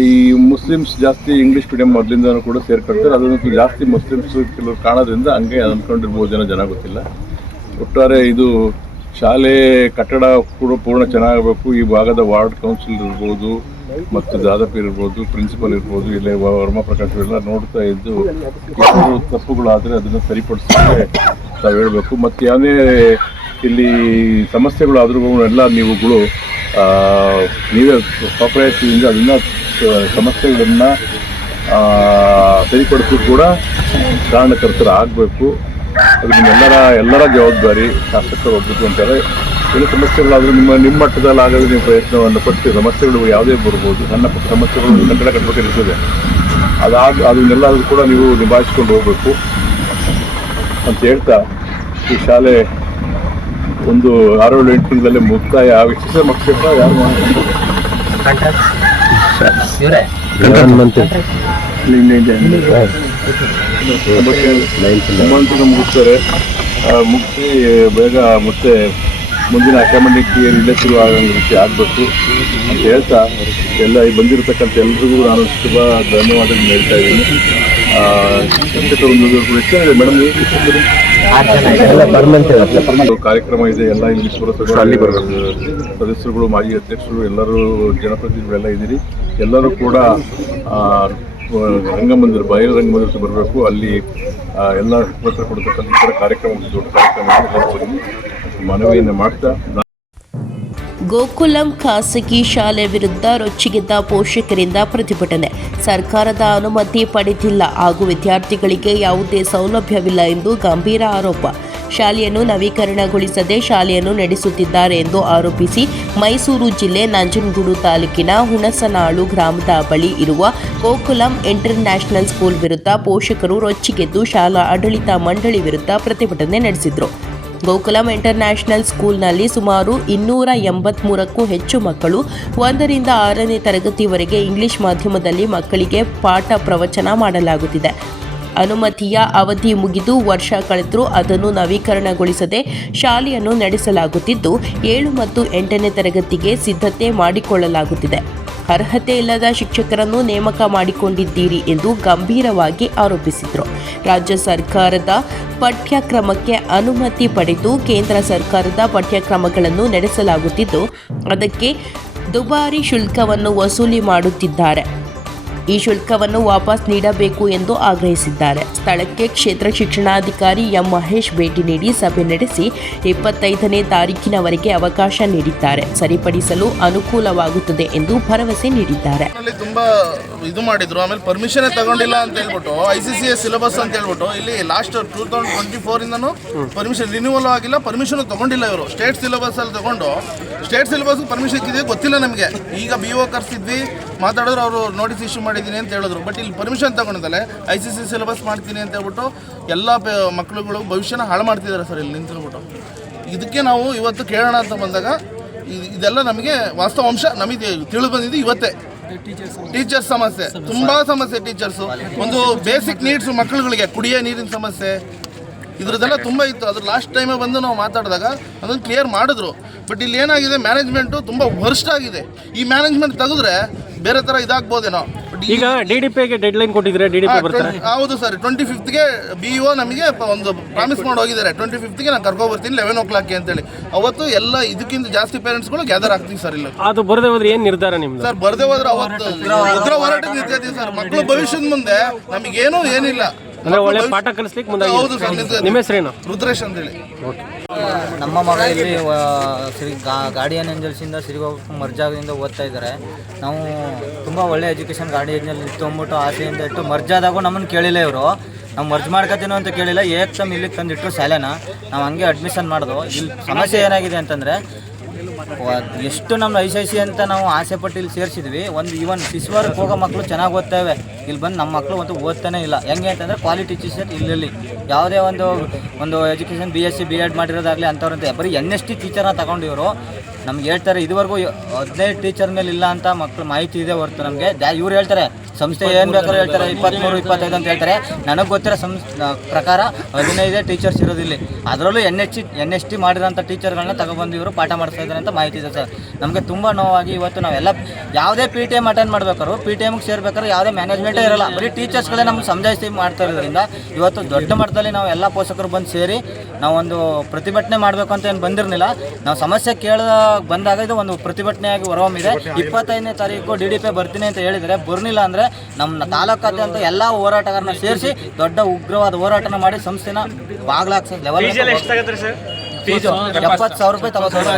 ಈ ಮುಸ್ಲಿಮ್ಸ್ ಜಾಸ್ತಿ ಇಂಗ್ಲೀಷ್ ಮೀಡಿಯಂ ಮೊದಲಿಂದನೂ ಕೂಡ ಸೇರ್ಕೊಳ್ತಾರೆ. ಅದನ್ನು ಜಾಸ್ತಿ ಮುಸ್ಲಿಮ್ಸ್ ಕೆಲವರು ಕಾಣೋದ್ರಿಂದ ಹಂಗೆ ಅಂದ್ಕೊಂಡಿರ್ಬೋದು ಜನ ಗೊತ್ತಿಲ್ಲ. ಒಟ್ಟಾರೆ ಇದು ಶಾಲೆ ಕಟ್ಟಡ ಕೂಡ ಪೂರ್ಣ ಚೆನ್ನಾಗಬೇಕು. ಈ ಭಾಗದ ವಾರ್ಡ್ ಕೌನ್ಸಿಲ್ ಇರ್ಬೋದು ಮತ್ತು ದಾದಾಪೀರ್ ಇರ್ಬೋದು, ಪ್ರಿನ್ಸಿಪಲ್ ಇರ್ಬೋದು, ಇಲ್ಲೇ ವರ್ಮಾ ಪ್ರಕಾಶ್ ಎಲ್ಲ ನೋಡ್ತಾ ಇದ್ದು ಕೆಲವು ತಪ್ಪುಗಳಾದರೆ ಅದನ್ನು ಸರಿಪಡಿಸೋಕ್ಕೆ ನಾವು ಹೇಳಬೇಕು. ಮತ್ತು ಯಾವುದೇ ಇಲ್ಲಿ ಸಮಸ್ಯೆಗಳಾದ್ರೂ ಎಲ್ಲ ನೀವುಗಳು ನೀವೇ ಕೋಪರೇಟಿವಿಂದ ಅದನ್ನು ಸಮಸ್ಯೆಗಳನ್ನು ಸರಿಪಡಿಸೋದು ಕೂಡ ಕಾರಣಕರ್ತರು ಆಗಬೇಕು. ಅದು ಎಲ್ಲರ ಜವಾಬ್ದಾರಿ. ಶಾಸಕರು ಒಬ್ಬರು ಅಂತಾರೆ ಎಲ್ಲ ಸಮಸ್ಯೆಗಳಾದರೂ ನಿಮ್ಮ ಮಟ್ಟದಲ್ಲಿ ಆಗಲು ನೀವು ಪ್ರಯತ್ನವನ್ನು ಪಟ್ಟು ಸಮಸ್ಯೆಗಳು ಯಾವುದೇ ಬರ್ಬೋದು. ಸಣ್ಣ ಪುಟ್ಟ ಸಮಸ್ಯೆಗಳು ಕಟ್ಟಡ ಕಟ್ಟಬೇಕಿರ್ತದೆ. ಅದನ್ನೆಲ್ಲರೂ ಕೂಡ ನೀವು ನಿಭಾಯಿಸ್ಕೊಂಡು ಹೋಗಬೇಕು ಅಂತ ಹೇಳ್ತಾ ಈ ಶಾಲೆ ಒಂದು 6-8 ತಿಂಗಳಲ್ಲಿ ಮುಕ್ತಾಯ ವಿಶೇಷ ಮಕ್ಷೇಪ ಯಾರು ಮುಗಿಸ್ತಾರೆ. ಮುಗಿಸಿ ಬೇಗ ಮತ್ತೆ ಮುಂದಿನ ಅಕಾಡೆಮಿಕ್ ಇಯರ್ ಇಲ್ಲೇ ಶುರು ಆಗೋ ರೀತಿ ಆಗಬೇಕು ಅಂತ ಹೇಳ್ತಾ ಎಲ್ಲ ಬಂದಿರತಕ್ಕಂಥ ಎಲ್ರಿಗೂ ನಾನು ಶುಭ ಧನ್ಯವಾದಗಳು ಹೇಳ್ತಾ ಇದ್ದೀನಿ. ಕಾರ್ಯಕ್ರಮ ಇದೆ. ಎಲ್ಲ ಇಲ್ಲಿ ಪುರಸಭೆ ಸದಸ್ಯರುಗಳು, ಮಾಜಿ ಅಧ್ಯಕ್ಷರು, ಎಲ್ಲರೂ ಜನಪ್ರತಿನಿಧಿಗಳೆಲ್ಲ ಇದ್ದೀರಿ. ಎಲ್ಲರೂ ಕೂಡ ರಂಗಮಂದಿರ ಬಯಲುರಂಗಮಂದಿರಕ್ಕೆ ಬರಬೇಕು. ಅಲ್ಲಿ ಎಲ್ಲ ಪತ್ರ ಕೊಡ್ತಕ್ಕಂಥ ಕಾರ್ಯಕ್ರಮ ದೊಡ್ಡ ಕಾರ್ಯಕ್ರಮ ಮನವಿಯನ್ನು ಮಾಡ್ತಾ ಗೋಕುಲಂ ಖಾಸಗಿ ಶಾಲೆ ವಿರುದ್ಧ ರೊಚ್ಚಿಗೆದ್ದ ಪೋಷಕರಿಂದ ಪ್ರತಿಭಟನೆ. ಸರ್ಕಾರದ ಅನುಮತಿ ಪಡೆದಿಲ್ಲ ಹಾಗೂ ವಿದ್ಯಾರ್ಥಿಗಳಿಗೆ ಯಾವುದೇ ಸೌಲಭ್ಯವಿಲ್ಲ ಎಂದು ಗಂಭೀರ ಆರೋಪ. ಶಾಲೆಯನ್ನು ನವೀಕರಣಗೊಳಿಸದೆ ಶಾಲೆಯನ್ನು ನಡೆಸುತ್ತಿದ್ದಾರೆ ಎಂದು ಆರೋಪಿಸಿ ಮೈಸೂರು ಜಿಲ್ಲೆ ನಂಜನಗೂಡು ತಾಲೂಕಿನ ಹುಣಸನಾಳು ಗ್ರಾಮದ ಬಳಿ ಇರುವ ಗೋಕುಲಂ ಇಂಟರ್ನ್ಯಾಷನಲ್ ಸ್ಕೂಲ್ ವಿರುದ್ಧ ಪೋಷಕರು ರೊಚ್ಚಿಗೆದ್ದು ಶಾಲಾ ಆಡಳಿತ ಮಂಡಳಿ ವಿರುದ್ಧ ಪ್ರತಿಭಟನೆ ನಡೆಸಿದರು. ಗೋಕುಲಂ ಇಂಟರ್ನ್ಯಾಷನಲ್ ಸ್ಕೂಲ್ನಲ್ಲಿ ಸುಮಾರು 283ಕ್ಕೂ ಹೆಚ್ಚು ಮಕ್ಕಳು 1ರಿಂದ 6ನೇ ತರಗತಿವರೆಗೆ ಇಂಗ್ಲಿಷ್ ಮಾಧ್ಯಮದಲ್ಲಿ ಮಕ್ಕಳಿಗೆ ಪಾಠ ಪ್ರವಚನ ಮಾಡಲಾಗುತ್ತಿದೆ. ಅನುಮತಿಯ ಅವಧಿ ಮುಗಿದು ವರ್ಷ ಕಳೆದರೂ ಅದನ್ನು ನವೀಕರಣಗೊಳಿಸದೆ ಶಾಲೆಯನ್ನು ನಡೆಸಲಾಗುತ್ತಿದ್ದು 7 ಮತ್ತು 8ನೇ ತರಗತಿಗೆ ಸಿದ್ಧತೆ ಮಾಡಿಕೊಳ್ಳಲಾಗುತ್ತಿದೆ. ಅರ್ಹತೆ ಇಲ್ಲದ ಶಿಕ್ಷಕರನ್ನು ನೇಮಕ ಮಾಡಿಕೊಂಡಿದ್ದೀರಿ ಎಂದು ಗಂಭೀರವಾಗಿ ಆರೋಪಿಸಿದರು. ರಾಜ್ಯ ಸರ್ಕಾರದ ಪಠ್ಯಕ್ರಮಕ್ಕೆ ಅನುಮತಿ ಪಡೆದು ಕೇಂದ್ರ ಸರ್ಕಾರದ ಪಠ್ಯಕ್ರಮಗಳನ್ನು ನಡೆಸಲಾಗುತ್ತಿದ್ದು ಅದಕ್ಕೆ ದುಬಾರಿ ಶುಲ್ಕವನ್ನು ವಸೂಲಿ ಮಾಡುತ್ತಿದ್ದಾರೆ. ಈ ಶುಲ್ಕವನ್ನು ವಾಪಸ್ ನೀಡಬೇಕು ಎಂದು ಆಗ್ರಹಿಸಿದ್ದಾರೆ. ಸ್ಥಳಕ್ಕೆ ಕ್ಷೇತ್ರ ಶಿಕ್ಷಣಾಧಿಕಾರಿ ಎಂ ಮಹೇಶ್ ಭೇಟಿ ನೀಡಿ ಸಭೆ ನಡೆಸಿ 25ನೇ ತಾರೀಕಿನವರೆಗೆ ಅವಕಾಶ ನೀಡಿದ್ದಾರೆ. ಸರಿಪಡಿಸಲು ಅನುಕೂಲವಾಗುತ್ತದೆ ಎಂದು ಭರವಸೆ ನೀಡಿದ್ದಾರೆ. ತುಂಬಾ ಇದು ಮಾಡಿದ್ರು, ಆಮೇಲೆ ಪರ್ಮಿಷನ್ ತಗೊಂಡಿಲ್ಲ ಅಂತ ಹೇಳ್ಬಿಟ್ಟು ICCS ಸಿಲೆಬಸ್ ಅಂತ ಹೇಳ್ಬಿಟ್ಟು ಇಲ್ಲಿ ಲಾಸ್ಟ್ 2024 ಇಂದನೂ ಪರ್ಮಿಷನ್ ರಿನ್ಯೂವಲ್ ಆಗಿಲ್ಲ, ಪರ್ಮಿಷನ್ ತಗೊಂಡಿಲ್ಲ ಇವರು. ಸ್ಟೇಟ್ ಸಿಲೆಬಸ್ ಅಲ್ಲಿ ತಗೊಂಡು ಸ್ಟೇಟ್ ಸಿಲೆಬಸ್ ಪರ್ಮಿಷನ್ ಇದೆ ಗೊತ್ತಿಲ್ಲ ನಮಗೆ. ಈಗ BO ಕರ್ಸಿದ್ವಿ, ಮಾತಾಡಿದ್ರು, ಅವರು ನೋಟಿಸ್ ಇಶ್ಯೂ ಮಾಡಿದ್ದೀನಿ ಅಂತ ಹೇಳಿದ್ರು. ಬಟ್ ಇಲ್ಲಿ ಪರ್ಮಿಷನ್ ತಗೊಂಡಿದ್ದಲ್ಲ ICCS ಸಿಲೆಬಸ್ ಮಾಡ್ತೀನಿ ಅಂತ ಹೇಳ್ಬಿಟ್ಟು ಎಲ್ಲ ಮಕ್ಕಳುಗಳು ಭವಿಷ್ಯನ ಹಾಳು ಮಾಡ್ತಿದ್ದಾರೆ ಸರ್ ಇಲ್ಲಿ ನಿಂತ್ಕೊಬಿಟ್ಟು. ಇದಕ್ಕೆ ನಾವು ಇವತ್ತು ಕೇಳೋಣ ಅಂತ ಬಂದಾಗ ಇದೆಲ್ಲ ನಮಗೆ ವಾಸ್ತವಾಂಶ ನಮಗೆ ತಿಳಿದು ಬಂದಿದ್ದು ಇವತ್ತೇ. ಟೀಚರ್ಸ್ ಸಮಸ್ಯೆ, ತುಂಬ ಸಮಸ್ಯೆ. ಟೀಚರ್ಸು ಒಂದು ಬೇಸಿಕ್ ನೀಡ್ಸು ಮಕ್ಕಳುಗಳಿಗೆ, ಕುಡಿಯೋ ನೀರಿನ ಸಮಸ್ಯೆ, ಇದ್ರದ್ದೆಲ್ಲ ತುಂಬ ಇತ್ತು. ಅದ್ರ ಲಾಸ್ಟ್ ಟೈಮೇ ಬಂದು ನಾವು ಮಾತಾಡಿದಾಗ ಅದನ್ನು ಕ್ಲಿಯರ್ ಮಾಡಿದ್ರು. ಬಟ್ ಇಲ್ಲಿ ಏನಾಗಿದೆ, ಮ್ಯಾನೇಜ್ಮೆಂಟು ತುಂಬ ವರ್ಸ್ಟ್ ಆಗಿದೆ. ಈ ಮ್ಯಾನೇಜ್ಮೆಂಟ್ ತೆಗೆದ್ರೆ ಬೇರೆ ಥರ ಇದಾಗ್ಬೋದೇನೋ. ಈಗ DDPಗೆ ಡೆಡ್ಲೈನ್ ಕೊಟ್ಟಿದ್ರೆ DDP ಬರ್ತಾರೆ. ಹೌದು ಸರ್, 25ಗೆ BO ನಮಗೆ ಒಂದು ಪ್ರಾಮಿಸ್ ಮಾಡಿ ಹೋಗಿದ್ದಾರೆ. 25ಗೆ ನಾನು ಕರ್ಕೊಬರ್ತೀನಿ 11 o'clock ಅಂತೇಳಿ. ಅವತ್ತು ಎಲ್ಲ ಇದಕ್ಕಿಂತ ಜಾಸ್ತಿ ಪೇರೆಂಟ್ಸ್ಗಳು ಗ್ಯಾದರ್ ಆಗ್ತೀವಿ ಸರ್. ಇಲ್ಲ ಅದು ಬರದೇ ಹೋದ್ರೆ ಏನು ನಿರ್ಧಾರ ನಿಮ್ದು ಸರ್? ಬರದೇ ಹೋದ್ರೆ ಅವತ್ತು ಉಗ್ರ ಹೋರಾಟಕ್ಕೆ ನಿಂತಿದ್ದೀವಿ ಸರ್. ಮಕ್ಕಳು ಭವಿಷ್ಯದ ಮುಂದೆ ನಮಗೇನೂ ಏನಿಲ್ಲ, ಅಂದ್ರೆ ಒಳ್ಳೆ ಪಾಠ ಕಲಿಸ್ಲಿಕ್ಕೆ ಮುಂದೆ. ಹೌದು ಸರ್. ನಿಮ್ಮ ಹೆಸರೇನು? ರುದ್ರೇಶ್ ಅಂತೇಳಿ. ನಮ್ಮ ಮಗ ಇಲ್ಲಿ ಗಾರ್ಡಿಯನ್ ಏಂಜಲ್ಸಿಂದ ಸಿರಿಗೋಪ ಮರ್ಜಾದಿಂದ ಓದ್ತಾ ಇದ್ದಾರೆ. ನಾವು ತುಂಬ ಒಳ್ಳೆ ಎಜುಕೇಷನ್ ಗಾರ್ಡಿಯನ್ ಇತ್ತು ಅಂದ್ಬಿಟ್ಟು ಆಸೆಯಿಂದ ಇಟ್ಟು ಮರ್ಜಾದಾಗೂ ನಮ್ಮನ್ನು ಕೇಳಿಲ್ಲ ಇವರು. ನಾವು ಮರ್ಜ್ ಮಾಡ್ಕೊತೀನೋ ಅಂತ ಕೇಳಿಲ್ಲ, ಏಕ್ದಮ್ ಇಲ್ಲಿಗೆ ತಂದಿಟ್ಟು ಶಾಲೆನ ನಾವು ಹಂಗೆ ಅಡ್ಮಿಷನ್ ಮಾಡೋದು. ಇಲ್ಲಿ ಸಮಸ್ಯೆ ಏನಾಗಿದೆ ಅಂತಂದರೆ, ಎಷ್ಟು ನಮ್ಮ ICIC ಅಂತ ನಾವು ಆಸೆ ಪಟ್ಟು ಇಲ್ಲಿ ಸೇರಿಸಿದ್ವಿ. ಒಂದು ಈವನ್ ಶಿಶುವರ್ಗೆ ಹೋಗೋ ಮಕ್ಕಳು ಚೆನ್ನಾಗಿ ಓದ್ತೇವೆ, ಇಲ್ಲಿ ಬಂದು ನಮ್ಮ ಮಕ್ಕಳು ಒಂದು ಓದ್ತಾನೆ ಇಲ್ಲ. ಹೆಂಗೆ ಅಂತಂದರೆ ಕ್ವಾಲಿಟಿ ಟೀಚರ್ ಇಲ್ಲಿ ಯಾವುದೇ ಒಂದು ಎಜುಕೇಷನ್ BSc B.Ed ಮಾಡಿರೋದಾಗಲಿ ಅಂಥವ್ರಂತೆ ಬರೀ NST ಟೀಚರ್ನ ತಗೊಂಡು ಇವರು ನಮ್ಗೆ ಹೇಳ್ತಾರೆ. ಇದುವರೆಗೂ 15 ಟೀಚರ್ ಮೇಲೆ ಇಲ್ಲ ಅಂತ ಮಕ್ಕಳು ಮಾಹಿತಿ ಇದೆ ಹೊರತು ನಮಗೆ ಇವ್ರು ಹೇಳ್ತಾರೆ ಸಂಸ್ಥೆ ಏನು ಬೇಕಾದ್ರೂ ಹೇಳ್ತಾರೆ 23, 25 ಅಂತ ಹೇಳ್ತಾರೆ. ನನಗೆ ಗೊತ್ತಿರೋ ಪ್ರಕಾರ 15 ಟೀಚರ್ಸ್ ಇರೋದಿಲ್ಲ. ಅದರಲ್ಲೂ NST ಮಾಡಿರೋಂಥ ಟೀಚರ್ಗಳನ್ನ ತಗೊಬಂದು ಇವರು ಪಾಠ ಮಾಡಿಸ್ತಾ ಇದ್ದಾರೆ ಅಂತ ಮಾಹಿತಿ ಇದೆ ಸರ್. ನಮಗೆ ತುಂಬ ನೋವಾಗಿ ಇವತ್ತು ನಾವೆಲ್ಲ ಯಾವುದೇ PTM ಅಟೆಂಡ್ ಮಾಡ್ಬೇಕಾದ್ರು, PTMಗೆ ಸೇರ್ಬೇಕಾದ್ರೆ ಯಾವುದೇ ಮ್ಯಾನೇಜ್ಮೆಂಟೇ ಇರೋಲ್ಲ, ಬರೀ ಟೀಚರ್ಸ್ಗಳೇ ನಮ್ಗೆ ಸಮಜಾಯಿಸಿ ಮಾಡ್ತಾ ಇರೋದ್ರಿಂದ ಇವತ್ತು ದೊಡ್ಡ ಮಟ್ಟದಲ್ಲಿ ನಾವು ಎಲ್ಲ ಪೋಷಕರು ಬಂದು ಸೇರಿ ನಾವೊಂದು ಪ್ರತಿಭಟನೆ ಮಾಡಬೇಕು ಅಂತ ಏನು ಬಂದಿರಲಿಲ್ಲ. ನಾವು ಸಮಸ್ಯೆ ಬಂದಾಗ ಇದು ಒಂದು ಪ್ರತಿಭಟನೆಯಾಗಿ ಹೊರಹೊಮ್ಮಿದೆ. 25ನೇ ತಾರೀಕು DDP ಬರ್ತೀನಿ ಅಂತ ಹೇಳಿದರೆ, ಬರ್ನಿಲ್ಲ ಅಂದರೆ ನಮ್ಮ ತಾಲೂಕಾದ್ಯಂತ ಎಲ್ಲ ಹೋರಾಟಗಾರನ ಸೇರಿಸಿ ದೊಡ್ಡ ಉಗ್ರವಾದ ಹೋರಾಟನ ಮಾಡಿ ಸಂಸ್ಥೆನ ಬಾಗ್ಲಾಕ್ಸೋದು ಲೆವೆಲ್. 70,000 ರೂಪಾಯಿ ತಗೋತಾರೆ.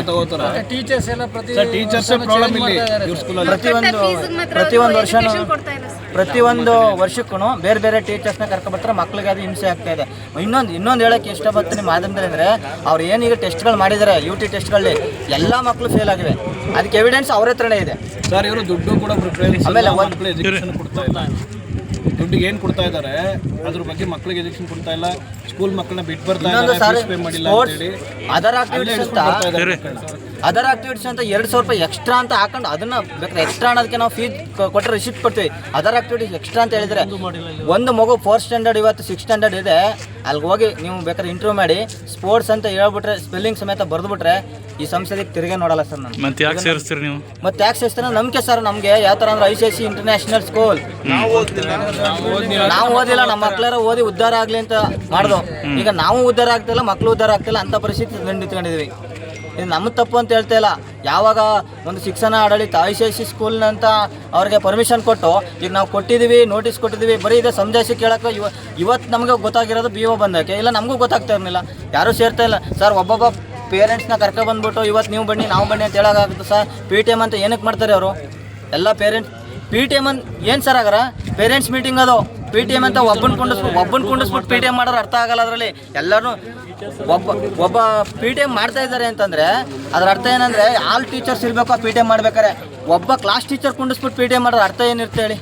ಪ್ರತಿಯೊಂದು ವರ್ಷಕ್ಕೂ ಬೇರೆ ಬೇರೆ ಟೀಚರ್ಸ್ನ ಕರ್ಕೊಬರ್ತಾರೆ. ಮಕ್ಳಿಗೆ ಅದು ಹಿಂಸೆ ಆಗ್ತಾ ಇದೆ. ಇನ್ನೊಂದು ಹೇಳೋಕ್ಕೆ ಇಷ್ಟಪಡ್ತೀನಿ ಮಾಧ್ಯಮದಲ್ಲಿ ಅಂದರೆ, ಅವ್ರು ಏನೀಗ ಟೆಸ್ಟ್ಗಳು ಮಾಡಿದ್ದಾರೆ, UT ಟೆಸ್ಟ್ಗಳಲ್ಲಿ ಎಲ್ಲ ಮಕ್ಕಳು ಫೇಲ್ ಆಗಿವೆ. ಅದಕ್ಕೆ ಎವಿಡೆನ್ಸ್ ಅವ್ರ ಹತ್ರನೇ ಇದೆ ಸರ್. ಇವರು ದುಡ್ಡು ಕೂಡ ಆಮೇಲೆ ಕೊಡ್ತಾ ಇಲ್ಲ. ದುಡ್ಡಿಗೆ ಏನು ಕೊಡ್ತಾ ಇದ್ದಾರೆ ಅದ್ರ ಬಗ್ಗೆ ಮಕ್ಕಳಿಗೆ ಎಜುಕೇಶನ್ ಕೊಡ್ತಾ ಇಲ್ಲ. ಸ್ಕೂಲ್ ಮಕ್ಕಳನ್ನ ಬಿಟ್ಟು ಬರ್ತಾ ಇದ್ದಾರೆ, ಮಾಡಿಲ್ಲ ಅಂತ ಹೇಳಿ. ಅದರ್ ಆಕ್ಟಿವಿಟೀಸ್ ಅಂತ 200 ರೂಪಾಯಿ ಎಕ್ಸ್ಟ್ರಾ ಅಂತ ಹಾಕೊಂಡು ಅದನ್ನ ಬೇಕಾದ್ರೆ ಎಕ್ಸ್ಟ್ರಾ ಅನ್ನೋದಕ್ಕೆ ನಾವು ಫೀಸ್ ಕೊಟ್ಟರೆ ರಿಸಿಪ್ಟ್ ಕೊಡ್ತೀವಿ. ಅದರ್ ಆಕ್ಟಿವಿಟೀಸ್ ಎಕ್ಸ್ಟ್ರಾ ಅಂತ ಹೇಳಿದರೆ, ಒಂದು ಮಗು 4th ಸ್ಟ್ಯಾಂಡರ್ಡ್ ಇವತ್ತು 6th ಸ್ಟ್ಯಾಂಡರ್ಡ್ ಇದೆ, ಅಲ್ಲಿಗೆ ಹೋಗಿ ನೀವು ಬೇಕಾದ್ರೆ ಇಂಟರ್ವ್ಯೂ ಮಾಡಿ ಸ್ಪೋರ್ಟ್ಸ್ ಅಂತ ಹೇಳ್ಬಿಟ್ರೆ ಸ್ಪೆಲ್ಲಿಂಗ್ ಸಮೇತ ಬರೆದುಬಿಟ್ರೆ ಈ ಸಂಸ್ಥೆಗೆ ತಿರುಗೇ ನೋಡಲ್ಲ ಸರ್. ನಾನು ಮತ್ತೆ ಯಾಕೆ ಸೇರಿಸ್ತೀರ? ನಂಬಿಕೆ ಸರ್ ನಮಗೆ ಯಾವ ಥರ ಅಂದ್ರೆ ICIC ಇಂಟರ್ನ್ಯಾಷನಲ್ ಸ್ಕೂಲ್ ನಾವು ಓದಿಲ್ಲ, ನಮ್ಮ ಮಕ್ಕಳಾರ ಓದಿ ಉದ್ಧಾರ ಆಗಲಿ ಅಂತ ಮಾಡ್ದು. ಈಗ ನಾವು ಉದ್ಧಾರ ಆಗ್ತಿಲ್ಲ, ಮಕ್ಕಳು ಉದ್ಧಾರ ಆಗ್ತಿಲ್ಲ ಅಂತ ಪರಿಸ್ಥಿತಿ ನಿಂತ್ಕೊಂಡಿದ್ವಿ. ಇದು ನಮ್ಮ ತಪ್ಪು ಅಂತ ಹೇಳ್ತಾ ಇಲ್ಲ. ಯಾವಾಗ ಒಂದು ಶಿಕ್ಷಣ ಆಡಳಿತ ICIC ಸ್ಕೂಲ್ನ ಅಂತ ಅವ್ರಿಗೆ ಪರ್ಮಿಷನ್ ಕೊಟ್ಟು ಈಗ ನಾವು ಕೊಟ್ಟಿದ್ದೀವಿ, ನೋಟಿಸ್ ಕೊಟ್ಟಿದ್ದೀವಿ, ಬರೀ ಇದೆ ಸಮಜಾಯಿಸಿ ಕೇಳೋಕೆ ಇವತ್ತು ನಮಗೆ ಗೊತ್ತಾಗಿರೋದು BO ಬಂದಕ್ಕೆ. ಇಲ್ಲ ನಮಗೂ ಗೊತ್ತಾಗ್ತಾ ಇರಲಿಲ್ಲ, ಯಾರೂ ಸೇರ್ತಾ ಇಲ್ಲ ಸರ್. ಒಬ್ಬೊಬ್ಬ ಪೇರೆಂಟ್ಸ್ನ ಕರ್ಕೊಬಂದ್ಬಿಟ್ಟು ಇವತ್ತು ನೀವು ಬನ್ನಿ ನಾವು ಬನ್ನಿ ಅಂತ ಹೇಳೋಕ್ಕಾಗುತ್ತೆ ಸರ್. PTM ಅಂತ ಏನಕ್ಕೆ ಮಾಡ್ತಾರೆ ಅವರು? ಎಲ್ಲ ಪೇರೆಂಟ್ಸ್ PTM ಅಂತ ಏನು ಸರ್ ಆಗರ ಪೇರೆಂಟ್ಸ್ ಮೀಟಿಂಗ್ ಅದು. PTM ಅಂತ ಒಬ್ಬನ ಕುಂಡಿಸ್ಬಿಟ್ಟು PTM ಮಾಡೋರು ಅರ್ಥ ಆಗಲ್ಲ. ಅದರಲ್ಲಿ ಎಲ್ಲರೂ ಒಬ್ಬ PTM ಮಾಡ್ತಾ ಇದ್ದಾರೆ ಅಂತಂದರೆ ಅದ್ರ ಅರ್ಥ ಏನಂದರೆ ಆಲ್ ಟೀಚರ್ಸ್ ಇರಬೇಕು. PTM ಮಾಡ್ಬೇಕಾರೆ ಒಬ್ಬ ಕ್ಲಾಸ್ ಟೀಚರ್ ಕುಂಡಿಸ್ಬಿಟ್ಟು PTM ಮಾಡೋದ್ರ ಅರ್ಥ ಏನಿರುತ್ತೆ ಹೇಳಿ?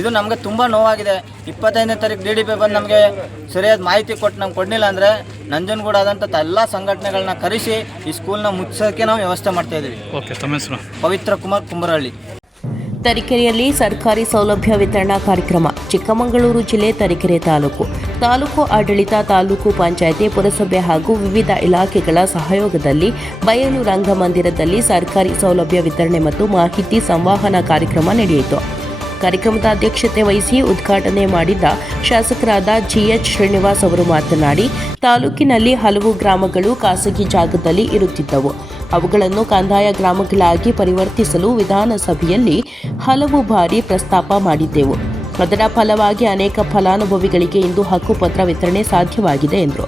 ಇದು ನಮಗೆ ತುಂಬ ನೋವಾಗಿದೆ. 25ನೇ ತಾರೀಕು DDP ಬಂದು ನಮಗೆ ಸರಿಯಾದ ಮಾಹಿತಿ ಕೊಟ್ಟು ನಮ್ಗೆ ಕೊಡಲಿಲ್ಲ ಅಂದರೆ ನಂಜನಗೂಡು ಆದಂಥ ಎಲ್ಲ ಸಂಘಟನೆಗಳನ್ನ ಕರೆಸಿ ಈ ಸ್ಕೂಲ್ನ ಮುಚ್ಚೋಕ್ಕೆ ನಾವು ವ್ಯವಸ್ಥೆ ಮಾಡ್ತಾಯಿದ್ದೀವಿ. ಪವಿತ್ರ ಕುಮಾರ್ ಕುಂಬರಹಳ್ಳಿ. ತರೀಕೆರೆಯಲ್ಲಿ ಸರ್ಕಾರಿ ಸೌಲಭ್ಯ ವಿತರಣಾ ಕಾರ್ಯಕ್ರಮ. ಚಿಕ್ಕಮಗಳೂರು ಜಿಲ್ಲೆ ತರೀಕೆರೆ ತಾಲೂಕು ಆಡಳಿತ, ತಾಲೂಕು ಪಂಚಾಯಿತಿ, ಪುರಸಭೆ ಹಾಗೂ ವಿವಿಧ ಇಲಾಖೆಗಳ ಸಹಯೋಗದಲ್ಲಿ ಬಯಲು ರಂಗಮಂದಿರದಲ್ಲಿ ಸರ್ಕಾರಿ ಸೌಲಭ್ಯ ವಿತರಣೆ ಮತ್ತು ಮಾಹಿತಿ ಸಂವಹನ ಕಾರ್ಯಕ್ರಮ ನಡೆಯಿತು. ಕಾರ್ಯಕ್ರಮದ ಅಧ್ಯಕ್ಷತೆ ವಹಿಸಿ ಉದ್ಘಾಟನೆ ಮಾಡಿದ ಶಾಸಕರಾದ GH ಶ್ರೀನಿವಾಸ್ ಅವರು ಮಾತನಾಡಿ, ತಾಲೂಕಿನಲ್ಲಿ ಹಲವು ಗ್ರಾಮಗಳು ಖಾಸಗಿ ಜಾಗದಲ್ಲಿ ಇರುತ್ತಿದ್ದವು. ಅವುಗಳನ್ನು ಕಂದಾಯ ಗ್ರಾಮಗಳಾಗಿ ಪರಿವರ್ತಿಸಲು ವಿಧಾನಸಭೆಯಲ್ಲಿ ಹಲವು ಬಾರಿ ಪ್ರಸ್ತಾಪ ಮಾಡಿದ್ದೆವು. ಅದರ ಫಲವಾಗಿ ಅನೇಕ ಫಲಾನುಭವಿಗಳಿಗೆ ಇಂದು ಹಕ್ಕುಪತ್ರ ವಿತರಣೆ ಸಾಧ್ಯವಾಗಿದೆ ಎಂದರು.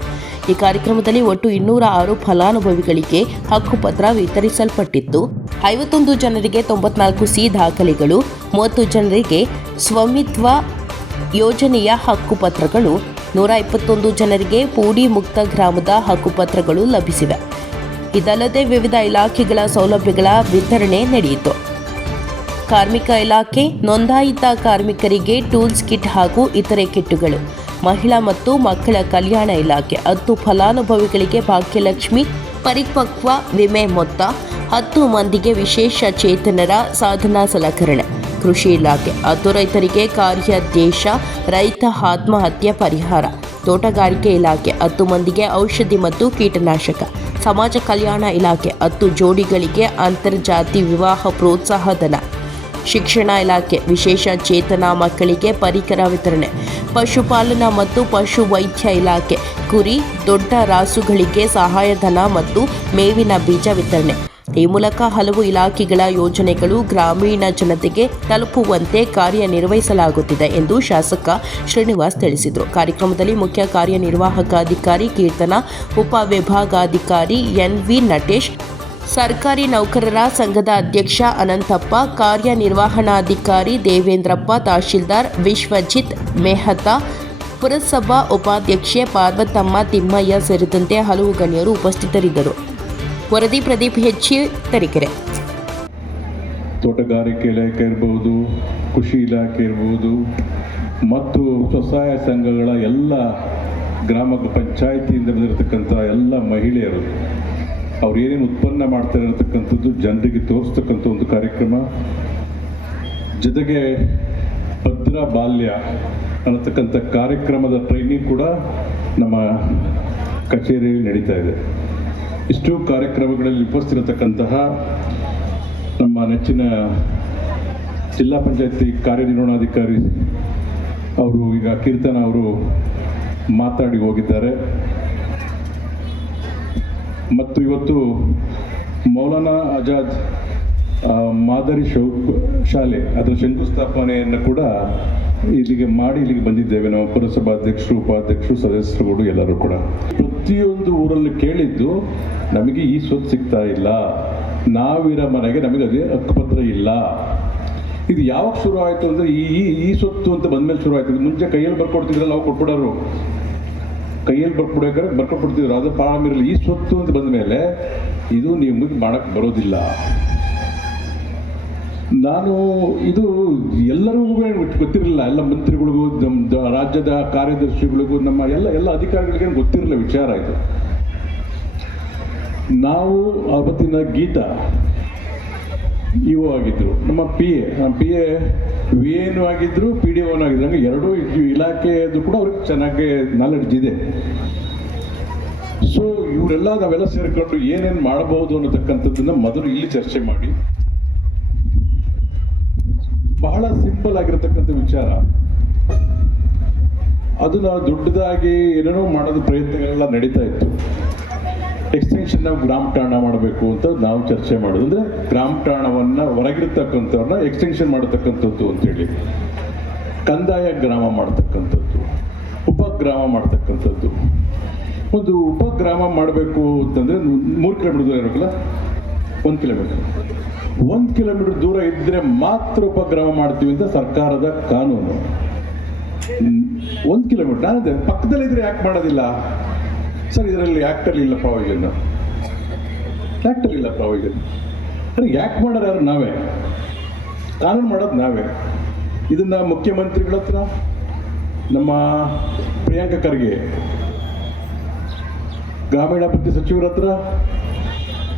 ಈ ಕಾರ್ಯಕ್ರಮದಲ್ಲಿ ಒಟ್ಟು 206 ಫಲಾನುಭವಿಗಳಿಗೆ ಹಕ್ಕುಪತ್ರ ವಿತರಿಸಲ್ಪಟ್ಟಿದ್ದು, 51 ಜನರಿಗೆ 94C ದಾಖಲೆಗಳು, 30 ಜನರಿಗೆ ಸ್ವಾಮಿತ್ವ ಯೋಜನೆಯ ಹಕ್ಕುಪತ್ರಗಳು, 121 ಜನರಿಗೆ ಪೂಡಿ ಮುಕ್ತ ಗ್ರಾಮದ ಹಕ್ಕುಪತ್ರಗಳು ಲಭಿಸಿವೆ. ಇದಲ್ಲದೆ ವಿವಿಧ ಇಲಾಖೆಗಳ ಸೌಲಭ್ಯಗಳ ವಿತರಣೆ ನಡೆಯಿತು. ಕಾರ್ಮಿಕ ಇಲಾಖೆ ನೋಂದಾಯಿತ ಕಾರ್ಮಿಕರಿಗೆ ಟೂಲ್ಸ್ ಕಿಟ್ ಹಾಗೂ ಇತರೆ ಕಿಟ್ಗಳು, ಮಹಿಳಾ ಮತ್ತು ಮಕ್ಕಳ ಕಲ್ಯಾಣ ಇಲಾಖೆ 10 ಫಲಾನುಭವಿಗಳಿಗೆ ಭಾಗ್ಯಲಕ್ಷ್ಮಿ ಪರಿಪಕ್ವ ವಿಮೆ ಮೊತ್ತ, 10 ಮಂದಿಗೆ ವಿಶೇಷ ಚೇತನರ ಸಾಧನ ಸಲಕರಣೆ, ಕೃಷಿ ಇಲಾಖೆ 10 ರೈತರಿಗೆ ಕಾರ್ಯಾದೇಶ ರೈತ ಆತ್ಮಹತ್ಯೆ ಪರಿಹಾರ, ತೋಟಗಾರಿಕೆ ಇಲಾಖೆ 10 ಮಂದಿಗೆ ಔಷಧಿ ಮತ್ತು ಕೀಟನಾಶಕ, ಸಮಾಜ ಕಲ್ಯಾಣ ಇಲಾಖೆ 10 ಜೋಡಿಗಳಿಗೆ ಅಂತರ್ಜಾತಿ ವಿವಾಹ ಪ್ರೋತ್ಸಾಹಧನ, ಶಿಕ್ಷಣ ಇಲಾಖೆ ವಿಶೇಷ ಚೇತನ ಮಕ್ಕಳಿಗೆ ಪರಿಕರ ವಿತರಣೆ, ಪಶುಪಾಲನಾ ಮತ್ತು ಪಶು ವೈದ್ಯ ಇಲಾಖೆ ಕುರಿ ದೊಡ್ಡ ರಾಸುಗಳಿಗೆ ಸಹಾಯಧನ ಮತ್ತು ಮೇವಿನ ಬೀಜ ವಿತರಣೆ. ಈ ಮೂಲಕ ಹಲವು ಇಲಾಖೆಗಳ ಯೋಜನೆಗಳು ಗ್ರಾಮೀಣ ಜನತೆಗೆ ತಲುಪುವಂತೆ ಕಾರ್ಯನಿರ್ವಹಿಸಲಾಗುತ್ತಿದೆ ಎಂದು ಶಾಸಕ ಶ್ರೀನಿವಾಸ್ ತಿಳಿಸಿದರು. ಕಾರ್ಯಕ್ರಮದಲ್ಲಿ ಮುಖ್ಯ ಕಾರ್ಯನಿರ್ವಾಹಕ ಅಧಿಕಾರಿ ಕೀರ್ತನಾ, ಉಪವಿಭಾಗಾಧಿಕಾರಿ NV ನಟೇಶ್, ಸರ್ಕಾರಿ ನೌಕರರ ಸಂಘದ ಅಧ್ಯಕ್ಷ ಅನಂತಪ್ಪ, ಕಾರ್ಯನಿರ್ವಹಣಾಧಿಕಾರಿ ದೇವೇಂದ್ರಪ್ಪ, ತಹಶೀಲ್ದಾರ್ ವಿಶ್ವಜಿತ್ ಮೆಹತಾ, ಪುರಸಭಾ ಉಪಾಧ್ಯಕ್ಷೆ ಪಾರ್ವತಮ್ಮ ತಿಮ್ಮಯ್ಯ ಸೇರಿದಂತೆ ಹಲವು ಗಣ್ಯರು ಉಪಸ್ಥಿತರಿದ್ದರು. ವರದಿ ಪ್ರದೀಪ್ ಹೆಚ್ಚಿ ತರೀಕೆರೆ. ತೋಟಗಾರಿಕೆ ಇಲಾಖೆ ಇರ್ಬೋದು, ಕೃಷಿ ಇಲಾಖೆ ಇರ್ಬೋದು ಮತ್ತು ಸ್ವಸಹಾಯ ಸಂಘಗಳ ಎಲ್ಲ ಗ್ರಾಮ ಪಂಚಾಯಿತಿಯಿಂದ ಬಂದಿರತಕ್ಕಂಥ ಎಲ್ಲ ಮಹಿಳೆಯರು ಅವ್ರು ಏನೇನು ಉತ್ಪನ್ನ ಮಾಡ್ತಾ ಇರತಕ್ಕಂಥದ್ದು ಜನರಿಗೆ ತೋರಿಸ್ತಕ್ಕಂಥ ಒಂದು ಕಾರ್ಯಕ್ರಮ. ಜೊತೆಗೆ ಭದ್ರ ಬಾಲ್ಯ ಅನ್ನತಕ್ಕಂಥ ಕಾರ್ಯಕ್ರಮದ ಟ್ರೈನಿಂಗ್ ಕೂಡ ನಮ್ಮ ಕಚೇರಿಯಲ್ಲಿ ನಡೀತಾ ಇದೆ. ಇಷ್ಟು ಕಾರ್ಯಕ್ರಮಗಳಲ್ಲಿ ಉಪಸ್ಥಿರತಕ್ಕಂತಹ ನಮ್ಮ ನೆಚ್ಚಿನ ಜಿಲ್ಲಾ ಪಂಚಾಯತಿ ಕಾರ್ಯನಿರ್ವಹಣಾಧಿಕಾರಿ ಅವರು ಈಗ ಕೀರ್ತನ ಅವರು ಮಾತಾಡಿ ಹೋಗಿದ್ದಾರೆ. ಮತ್ತು ಇವತ್ತು ಮೌಲಾನಾ ಆಜಾದ್ ಮಾದರಿ ಶಾಲೆ ಅದರ ಶಂಕುಸ್ಥಾಪನೆಯನ್ನು ಕೂಡ ಇಲ್ಲಿಗೆ ಮಾಡಿ ಇಲ್ಲಿಗೆ ಬಂದಿದ್ದೇವೆ. ನಾವು ಪುರಸಭಾಧ್ಯಕ್ಷರು, ಉಪಾಧ್ಯಕ್ಷರು, ಸದಸ್ಯರುಗಳು ಎಲ್ಲರೂ ಕೂಡ ಪ್ರತಿಯೊಂದು ಊರಲ್ಲಿ ಕೇಳಿದ್ದು ನಮಗೆ ಈ ಸ್ವತ್ತು ಸಿಗ್ತಾ ಇಲ್ಲ, ನಾವಿರೋ ಮನೆಗೆ ನಮಗೆ ಅದೇ ಹಕ್ಕುಪತ್ರ ಇಲ್ಲ. ಇದು ಯಾವಾಗ ಶುರು ಆಯಿತು ಅಂದರೆ ಈ ಸ್ವತ್ತು ಅಂತ ಬಂದಮೇಲೆ ಶುರು ಆಯ್ತು. ಮುಂಚೆ ಕೈಯಲ್ಲಿ ಬರ್ಕೊಡ್ತಿದ್ರಲ್ಲ, ನಾವು ಕೊಟ್ಬಿಡೋರು, ಕೈಯಲ್ಲಿ ಬರ್ಕೊಟ್ಬಿಡ್ತಿದ್ರು. ಅದು ಪಾಮಿರಲಿ ಈ ಸ್ವತ್ತು ಅಂತ ಬಂದ ಮೇಲೆ ಇದು ನಿಮಗೆ ಮಾಡಕ್ಕೆ ಬರೋದಿಲ್ಲ. ನಾನು ಇದು ಎಲ್ಲರಿಗೂ ಗೊತ್ತಿರಲಿಲ್ಲ, ಎಲ್ಲ ಮಂತ್ರಿಗಳಿಗೂ, ರಾಜ್ಯದ ಕಾರ್ಯದರ್ಶಿಗಳಿಗೂ, ನಮ್ಮ ಎಲ್ಲ ಅಧಿಕಾರಿಗಳಿಗೆ ಗೊತ್ತಿರಲಿಲ್ಲ ವಿಚಾರ ಇದು. ನಾವು ಅವತ್ತಿನ ಗೀತಾ ಇಒ ಆಗಿದ್ರು, ನಮ್ಮ ಪಿ ಎ VAನೂ ಆಗಿದ್ರು, PDOನೂ ಆಗಿದ್ರು. ಹಂಗೆ ಎರಡೂ ಇಲಾಖೆಯದು ಕೂಡ ಅವ್ರಿಗೆ ಚೆನ್ನಾಗಿ ನಾಲೆಡ್ಜ್ ಇದೆ. ಸೊ ನಾವೆಲ್ಲ ಸೇರ್ಕೊಂಡು ಏನೇನು ಮಾಡಬಹುದು ಅನ್ನತಕ್ಕಂಥದ್ದನ್ನ ಮೊದಲು ಇಲ್ಲಿ ಚರ್ಚೆ ಮಾಡಿ, ಬಹಳ ಸಿಂಪಲ್ ಆಗಿರತಕ್ಕಂಥ ವಿಚಾರ, ಅದನ್ನ ದೊಡ್ಡದಾಗಿ ಏನೇನೋ ಮಾಡೋದು ಪ್ರಯತ್ನಗಳೆಲ್ಲ ನಡೀತಾ ಇತ್ತು. ಎಕ್ಸ್ಟೆನ್ಷನ್ ಗ್ರಾಮ ಠಾಣ ಮಾಡಬೇಕು ಅಂತ ನಾವು ಚರ್ಚೆ ಮಾಡೋದು. ಅಂದರೆ ಗ್ರಾಮ ಠಾಣವನ್ನು ಹೊರಗಿರ್ತಕ್ಕಂಥವ್ರನ್ನ ಎಕ್ಸ್ಟೆನ್ಷನ್ ಮಾಡತಕ್ಕಂಥದ್ದು ಅಂತೇಳಿ, ಕಂದಾಯ ಗ್ರಾಮ ಮಾಡ್ತಕ್ಕಂಥದ್ದು, ಉಪಗ್ರಾಮ ಮಾಡ್ತಕ್ಕಂಥದ್ದು. ಒಂದು ಉಪಗ್ರಾಮ ಮಾಡಬೇಕು ಅಂತಂದರೆ 3 ಕಿಲೋಮೀಟರ್ ದೂರ ಇರೋಲ್ಲ, 1 ಕಿಲೋಮೀಟರ್ 1 ಕಿಲೋಮೀಟರ್ ದೂರ ಇದ್ದರೆ ಮಾತ್ರ ಉಪಗ್ರಾಮ ಮಾಡ್ತೀವಿ ಅಂತ ಸರ್ಕಾರದ ಕಾನೂನು. 1 ಕಿಲೋಮೀಟರ್ ನಾನದೇ ಪಕ್ಕದಲ್ಲಿದ್ದರೆ ಯಾಕೆ ಮಾಡೋದಿಲ್ಲ ಸರ್? ಇದರಲ್ಲಿ ಆ್ಯಕ್ಟಲ್ಲಿ ಇಲ್ಲ ಪ್ರಾವಿಷನ್, ಆ್ಯಕ್ಟಲ್ಲಿ ಇಲ್ಲ ಪ್ರಾವಿಷನ್. ಅಂದರೆ ಯಾಕೆ ಮಾಡೋರು ಯಾರು? ನಾವೇ ಕಾನೂನು ಮಾಡೋದು ನಾವೇ. ಇದನ್ನು ಮುಖ್ಯಮಂತ್ರಿಗಳ ಹತ್ರ, ನಮ್ಮ ಪ್ರಿಯಾಂಕ ಖರ್ಗೆ ಗ್ರಾಮೀಣಾಭಿವೃದ್ಧಿ ಸಚಿವರ ಹತ್ರ,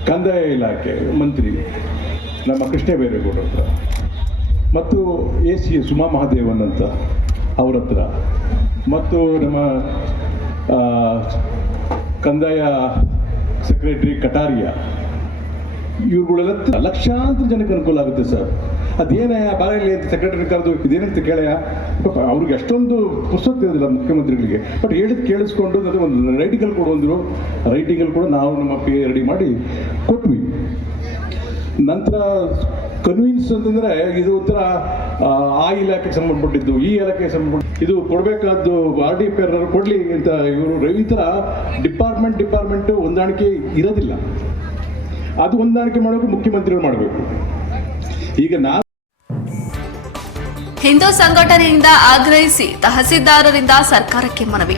ಕಂದಾಯ ಇಲಾಖೆ ಮಂತ್ರಿ ನಮ್ಮ ಕೃಷ್ಣ ಬೈರೇಗೌಡರ ಹತ್ರ, ಮತ್ತು ACA ಸುಮಾ ಮಹಾದೇವನ್ ಅಂತ ಅವ್ರ ಹತ್ರ, ಮತ್ತು ನಮ್ಮ ಕಂದಾಯ ಸೆಕ್ರೆಟರಿ ಕಟಾರಿಯಾ, ಇವುಗಳೆಲ್ಲ ಲಕ್ಷಾಂತರ ಜನಕ್ಕೆ ಅನುಕೂಲ ಆಗುತ್ತೆ ಸರ್. ಅದೇನೇ ಬಾರಲ್ಲಿ ಅಂತ ಸೆಕ್ರೆಟರಿ ಕರೆದು ಇದೇನಂತ ಕೇಳಯ್ಯ, ಅವ್ರಿಗೆ ಅಷ್ಟೊಂದು ಪುಸ್ತಕ ಇರೋದಿಲ್ಲ ಮುಖ್ಯಮಂತ್ರಿಗಳಿಗೆ, ಬಟ್ ಹೇಳಿದ್ ಕೇಳಿಸ್ಕೊಂಡು ಒಂದು ರೈಟಿಂಗಲ್ಲಿ ಕೂಡ ನಾವು ನಮ್ಮ PA ರೆಡಿ ಮಾಡಿ ಕೊಟ್ವಿ. ನಂತರ ಕನ್ವಿನ್ಸ್ ಅಂತಂದರೆ ಇದು ಒಂಥರ ಆ ಇಲಾಖೆಗೆ ಸಂಬಂಧಪಟ್ಟಿದ್ದು, ಈ ಇಲಾಖೆಗೆ ಸಂಬಂಧಪಟ್ಟು ಇದು ಕೊಡಬೇಕಾದ್ದು RDP ಕೊಡಲಿ ಅಂತ ಇವರು ಈ ಥರ ಡಿಪಾರ್ಟ್ಮೆಂಟು ಹೊಂದಾಣಿಕೆ ಇರೋದಿಲ್ಲ. ಅದು ಹೊಂದಾಣಿಕೆ ಮಾಡೋಕೆ ಮುಖ್ಯಮಂತ್ರಿಗಳು ಮಾಡಬೇಕು. ಈಗ ಹಿಂದೂ ಸಂಘಟನೆಯಿಂದ ಆಗ್ರಹಿಸಿ ತಹಸೀಲ್ದಾರರಿಂದ ಸರ್ಕಾರಕ್ಕೆ ಮನವಿ.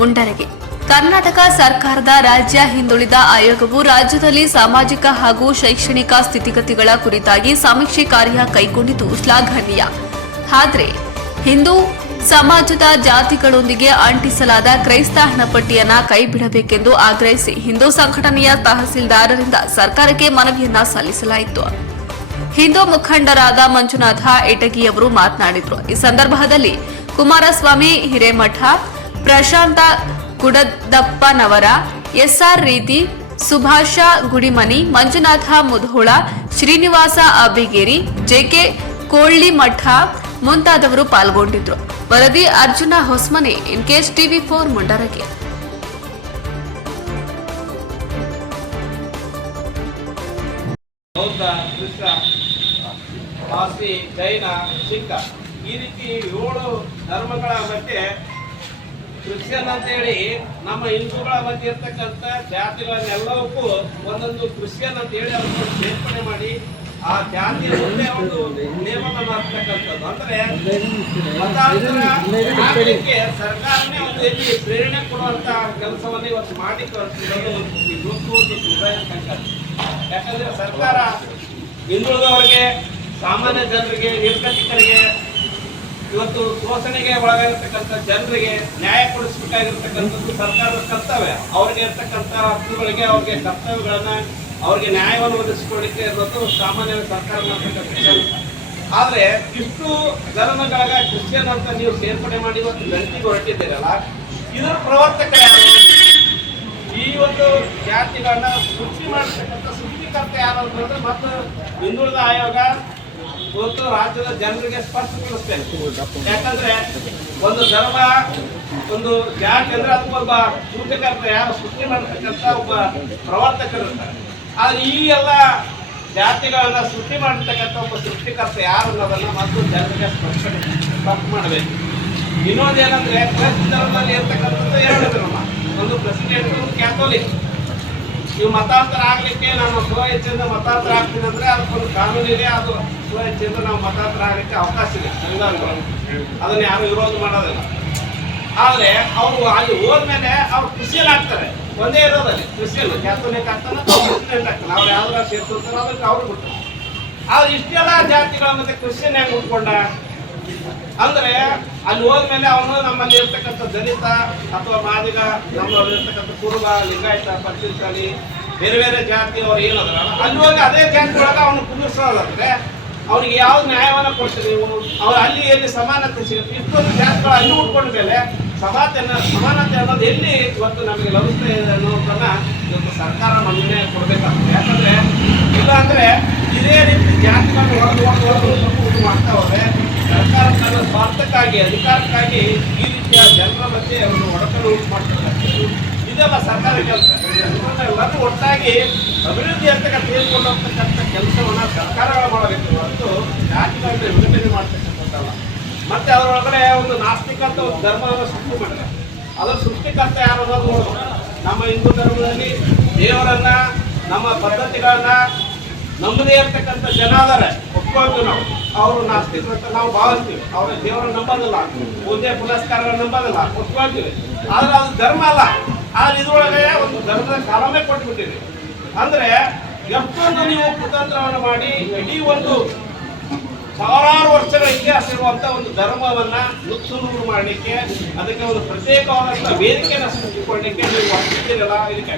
ಮುಂಡರಗಿ ಕರ್ನಾಟಕ ಸರ್ಕಾರದ ರಾಜ್ಯ ಹಿಂದುಳಿದ ಆಯೋಗವು ರಾಜ್ಯದಲ್ಲಿ ಸಾಮಾಜಿಕ ಹಾಗೂ ಶೈಕ್ಷಣಿಕ ಸ್ಥಿತಿಗತಿಗಳ ಕುರಿತಾಗಿ ಸಮೀಕ್ಷೆ ಕಾರ್ಯ ಕೈಗೊಂಡಿದ್ದು ಶ್ಲಾಘನೀಯ. ಆದರೆ ಹಿಂದೂ ಸಮಾಜದ ಜಾತಿಗಳೊಂದಿಗೆ ಅಂಟಿಸಲಾದ ಕ್ರೈಸ್ತ ಹಣಪಟ್ಟಿಯನ್ನ ಕೈಬಿಡಬೇಕೆಂದು ಆಗ್ರಹಿಸಿ ಹಿಂದೂ ಸಂಘಟನೆಯ ತಹಸೀಲ್ದಾರರಿಂದ ಸರ್ಕಾರಕ್ಕೆ ಮನವಿಯನ್ನ ಸಲ್ಲಿಸಲಾಯಿತು. ಹಿಂದೂ ಮುಖಂಡರಾದ ಮಂಜುನಾಥ ಇಟಗಿಯವರು ಮಾತನಾಡಿದರು. ಈ ಸಂದರ್ಭದಲ್ಲಿ ಕುಮಾರಸ್ವಾಮಿ ಹಿರೇಮಠ, ಪ್ರಶಾಂತ ಗುಡದಪ್ಪನವರ, SR ರೀತಿ, ಸುಭಾಷ ಗುಡಿಮನಿ, ಮಂಜುನಾಥ ಮುಧೋಳ, ಶ್ರೀನಿವಾಸ ಅಬ್ಬಿಗೇರಿ, JK ಕೋಳ್ಳಿಮಠ ಮುಂತಾದವರು ಪಾಲ್ಗೊಂಡಿದ್ರು. ವರದಿ ಅರ್ಜುನ ಹೊಸ್ಮನೆ, ಇನ್ಕೇಸ್ TV4 ಮುಂಡರಗಿ. ಬೌದ್ಧ, ಕ್ರಿಸ್ತ, ಪಾರ್ಸಿ, ಜೈನ, ಸಿಖ್ ಈ ರೀತಿ 7 ಧರ್ಮಗಳ ಮಧ್ಯೆ ಕ್ರಿಶ್ಚಿಯನ್ ಅಂತೇಳಿ ನಮ್ಮ ಹಿಂದೂಗಳ ಮಧ್ಯೆ ಇರ್ತಕ್ಕಂಥ ಜಾತಿಗಳನ್ನೆಲ್ಲವಕ್ಕೂ ಒಂದೊಂದು ಕ್ರಿಶ್ಚಿಯನ್ ಅಂತೇಳಿ ಅವ್ರನ್ನ ಸೇರ್ಪಡೆ ಮಾಡಿ ಆ ಜಾತಿಯ ಮುಂದೆ ಒಂದು ನೇಮಕ ಮಾಡ್ತಕ್ಕಂಥದ್ದು. ಅಂದ್ರೆ ಮತಾಂತರ ಆಗಲಿಕ್ಕೆ ಸರ್ಕಾರನೇ ಒಂದು ರೀತಿ ಪ್ರೇರಣೆ ಕೊಡುವಂತ ಕೆಲಸವನ್ನು ಇವತ್ತು ಮಾಡಿ ಯಾಕಂದ್ರೆ ಸರ್ಕಾರ ಹಿಂದುಳಿದವರಿಗೆ, ಸಾಮಾನ್ಯ ಜನರಿಗೆ, ನಿರ್ಗತಿಕರಿಗೆ, ಇವತ್ತು ಶೋಷಣೆಗೆ ಒಳಗಾಗಿರ್ತಕ್ಕಂಥ ಜನರಿಗೆ ನ್ಯಾಯ ಕೊಡಿಸಬೇಕಾಗಿರ್ತಕ್ಕಂಥದ್ದು ಸರ್ಕಾರದ ಕರ್ತವ್ಯ. ಅವ್ರಿಗೆ ಇರ್ತಕ್ಕಂಥ ಹಕ್ಕುಗಳಿಗೆ, ಅವ್ರಿಗೆ ಕರ್ತವ್ಯಗಳನ್ನ, ಅವ್ರಿಗೆ ನ್ಯಾಯವನ್ನು ಒದಗಿಸಿಕೊಳ್ಳಿಕ್ಕೆ ಇರೋದು ಸಾಮಾನ್ಯ ಸರ್ಕಾರ ಮಾಡ್ತಕ್ಕಂಥ ಕೆಲಸ. ಆದ್ರೆ ಇಷ್ಟು ಧರ್ಮಗಳಾಗ ಕ್ರಿಶ್ಚಿಯನ್ ಅಂತ ನೀವು ಸೇರ್ಪಡೆ ಮಾಡಿ ಇವತ್ತು ಗಂಟಿಗೆ ಹೊರಟಿದ್ದೀರಲ್ಲ, ಇದರ ಪ್ರವರ್ತಕರು ಯಾರು? ಈ ಒಂದು ಜಾತಿಗಳನ್ನ ಸೃಷ್ಟಿ ಮಾಡತಕ್ಕಂಥ ಸೃಷ್ಟಿಕರ್ತ ಯಾರು ಅಂತಂದ್ರೆ ಮತ್ತು ಹಿಂದುಳಿದ ಆಯೋಗ ಇವತ್ತು ರಾಜ್ಯದ ಜನರಿಗೆ ಸ್ಪಷ್ಟಪಡಿಸ್ತೇನೆ. ಯಾಕಂದ್ರೆ ಒಂದು ಧರ್ಮ, ಒಂದು ಜಾತಿ ಅಂದ್ರೆ ಅದಕ್ಕೊಬ್ಬ ಸೃಷ್ಟಿಕರ್ತ, ಯಾರು ಸೃಷ್ಟಿ ಮಾಡತಕ್ಕಂಥ ಒಬ್ಬ ಪ್ರವರ್ತಕರು ಇರ್ತಾರೆ. ಆದ್ರೆ ಈ ಎಲ್ಲ ಜಾತಿಗಳನ್ನ ಸೃಷ್ಟಿ ಮಾಡತಕ್ಕಂಥ ಒಬ್ಬ ಸೃಷ್ಟಿಕರ್ತ ಯಾರು ಅನ್ನೋದನ್ನ ಮತ್ತು ಜನರಿಗೆ ಸ್ಪಷ್ಟ ಮಾಡಬೇಕು. ಇನ್ನೊಂದೇನಂದ್ರೆ ಕ್ರೈಸ್ತ ಧರ್ಮದಲ್ಲಿ ಇರ್ತಕ್ಕಂಥದ್ದು 2 ಧರ್ಮ, ಒಂದು ಪ್ರೆಸಿಡೆಂಟ್, ಒಂದು ಕ್ಯಾಥೋಲಿಕ್. ಇವು ಮತಾಂತರ ಆಗ್ಲಿಕ್ಕೆ ನಾನು ಸ್ವ ಇಚ್ಛೆಯಿಂದ ಮತಾಂತರ ಆಗ್ತೀನಿ ಅಂದ್ರೆ ಅದಕ್ಕೊಂದು ಕಾನೂನಿದೆ. ಅದು ಸ್ವ ಇಚ್ಛೆಯಿಂದ ನಾವು ಮತಾಂತರ ಆಗ್ಲಿಕ್ಕೆ ಅವಕಾಶ ಇದೆ ಸಂವಿಧಾನಗಳು, ಅದನ್ನ ಯಾರು ವಿರೋಧ ಮಾಡೋದಿಲ್ಲ. ಆದ್ರೆ ಅವರು ಅಲ್ಲಿ ಹೋದ್ಮೇಲೆ ಅವ್ರು ಕ್ರಿಶ್ಚಿಯನ್ ಆಗ್ತಾರೆ. ಒಂದೇ ಇರೋದಲ್ಲಿ ಕ್ರಿಶ್ಚಿಯನ್, ಕ್ಯಾಥೋಲಿಕ್ ಆಗ್ತಾನೆ, ಪ್ರೆಸಿಡೆಂಟ್ ಆಗ್ತಾನೆ. ಅವ್ರು ಯಾವ್ದಾರ ಸೇರ್ಕೊಳ್ತಾರೆ ಅದಕ್ಕೆ ಅವ್ರು ಬಿಡ್ತಾರೆ. ಆದ್ರೆ ಇಷ್ಟೆಲ್ಲ ಜಾತಿಗಳ ಮತ್ತೆ ಕ್ರಿಶ್ಚಿಯನ್ ಹೆಂಗ್ ಉಟ್ಕೊಂಡ ಅಂದ್ರೆ ಅಲ್ಲಿ ಹೋದ್ಮೇಲೆ ಅವನು ನಮ್ಮಲ್ಲಿ ಇರ್ತಕ್ಕಂಥ ದಲಿತ ಅಥವಾ ಮಾದಿಗ, ನಮ್ಮಲ್ಲಿ ಇರ್ತಕ್ಕಂಥ ಕುರುಬ, ಲಿಂಗಾಯತ, ಪಂಚಮಸಾಲಿ, ಬೇರೆ ಬೇರೆ ಜಾತಿ ಅವ್ರು ಏನದ್ರ ಅಲ್ಲಿ ಹೋಗಿ ಅದೇ ಜಾತಿ ಒಳಗೆ ಅವನು ಕುಂದಿರ್ಸೋದಾದ್ರೆ ಅವ್ನಿಗೆ ಯಾವ ನ್ಯಾಯವನ್ನ ಕೊಡ್ತೀರಿ ನೀವು? ಅವ್ರು ಅಲ್ಲಿ ಎಲ್ಲಿ ಸಮಾನತೆ ಸಿಗುತ್ತೆ? ಇಷ್ಟೊಂದು ಜಾತಿಗಳು ಅಲ್ಲಿ ಉಟ್ಕೊಂಡ ಮೇಲೆ ಸಮಾನತೆ ಅನ್ನೋದು ಎಲ್ಲಿ ಇವತ್ತು ನಮಗೆ ಲಭಿಸ್ತಾ ಇದೆ ಅನ್ನೋದನ್ನ ಇವತ್ತು ಸರ್ಕಾರ ಮನ್ನಣೆ ಕೊಡ್ಬೇಕಾಗ್ತದೆ. ಯಾಕಂದ್ರೆ ಇಲ್ಲ ಅಂದ್ರೆ ಇದೇ ರೀತಿ ಜಾತಿಗಳನ್ನು ಹೊಡೆದು ಮಾಡ್ತಾ ಹೋದ್ರೆ ಸರ್ಕಾರ ತನ್ನ ಸ್ವಾರ್ಥಕ್ಕಾಗಿ, ಅಧಿಕಾರಕ್ಕಾಗಿ ಈ ರೀತಿಯ ಜನರ ಮಧ್ಯೆ ಅವರು ಒಡಕನ್ನು ಉಂಟು ಮಾಡ್ತಾರೆ. ಇದೆಲ್ಲ ಸರ್ಕಾರ ಕೆಲಸ. ಎಲ್ಲರೂ ಒಟ್ಟಾಗಿ ಅಭಿವೃದ್ಧಿ ಅಂತ ತೆಗೆದುಕೊಂಡು ಹೋಗ್ತಕ್ಕಂಥ ಕೆಲಸವನ್ನ ಸರ್ಕಾರಗಳು ಮಾಡಬೇಕು ಹೊರತು ಜಾತಿಗಳನ್ನ ವಿಭಜನೆ ಮಾಡ್ತಕ್ಕಂಥದ್ದಲ್ಲ. ಮತ್ತೆ ಅದರೊಳಗಡೆ ಒಂದು ನಾಸ್ತಿಕ ಅಂತ ಒಂದು ಧರ್ಮವನ್ನು ಸೃಷ್ಟಿ ಮಾಡಿದೆ. ಅದರ ಸೃಷ್ಟಿಕರ್ತ ಯಾರು ಅನ್ನೋದು ನೋಡ್ಬೇಕು. ನಮ್ಮ ಹಿಂದೂ ಧರ್ಮದಲ್ಲಿ ದೇವರನ್ನ, ನಮ್ಮ ಪದ್ಧತಿಗಳನ್ನ ನಮ್ಮದೇ ಇರ್ತಕ್ಕಂಥ ಜನ ಆದರೆ ಒಪ್ಕೊಳ್ತೀವಿ ನಾವು. ಅವರು ನಾಸ್ತಿಕರು ಅಂತ ನಾವು ಭಾವಿಸ್ತೀವಿ. ಅವ್ರ ದೇವರನ್ನ ನಂಬೋದಿಲ್ಲ, ಪೂಜೆ ಪುನಸ್ಕಾರಗಳನ್ನ ನಂಬೋದಿಲ್ಲ, ಒಪ್ಕೊಳ್ತೀವಿ. ಆದ್ರೆ ಅದು ಧರ್ಮ ಅಲ್ಲ. ಆದ್ರೆ ಇದ್ರೊಳಗೆ ಒಂದು ಧರ್ಮದ ಕಾಲನೇ ಕೊಟ್ಬಿಟ್ಟಿದೆ. ಅಂದ್ರೆ ಎಷ್ಟೊಂದು ನೀವು ಕುತಂತ್ರವನ್ನು ಮಾಡಿ ಇಡೀ ಒಂದು ಸಾವಿರಾರು ವರ್ಷಗಳ ಇತಿಹಾಸ ಇರುವಂತ ಒಂದು ಧರ್ಮವನ್ನ ನುಚ್ಚುನೂರು ಮಾಡಲಿಕ್ಕೆ, ಅದಕ್ಕೆ ಒಂದು ಪ್ರತ್ಯೇಕವಾದಂಥ ವೇದಿಕೆಯನ್ನು ಸೃಷ್ಟಿಕೊಳ್ಳಲಿಕ್ಕೆ ನೀವು ಹೊರಟಿದ್ದೀರಲ್ಲ. ಇದಕ್ಕೆ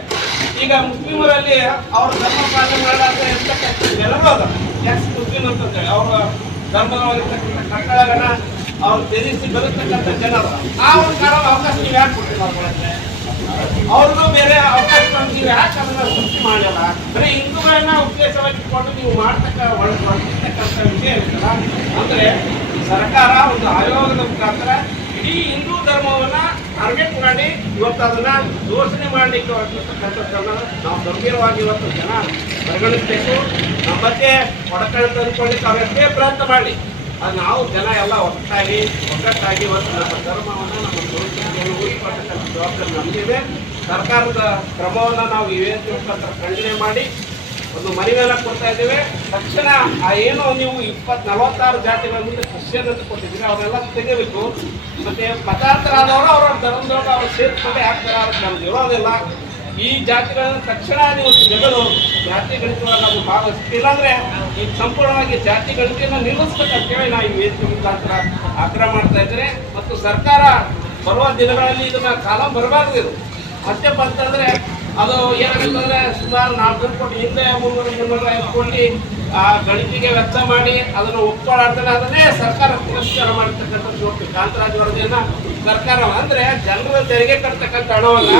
ಈಗ ಮುಸ್ಲಿಮರಲ್ಲಿ ಅವ್ರ ಧರ್ಮ ಪಾಲನೆ ಮಾಡಲಾರ್ದೆ ಇರ್ತಕ್ಕಂಥ ಎಲ್ಲರೂ ಅದ. ಯಾಕೆ ಮುಸ್ಲಿಂ ಅಂತಂದೇಳಿ ಅವರ ಧರ್ಮದೊಳಗಿರ್ತಕ್ಕಂಥ ಕಟ್ಟಡಗಳನ್ನ ಅವ್ರು ತ್ಯಜಿಸಿ ಬದುಕ್ತಕ್ಕಂಥ ಜನರು ಆ ಒಂದು ಕಾಲ ಅವಕಾಶ ನೀವು ಯಾಕೆ ಕೊಟ್ಟಿಲ್ಲ? ಅವ್ರಿಗೂ ಬೇರೆ ಅವಕಾಶಗಳನ್ನು ನೀವು ಯಾಕೆ ಅದನ್ನ ಸೃಷ್ಟಿ ಮಾಡಲಿಲ್ಲ? ಬರೀ ಹಿಂದೂಗಳನ್ನ ಉದ್ದೇಶವಾಗಿಟ್ಕೊಂಡು ನೀವು ಮಾಡ್ತಕ್ಕಂಥ ವಿಷಯ ಇರುತ್ತಲ್ಲ. ಅಂದ್ರೆ ಸರ್ಕಾರ ಒಂದು ಆಯೋಗದ ಮುಖಾಂತರ ಇಡೀ ಹಿಂದೂ ಧರ್ಮವನ್ನ ಟಾರ್ಗೆಟ್ ಮಾಡಿ ಇವತ್ತು ಅದನ್ನ ಘೋಷಣೆ ಮಾಡಲಿಕ್ಕೆ ಹೊರಟಿರ್ತಕ್ಕಂಥದ್ದನ್ನ ನಾವು ಗಂಭೀರವಾಗಿ ಇವತ್ತು ಜನ ಪರಿಗಣಿಸಬೇಕು. ನಮ್ಮ ಬಗ್ಗೆ ಒಡಕಣ ತಂದುಕೊಳ್ಳಿಕ್ಕೆ ಅವರಷ್ಟೇ ಪ್ರಯತ್ನ ಮಾಡಿ ಅದು ನಾವು ಜನ ಎಲ್ಲ ಒಟ್ಟಾಗಿ ಇವತ್ತು ನಮ್ಮ ಧರ್ಮವನ್ನು ನಮ್ಮ ಸಂಸ್ಕೃತಿಯನ್ನು ಉಳಿಸಿಕೊಳ್ಳತಕ್ಕಂಥ ಜವಾಬ್ದಾರಿ ನಮಗಿದೆ. ಸರ್ಕಾರದ ಕ್ರಮವನ್ನು ನಾವು ಈ ವೇದಿಕೆ ಮುಖಾಂತರ ಖಂಡನೆ ಮಾಡಿ ಒಂದು ಮನವಿಯನ್ನು ಕೊಡ್ತಾ ಇದ್ದೇವೆ. ತಕ್ಷಣ ಆ ಏನು ನೀವು 46 ಜಾತಿಗಳ ಮುಂದೆ ಕ್ರಿಶ್ಚಿಯನ್ ಅಂತ ಕೊಟ್ಟಿದ್ದೀರಿ ಅವರೆಲ್ಲ ತೆಗೆಯಬೇಕು. ಮತ್ತೆ ಮತಾಂತರಾದವರು ಅವರ ಧರ್ಮದವರು ಅವರು ಸೇರ್ಕೊಂಡೆ ಆಗ್ತಾರೆ, ಅದಕ್ಕೆ ನಮ್ಗೆ ಇರೋದಿಲ್ಲ. ಈ ಜಾತಿಗಳನ್ನು ತಕ್ಷಣ ನೀವು ತೆಗೆದು ಜಾತಿ ಗಣಿತವಾಗಿ ಅದು ಭಾಗವಹಿಸ್ತಿಲ್ಲ ಅಂದರೆ ಈ ಸಂಪೂರ್ಣವಾಗಿ ಜಾತಿ ಗಣಿತೆಯನ್ನು ನಿಲ್ಲಿಸ್ಬೇಕಂತೇಳಿ ನಾವು ಈ ವೇದಿಕೆ ಮುಖಾಂತರ ಆಗ್ರಹ ಮಾಡ್ತಾ ಇದ್ದಾರೆ. ಮತ್ತು ಸರ್ಕಾರ ಬರುವ ದಿನಗಳಲ್ಲಿ ಇದನ್ನ ಕಾಲಂ ಬರಬಾರ್ದು. ಇದು ಮತ್ತೆ ಬಂತಂದ್ರೆ ಅದು ಏನಾಗುತ್ತಂದ್ರೆ ಸುಮಾರು 400 ಕೋಟಿ ಹಿಂದೆ 300-350 ಕೋಟಿ ಗಣಿತಿಗೆ ವೆಚ್ಚ ಮಾಡಿ ಅದನ್ನು ಒಪ್ಕೊಳ್ಳಾಡ್ತಾನೆ ಅದನ್ನೇ ಸರ್ಕಾರ ತಿರಸ್ಕಾರ ಮಾಡ್ತಕ್ಕಂಥದ್ದು ಕಾಂತರಾಜ್ ವರದಿಯನ್ನ ಸರ್ಕಾರ ಅಂದ್ರೆ ಜನರ ತೆರಿಗೆ ಕಟ್ತಕ್ಕಂಥ ಹಣವನ್ನ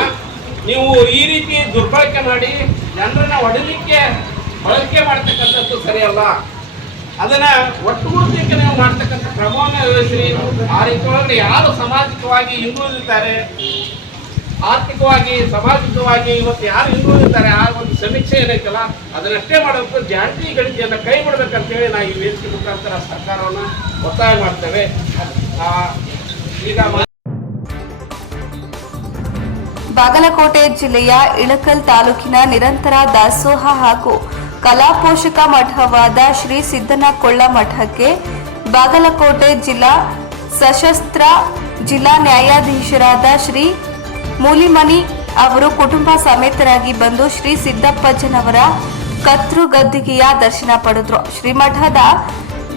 ನೀವು ಈ ರೀತಿ ದುರ್ಬಳಕೆ ಮಾಡಿ ಜನರನ್ನ ಹೊಡಲಿಕ್ಕೆ ಬಳಕೆ ಮಾಡ್ತಕ್ಕಂಥದ್ದು ಸರಿಯಲ್ಲ. ಅದನ್ನ ಒಟ್ಟುಗೂಡಿಸಲಿಕ್ಕೆ ನೀವು ಮಾಡ್ತಕ್ಕಂಥ ಕ್ರಮವನ್ನು ವಹಿಸ್ರಿ. ಆ ರೀತಿ ಒಳಗಡೆ ಯಾರು ಸಾಮಾಜಿಕವಾಗಿ ಹಿಂದುಳಿದಿದ್ದಾರೆ, ಆರ್ಥಿಕವಾಗಿ ಸಾಮಾಜಿಕವಾಗಿ ಇವತ್ತು ಯಾರು ಹಿಂದುಳಿದಿದ್ದಾರೆ ಆ ಒಂದು ಸಮೀಕ್ಷೆ ಏನೈತಲ್ಲ ಅದನ್ನಷ್ಟೇ ಮಾಡಬೇಕು. ಜಾತಿ ಗಣಿತೆಯನ್ನು ಕೈ ಬಿಡಬೇಕಂತೇಳಿ ನಾವು ಈ ವೇದಿಕೆ ಮುಖಾಂತರ ಸರ್ಕಾರವನ್ನು ಒತ್ತಾಯ ಮಾಡ್ತೇವೆ. ಈಗ ಬಾಗಲಕೋಟೆ ಜಿಲ್ಲೆಯ ಇಳಕಲ್ ತಾಲೂಕಿನ ನಿರಂತರ ದಾಸೋಹ ಹಾಗೂ ಕಲಾಪೋಷಕ ಮಠವಾದ ಶ್ರೀ ಸಿದ್ದನ ಕೊಳ್ಳ ಮಠಕ್ಕೆ ಬಾಗಲಕೋಟೆ ಜಿಲ್ಲಾ ಸಶಸ್ತ್ರ ಜಿಲ್ಲಾ ನ್ಯಾಯಾಧೀಶರಾದ ಶ್ರೀ ಮೂಲಿಮನಿ ಅವರು ಕುಟುಂಬ ಸಮೇತರಾಗಿ ಬಂದು ಶ್ರೀ ಸಿದ್ದಪ್ಪಜ್ಜನವರ ಕರ್ತೃಗದ್ದಿಗೆಯ ದರ್ಶನ ಪಡೆದರು. ಶ್ರೀಮಠದ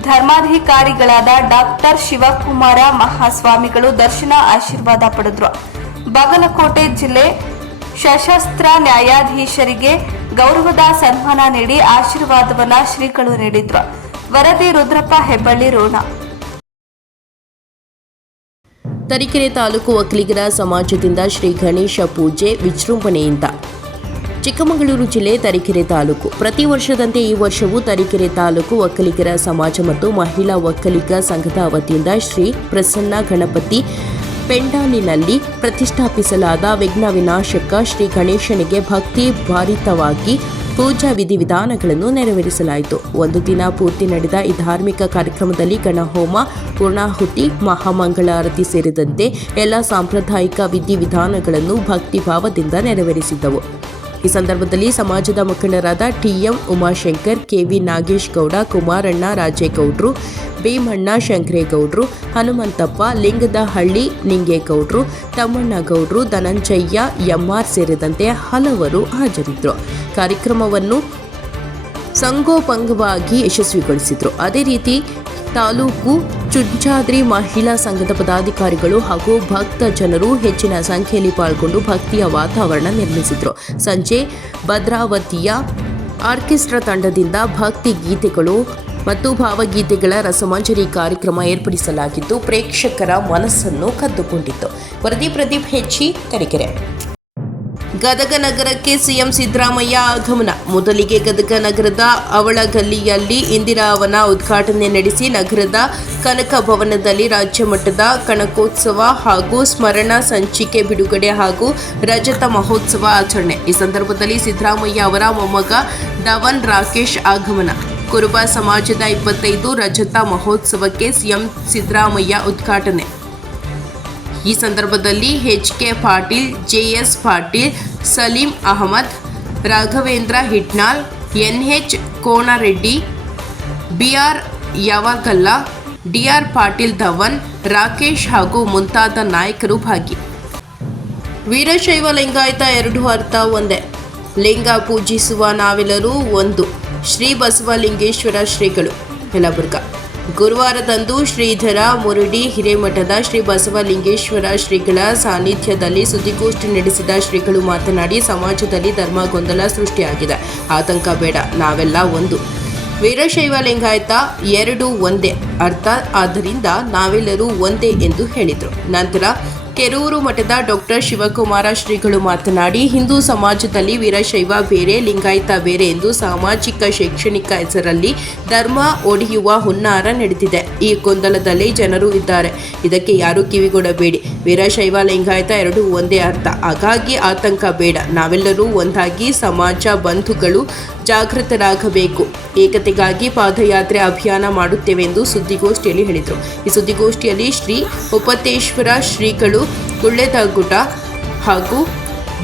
ಧರ್ಮಾಧಿಕಾರಿಗಳಾದ ಡಾಕ್ಟರ್ ಶಿವಕುಮಾರ ಮಹಾಸ್ವಾಮಿಗಳು ದರ್ಶನ ಆಶೀರ್ವಾದ ಪಡೆದರು. ಬಾಗಲಕೋಟೆ ಜಿಲ್ಲೆ ಸಶಸ್ತ್ರ ನ್ಯಾಯಾಧೀಶರಿಗೆ ಗೌರವದ ಸನ್ಮಾನ ನೀಡಿ ಆಶೀರ್ವಾದವನ್ನ ಶ್ರೀಗಳು ನೀಡಿದ್ರು. ವರದಿ ರುದ್ರಪ್ಪ ಹೆಬ್ಬಳ್ಳಿ, ರೋಣ. ತರೀಕೆರೆ ತಾಲೂಕು ಒಕ್ಕಲಿಗರ ಸಮಾಜದಿಂದ ಶ್ರೀ ಗಣೇಶ ಪೂಜೆ ವಿಜೃಂಭಣೆಯಿಂದ. ಚಿಕ್ಕಮಗಳೂರು ಜಿಲ್ಲೆ ತರೀಕೆರೆ ತಾಲೂಕು. ಪ್ರತಿ ವರ್ಷದಂತೆ ಈ ವರ್ಷವೂ ತರೀಕೆರೆ ತಾಲೂಕು ಒಕ್ಕಲಿಗರ ಸಮಾಜ ಮತ್ತು ಮಹಿಳಾ ಒಕ್ಕಲಿಗ ಸಂಘದ ವತಿಯಿಂದ ಶ್ರೀ ಪ್ರಸನ್ನ ಗಣಪತಿ ಪೆಂಡಾಲಿನಲ್ಲಿ ಪ್ರತಿಷ್ಠಾಪಿಸಲಾದ ವಿಘ್ನ ವಿನಾಶಕ ಶ್ರೀ ಗಣೇಶನಿಗೆ ಭಕ್ತಿ ಭಾರಿತವಾಗಿ ಪೂಜಾ ವಿಧಿವಿಧಾನಗಳನ್ನು ನೆರವೇರಿಸಲಾಯಿತು. ಒಂದು ದಿನ ಪೂರ್ತಿ ನಡೆದ ಈ ಧಾರ್ಮಿಕ ಕಾರ್ಯಕ್ರಮದಲ್ಲಿ ಗಣಹೋಮ, ಪೂರ್ಣಾಹುತಿ, ಮಹಾಮಂಗಳಾರತಿ ಸೇರಿದಂತೆ ಎಲ್ಲ ಸಾಂಪ್ರದಾಯಿಕ ವಿಧಿವಿಧಾನಗಳನ್ನು ಭಕ್ತಿಭಾವದಿಂದ ನೆರವೇರಿಸಿದ್ದವು. ಈ ಸಂದರ್ಭದಲ್ಲಿ ಸಮಾಜದ ಮುಖಂಡರಾದ ಟಿಎಂ ಉಮಾಶಂಕರ್, ಕೆವಿ ನಾಗೇಶ್ ಗೌಡ, ಕುಮಾರಣ್ಣ ರಾಜೇಗೌಡ್ರು, ಭೀಮಣ್ಣ ಶಂಕರೇಗೌಡ್ರು, ಹನುಮಂತಪ್ಪ, ಲಿಂಗದಹಳ್ಳಿ ನಿಂಗೇಗೌಡ್ರು, ತಮ್ಮಣ್ಣಗೌಡ್ರು, ಧನಂಜಯ್ಯ ಎಂಆರ್ ಸೇರಿದಂತೆ ಹಲವರು ಹಾಜರಿದ್ದರು. ಕಾರ್ಯಕ್ರಮವನ್ನು ಸಂಗೋಪಂಗವಾಗಿ ಯಶಸ್ವಿಗೊಳಿಸಿದರು. ಅದೇ ರೀತಿ ತಾಲೂಕು ಚುಂಚಾದ್ರಿ ಮಹಿಳಾ ಸಂಘದ ಪದಾಧಿಕಾರಿಗಳು ಹಾಗೂ ಭಕ್ತ ಜನರು ಹೆಚ್ಚಿನ ಸಂಖ್ಯೆಯಲ್ಲಿ ಪಾಲ್ಗೊಂಡು ಭಕ್ತಿಯ ವಾತಾವರಣ ನಿರ್ಮಿಸಿದರು. ಸಂಜೆ ಭದ್ರಾವತಿಯ ಆರ್ಕೆಸ್ಟ್ರಾ ತಂಡದಿಂದ ಭಕ್ತಿ ಗೀತೆಗಳು ಮತ್ತು ಭಾವಗೀತೆಗಳ ರಸಮಂಜರಿ ಕಾರ್ಯಕ್ರಮ ಏರ್ಪಡಿಸಲಾಗಿದ್ದು ಪ್ರೇಕ್ಷಕರ ಮನಸ್ಸನ್ನು ಕದ್ದುಕೊಂಡಿತ್ತು. ವರದಿ ಪ್ರದೀಪ್ ಹೆಚ್ಚಿ, ತರೀಕೆರೆ. ಗದಗ ನಗರಕ್ಕೆ ಸಿಎಂ ಸಿದ್ದರಾಮಯ್ಯ ಆಗಮನ. ಮೊದಲಿಗೆ ಗದಗ ನಗರದ ಅವಳಗಲ್ಲಿಯಲ್ಲಿ ಇಂದಿರಾವನ ಉದ್ಘಾಟನೆ ನಡೆಸಿ ನಗರದ ಕನಕ ಭವನದಲ್ಲಿ ರಾಜ್ಯ ಮಟ್ಟದ ಕನಕೋತ್ಸವ ಹಾಗೂ ಸ್ಮರಣ ಸಂಚಿಕೆ ಬಿಡುಗಡೆ ಹಾಗೂ ರಜತ ಮಹೋತ್ಸವ ಆಚರಣೆ. ಈ ಸಂದರ್ಭದಲ್ಲಿ ಸಿದ್ದರಾಮಯ್ಯ ಅವರ ಮೊಮ್ಮಗ ಡವನ್ ರಾಕೇಶ್ ಆಗಮನ. ಕುರುಬ ಸಮಾಜದ 25 ರಜತ ಮಹೋತ್ಸವಕ್ಕೆ ಸಿಎಂ ಸಿದ್ದರಾಮಯ್ಯ ಉದ್ಘಾಟನೆ. ಈ ಸಂದರ್ಭದಲ್ಲಿ H K. Patil, J S. Patil, Saleem Ahmed, Raghavendra Hitnal, N H. Konareddy, B R. Yavagal, D R. Patil Dhawan, Rakesh ಹಾಗೂ ಮುಂತಾದ ನಾಯಕರು ಭಾಗಿ. ವೀರಶೈವ ಲಿಂಗಾಯತ ಎರಡು ಅರ್ಥ ಒಂದೇ. ಲಿಂಗ ಪೂಜಿಸುವ ನಾವೆಲ್ಲರೂ ಒಂದು. ಶ್ರೀ ಬಸವಲಿಂಗೇಶ್ವರ ಶ್ರೀಗಳು, ಯಲಬುರ್ಗಾ. ಗುರುವಾರದಂದು ಶ್ರೀಧರ ಮುರುಡಿ ಹಿರೇಮಠದ ಶ್ರೀ ಬಸವಲಿಂಗೇಶ್ವರ ಶ್ರೀಗಳ ಸಾನ್ನಿಧ್ಯದಲ್ಲಿ ಸುದ್ದಿಗೋಷ್ಠಿ ನಡೆಸಿದ ಶ್ರೀಗಳು ಮಾತನಾಡಿ, ಸಮಾಜದಲ್ಲಿ ಧರ್ಮ ಗೊಂದಲ ಸೃಷ್ಟಿಯಾಗಿದೆ. ಆತಂಕ ಬೇಡ, ನಾವೆಲ್ಲ ಒಂದು. ವೀರಶೈವ ಲಿಂಗಾಯತ ಎರಡು ಒಂದೇ ಅರ್ಥ, ಆದ್ದರಿಂದ ನಾವೆಲ್ಲರೂ ಒಂದೇ ಎಂದು ಹೇಳಿದರು. ನಂತರ ಕೆರೂರು ಮಠದ ಡಾಕ್ಟರ್ ಶಿವಕುಮಾರ ಶ್ರೀಗಳು ಮಾತನಾಡಿ, ಹಿಂದೂ ಸಮಾಜದಲ್ಲಿ ವೀರಶೈವ ಬೇರೆ, ಲಿಂಗಾಯತ ಬೇರೆ ಎಂದು ಸಾಮಾಜಿಕ ಶೈಕ್ಷಣಿಕ ಹೆಸರಲ್ಲಿ ಧರ್ಮ ಒಡೆಯುವ ಹುನ್ನಾರ ನಡೆದಿದೆ. ಈ ಗೊಂದಲದಲ್ಲಿ ಜನರು ಇದ್ದಾರೆ. ಇದಕ್ಕೆ ಯಾರು ಕಿವಿಗೊಡಬೇಡಿ. ವೀರಶೈವ ಲಿಂಗಾಯತ ಎರಡೂ ಒಂದೇ ಅರ್ಥ. ಹಾಗಾಗಿ ಆತಂಕ ಬೇಡ. ನಾವೆಲ್ಲರೂ ಒಂದಾಗಿ ಸಮಾಜ ಬಂಧುಗಳು ಜಾಗೃತರಾಗಬೇಕು. ಏಕತೆಗಾಗಿ ಪಾದಯಾತ್ರೆ ಅಭಿಯಾನ ಮಾಡುತ್ತೇವೆಂದು ಸುದ್ದಿಗೋಷ್ಠಿಯಲ್ಲಿ ಹೇಳಿದರು. ಈ ಸುದ್ದಿಗೋಷ್ಠಿಯಲ್ಲಿ ಶ್ರೀ ಉಪತೇಶ್ವರ ಶ್ರೀಗಳು ಗುಳ್ಳೆದಗುಟ ಹಾಗೂ